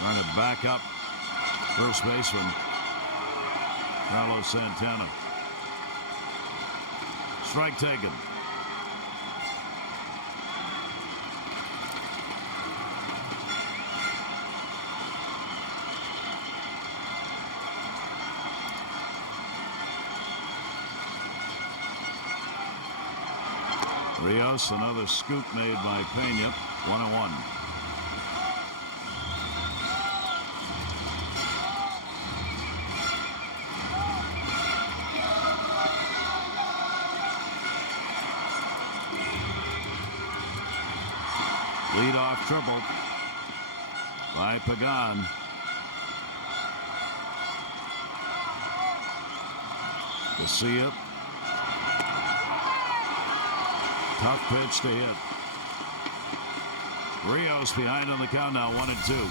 Trying to back up first baseman Carlos Santana. Strike taken. Rios, another scoop made by Pena. 1-1. Leadoff triple by Pagan. Casilla. Tough pitch to hit. Rios behind on the count now, 1-2.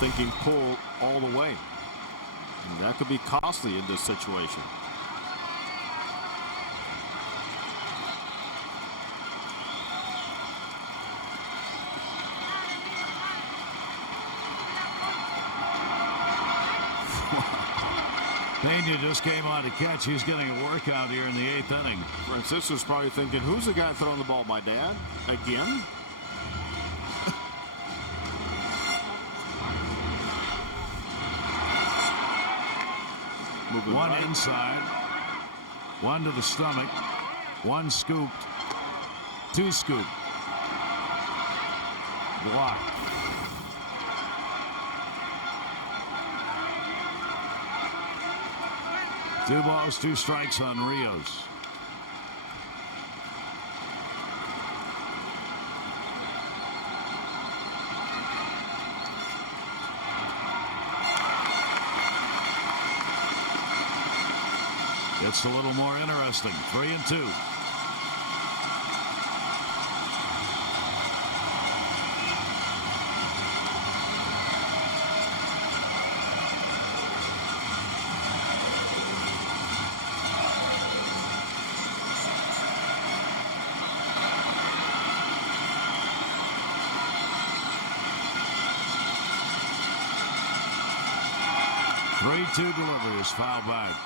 Thinking pull all the way. And that could be costly in this situation. Pena just came on to catch. He's getting a workout here in the 8th inning. Francisco's probably thinking, who's the guy throwing the ball? My dad? Again? One right. Inside. 1 to the stomach. 1 scooped. 2 scooped. Blocked. 2 balls, 2 strikes on Rios. It's a little more interesting. 3-2. Three-two delivery is fouled back.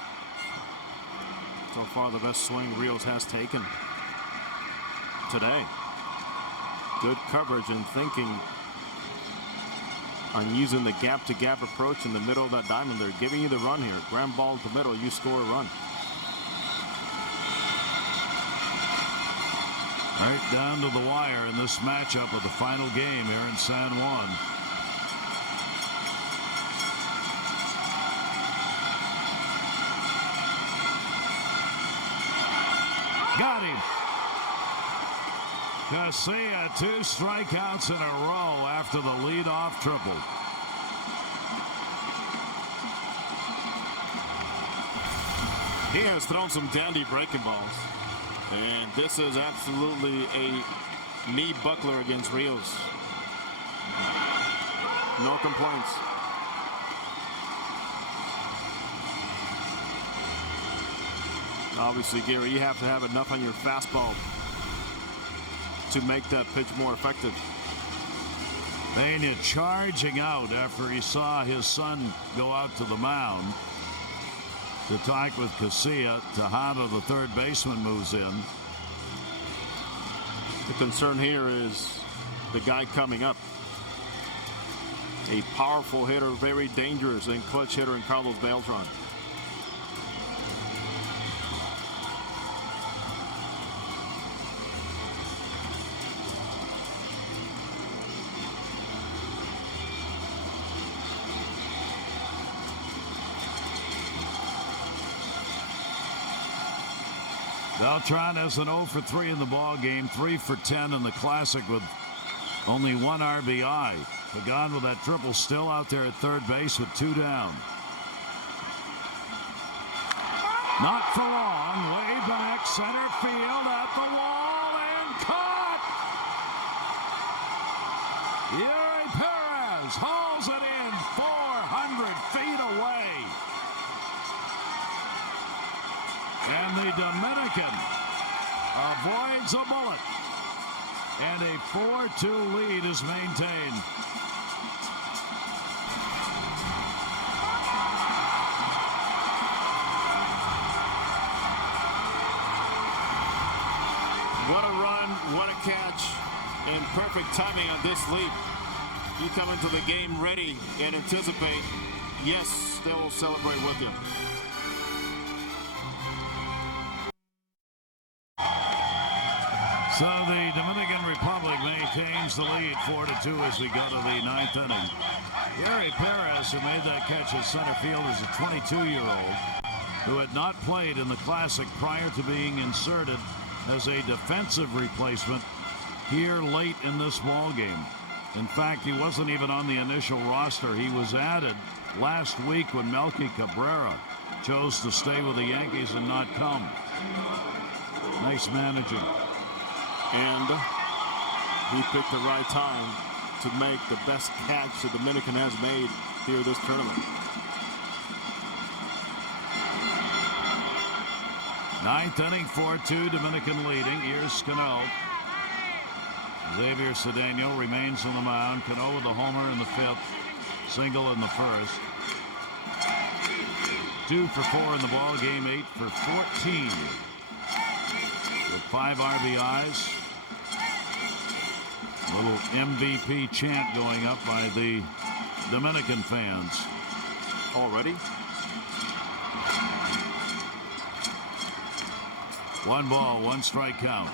So far, the best swing Rios has taken today. Good coverage and thinking on using the gap-to-gap approach in the middle of that diamond. They're giving you the run here. Ground ball to the middle, you score a run. Right down to the wire in this matchup of the final game here in San Juan. Got him. Garcia, 2 strikeouts in a row after the leadoff triple. He has thrown some dandy breaking balls. And this is absolutely a knee buckler against Rios. No complaints. Obviously, Gary, you have to have enough on your fastball to make that pitch more effective. Pena charging out after he saw his son go out to the mound to talk with Casilla. Tejada, the third baseman, moves in. The concern here is the guy coming up. A powerful hitter, very dangerous and clutch hitter in Carlos Beltran. Beltran has an 0 for 3 in the ball game, 3 for 10 in the Classic with only 1 RBI. Pagan with that triple still out there at third base with 2 down. Not for long. Way back center field at the wall and caught. Yuri Perez hauls it in 400 feet away. And the Dominican avoids a bullet. And a 4-2 lead is maintained. What a run, what a catch, and perfect timing on this leap. You come into the game ready and anticipate, yes, they will celebrate with you. So the Dominican Republic maintains the lead 4-2 as we go to the 9th inning. Yuri Perez, who made that catch at center field, is a 22-year-old who had not played in the Classic prior to being inserted as a defensive replacement here late in this ball game. In fact, he wasn't even on the initial roster. He was added last week when Melky Cabrera chose to stay with the Yankees and not come. Nice managing. And he picked the right time to make the best catch the Dominican has made here this tournament. 9th inning, 4-2, Dominican leading. Here's Cano. Xavier Cedeno remains on the mound. Cano with a homer in the 5th, single in the 1st. 2 for 4 in the ball game, 8 for 14. With 5 RBIs. Little MVP chant going up by the Dominican fans. Already? 1 ball, 1 strike count.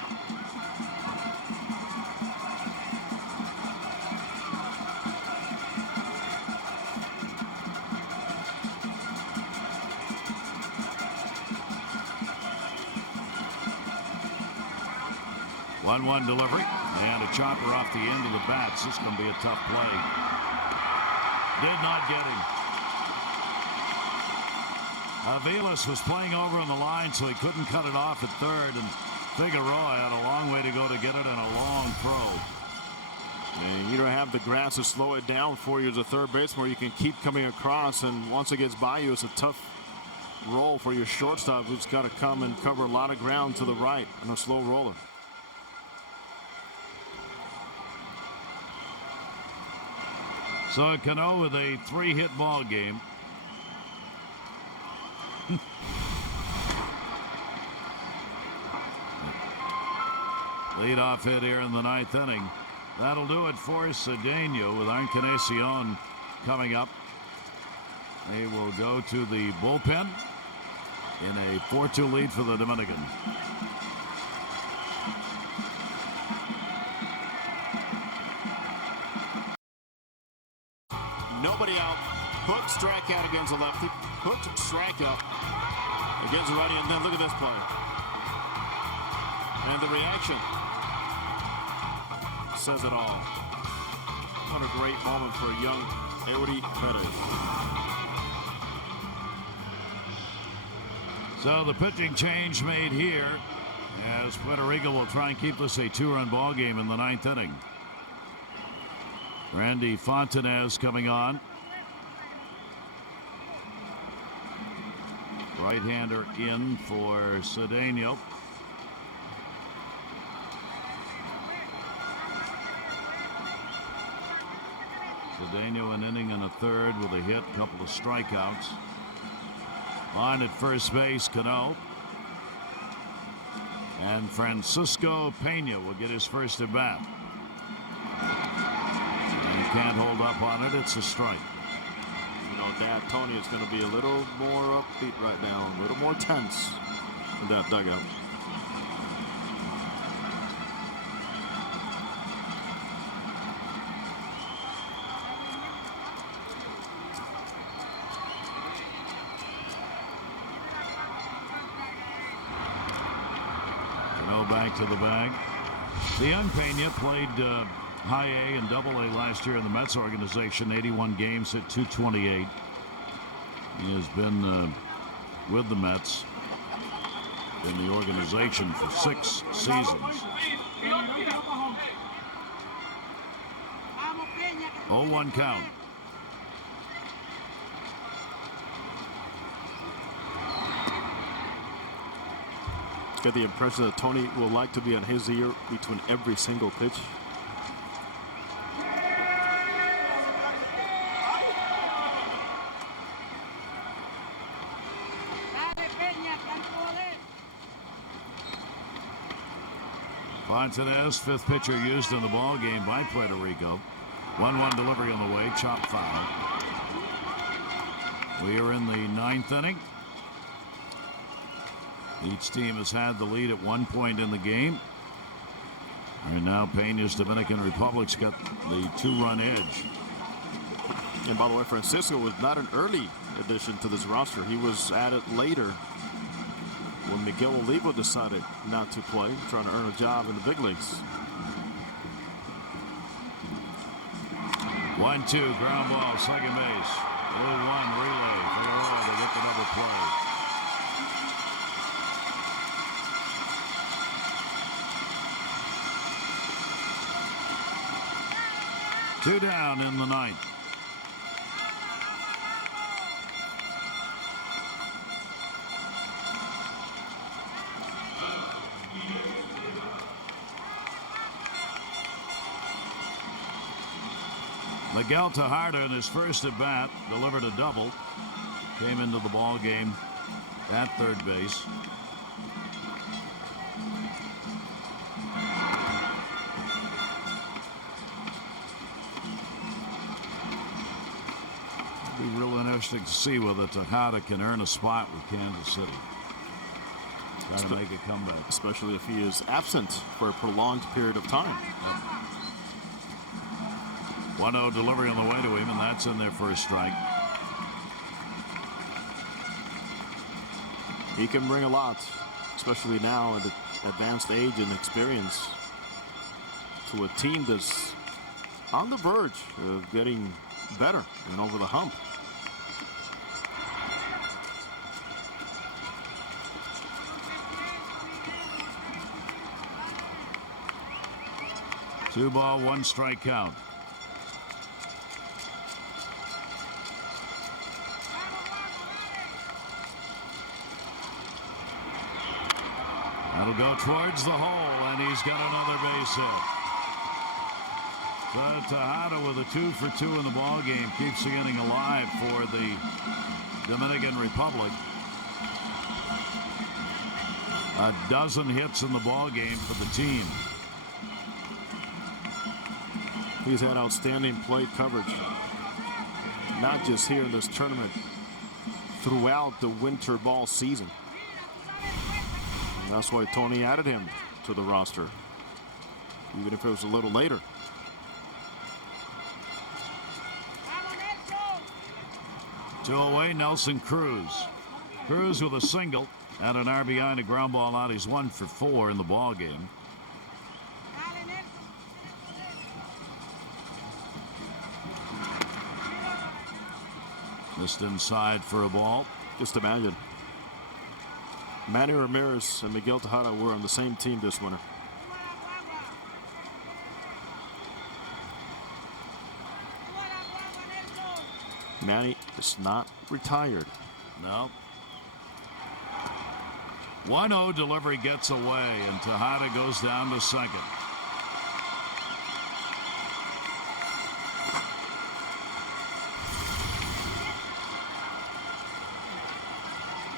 1-1 delivery and a chopper off the end of the bats. This is going to be a tough play. Did not get him. Aviles was playing over on the line, so he couldn't cut it off at third, and Figueroa had a long way to go to get it and a long throw. And you don't have the grass to slow it down for you as a third baseman, where you can keep coming across, and once it gets by you, it's a tough roll for your shortstop, who's got to come and cover a lot of ground to the right on a slow roller. So Cano with a 3-hit ball game. Leadoff hit here in the 9th inning. That'll do it for Cedeno, with Encarnacion coming up. They will go to the bullpen in a 4-2 lead for the Dominican. Nobody out. Hook strikeout against the lefty. Hooked strikeout against the righty. And then look at this play. And the reaction says it all. What a great moment for a young Eury Perez. So the pitching change made here, as Puerto Rico will try and keep this a 2-run ball game in the 9th inning. Randy Fontanez coming on. Right-hander in for Cedeno. Cedeno an inning and a third with a hit, couple of strikeouts. Line at first base, Cano. And Francisco Pena will get his first at bat. And he can't hold up on it. It's a strike. You know, Dad Tony is going to be a little more upbeat right now, a little more tense in that dugout. Back to the bag. The young Pena played high A and double A last year in the Mets organization. 81 games at .228. He has been with the Mets in the organization for 6 seasons. 0-1 count. Get the impression that Tony will like to be on his ear between every single pitch. Fontanez, 5th pitcher used in the ball game by Puerto Rico. 1-1 delivery on the way, chop foul. We are in the 9th inning. Each team has had the lead at 1 point in the game. And now Pena's Dominican Republic's got the 2-run edge. And by the way, Francisco was not an early addition to this roster. He was added later when Miguel Olivo decided not to play, trying to earn a job in the big leagues. 1-2, ground ball, second base. 0-1 relay. Figueroa to get the double play. Two down in the 9th. Miguel Tejada in his first at bat delivered a double. Came into the ball game at third base. It'll be real interesting to see whether Tejada can earn a spot with Kansas City. Trying to make a comeback. Especially if he is absent for a prolonged period of time. 1-0 delivery on the way to him, and that's in there for a strike. He can bring a lot, especially now at the advanced age and experience. to a team that's on the verge of getting better and over the hump. Two ball, one strike count. That'll go towards the hole, and he's got another base hit. So Tejada with a 2 for 2 in the ball game keeps the inning alive for the Dominican Republic. A dozen hits in the ball game for the team. He's had outstanding plate coverage, not just here in this tournament, throughout the winter ball season. And that's why Tony added him to the roster, even if it was a little later. Two away, Nelson Cruz. Cruz with a single and an RBI and a ground ball out. He's 1 for 4 in the ball game. Just inside for a ball. Just imagine. Manny Ramirez and Miguel Tejada were on the same team this winter. Manny is not retired. No. 1-0 delivery gets away, and Tejada goes down to second.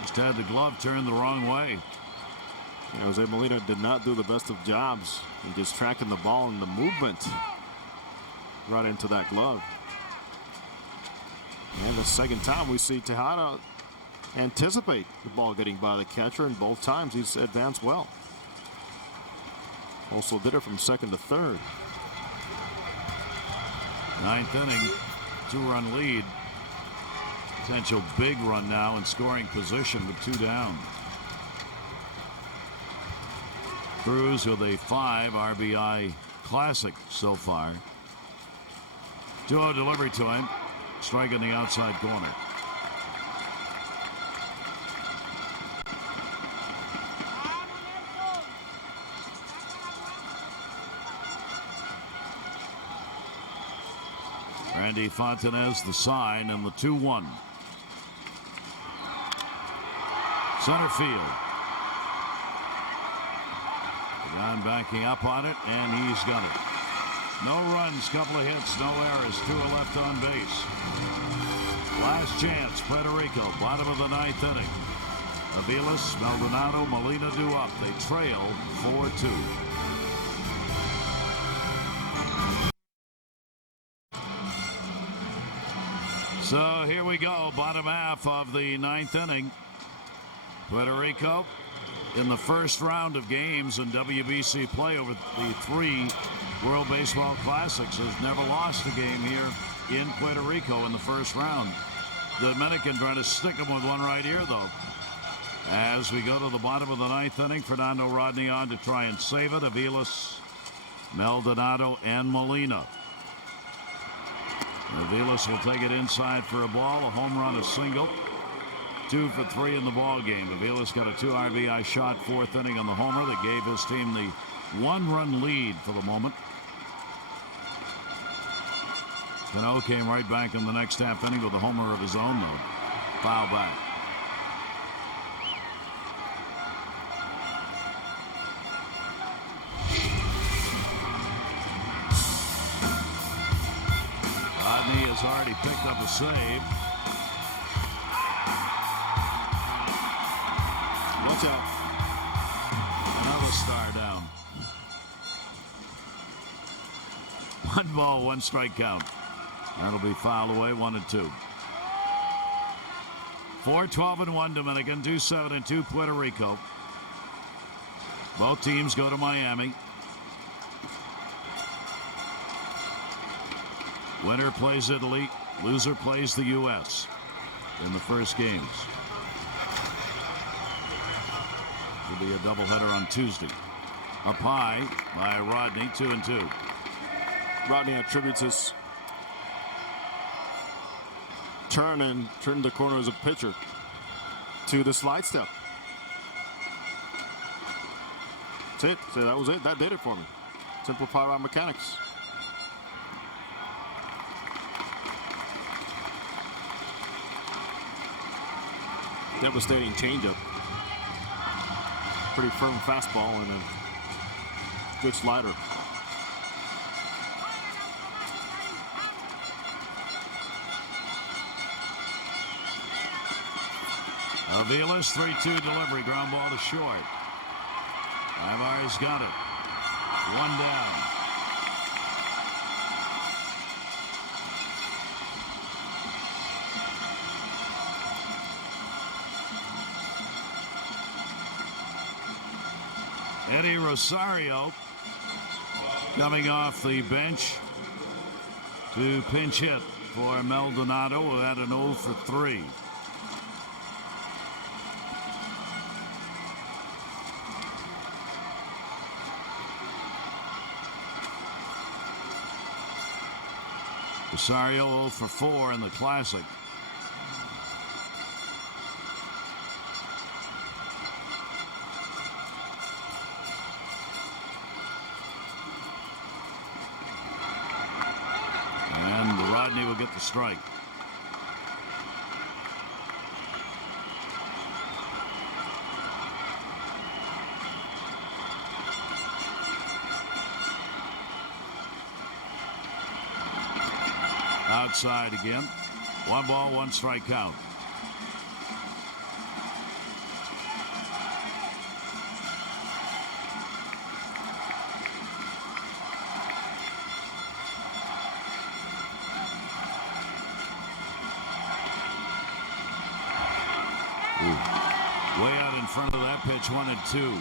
Just had the glove turned the wrong way. Jose Molina did not do the best of jobs in just tracking the ball and the movement right into that glove. And the second time we see Tejada anticipate the ball getting by the catcher, and both times he's advanced well. Also did it from second to third. Ninth inning, 2-run lead. Potential big run now in scoring position with 2 down. Cruz with a 5 RBI classic so far. 2-0 delivery to him. Strike in the outside corner. Randy Fontanez the sign, and the 2-1. Center field. John backing up on it, and he's got it. No runs, couple of hits, no errors, 2 are left on base. Last chance, Puerto Rico, bottom of the 9th inning. Aviles, Maldonado, Molina due up. They trail 4-2. So here we go, bottom half of the 9th inning. Puerto Rico in the first round of games in WBC play over the 3 World Baseball Classics has never lost a game here in Puerto Rico in the first round. The Dominican trying to stick them with one right here, though. As we go to the bottom of the 9th inning, Fernando Rodney on to try and save it. Aviles, Maldonado, and Molina. Aviles will take it inside for a ball. A home run, a single. 2 for 3 in the ball game. Aviles got a 2 RBI shot 4th inning on the homer that gave his team the 1-run lead for the moment. Cano came right back in the next half inning with a homer of his own, though. Foul back. Rodney has already picked up a save. Watch out. Another star down. 1 ball, 1 strike count. That'll be fouled away, 1-2. 4-12-1 Dominican, 2-7-2 Puerto Rico. Both teams go to Miami. Winner plays Italy, loser plays the U.S. in the first games. Will be a doubleheader on Tuesday. up high by Rodney, 2-2. Rodney attributes his turn the corner as a pitcher to the slide step. That's it. So that was it. That did it for me. Simplify my mechanics. Devastating changeup. Pretty firm fastball and a good slider. Avila's 3-2 delivery, ground ball to short. Ivar's got it. One down. Eddie Rosario coming off the bench to pinch hit for Maldonado, who had an 0 for 3. Rosario 0 for 4 in the Classic. And Rodney will get the strike. Outside again. 1 ball, 1 strike count. Way out in front of that pitch, 1-2.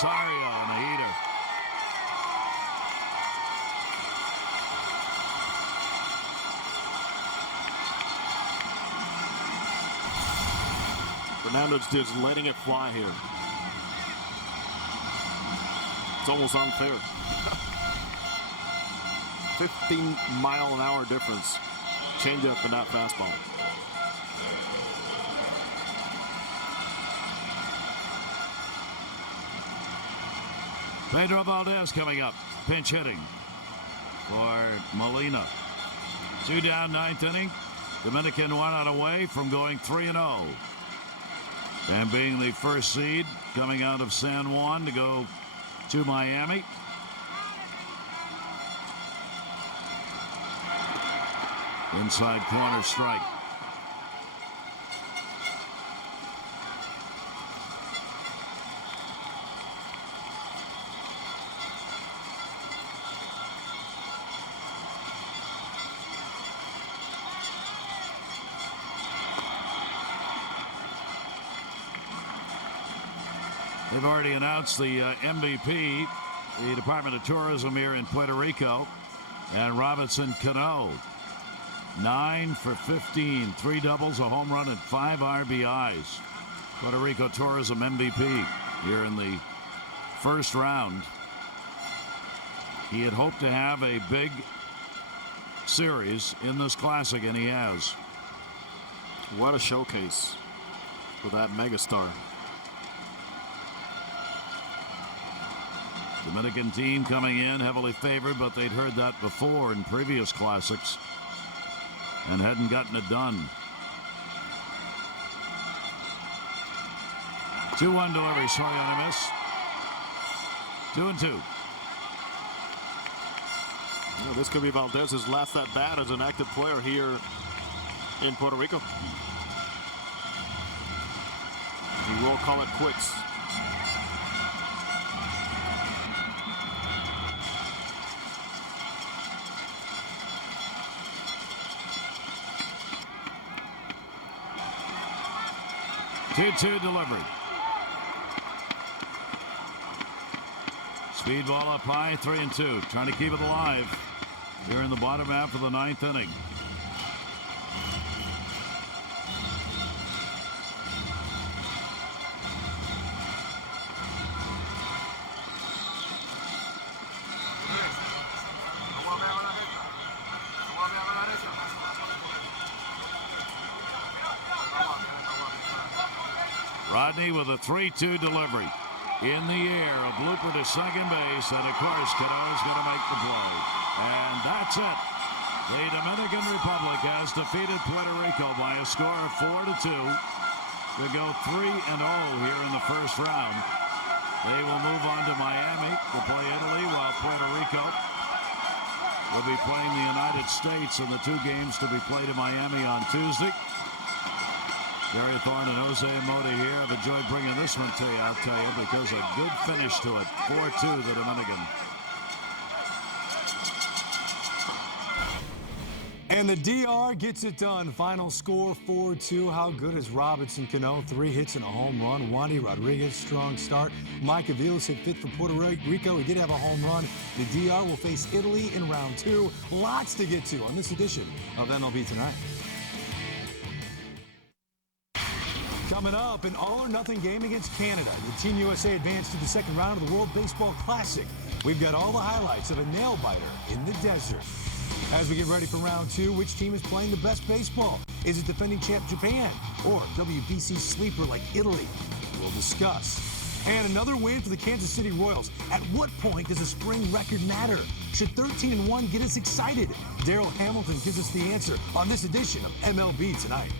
Sorry on a heater. Fernando's just letting it fly here. It's almost unfair. 15-mile-an-hour difference. Change up in that fastball. Pedro Valdez coming up, pinch hitting for Molina. 2 down, 9th inning. Dominican 1 out away from going 3-0. And being the first seed coming out of San Juan to go to Miami. Inside corner strike. They've already announced the MVP, the Department of Tourism here in Puerto Rico, and Robinson Cano. 9 for 15, 3 doubles, a home run, and 5 RBIs. Puerto Rico Tourism MVP here in the first round. He had hoped to have a big series in this Classic, and he has. What a showcase for that megastar. Dominican team coming in heavily favored, but they'd heard that before in previous Classics and hadn't gotten it done. 2-1 delivery, swung on a miss. 2-2. Yeah, this could be Valdez's last at bat as an active player here in Puerto Rico. He will call it quits. 2-2 delivery. Speed ball up high, 3-2. Trying to keep it alive here in the bottom half of the ninth inning. Rodney with a 3-2 delivery. In the air, a blooper to second base, and of course, Cano's going to make the play. And that's it. The Dominican Republic has defeated Puerto Rico by a score of 4-2 to go 3-0 here in the first round. They will move on to Miami to play Italy, while Puerto Rico will be playing the United States in the two games to be played in Miami on Tuesday. Gary Thorne and Jose Mota here have enjoyed bringing this one to you, I'll tell you, because a good finish to it. 4-2 the Dominican. And the DR gets it done. Final score 4-2. How good is Robinson Cano? 3 hits and a home run. Wandy Rodriguez, strong start. Mike Aviles hit 5th for Puerto Rico. He did have a home run. The DR will face Italy in round 2. Lots to get to on this edition of MLB Tonight. Coming up, an all-or-nothing game against Canada. The Team USA advanced to the second round of the World Baseball Classic. We've got all the highlights of a nail-biter in the desert. As we get ready for round 2, which team is playing the best baseball? Is it defending champ Japan or WBC sleeper like Italy? We'll discuss. And another win for the Kansas City Royals. At what point does a spring record matter? Should 13-1 get us excited? Darryl Hamilton gives us the answer on this edition of MLB Tonight.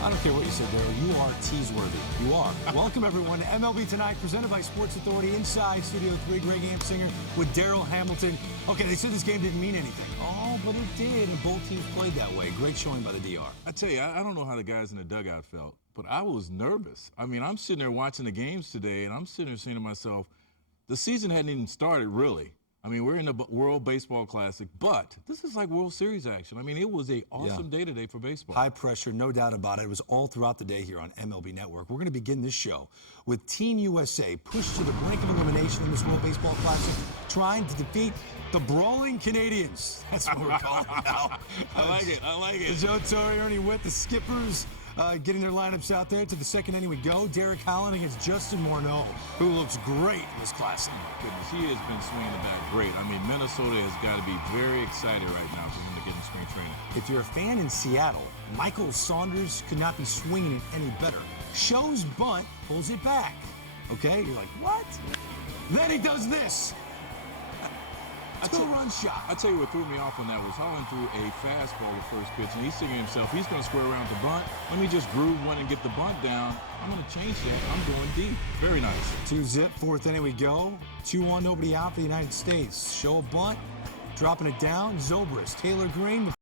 I don't care what you said, Darryl. You are teaseworthy. You are. Welcome, everyone, to MLB Tonight, presented by Sports Authority. Inside Studio 3, Greg Amsinger with Darryl Hamilton. Okay, they said this game didn't mean anything. Oh, but it did, and both teams played that way. Great showing by the DR. I tell you, I don't know how the guys in the dugout felt, but I was nervous. I mean, I'm sitting there watching the games today, and I'm sitting there saying to myself, the season hadn't even started, really. I mean, we're in the World Baseball Classic, but this is like World Series action. I mean, it was an awesome day today for baseball. High pressure, no doubt about it. It was all throughout the day here on MLB Network. We're going to begin this show with Team USA pushed to the brink of elimination in this World Baseball Classic, trying to defeat the Brawling Canadians. That's what we're calling it now. I like it. I like it. Joe Torre, Ernie Witt, the skippers, getting their lineups out there. To the second inning we go. Derek Holland against Justin Morneau, who looks great in this classic. Goodness, he has been swinging the bat great. I mean, Minnesota has got to be very excited right now for him to get in spring training. If you're a fan in Seattle, Michael Saunders could not be swinging it any better. Shows bunt, pulls it back. Okay, you're like, what? Then he does this. Two-run shot. I tell you what threw me off on that was Holland threw a fastball the first pitch, and he's thinking to himself, he's going to square around the bunt. Let me just groove one and get the bunt down. I'm going to change that. I'm going deep. Very nice. 2-0, fourth inning we go. 2-1, nobody out for the United States. Show a bunt, dropping it down. Zobrist, Taylor Green, the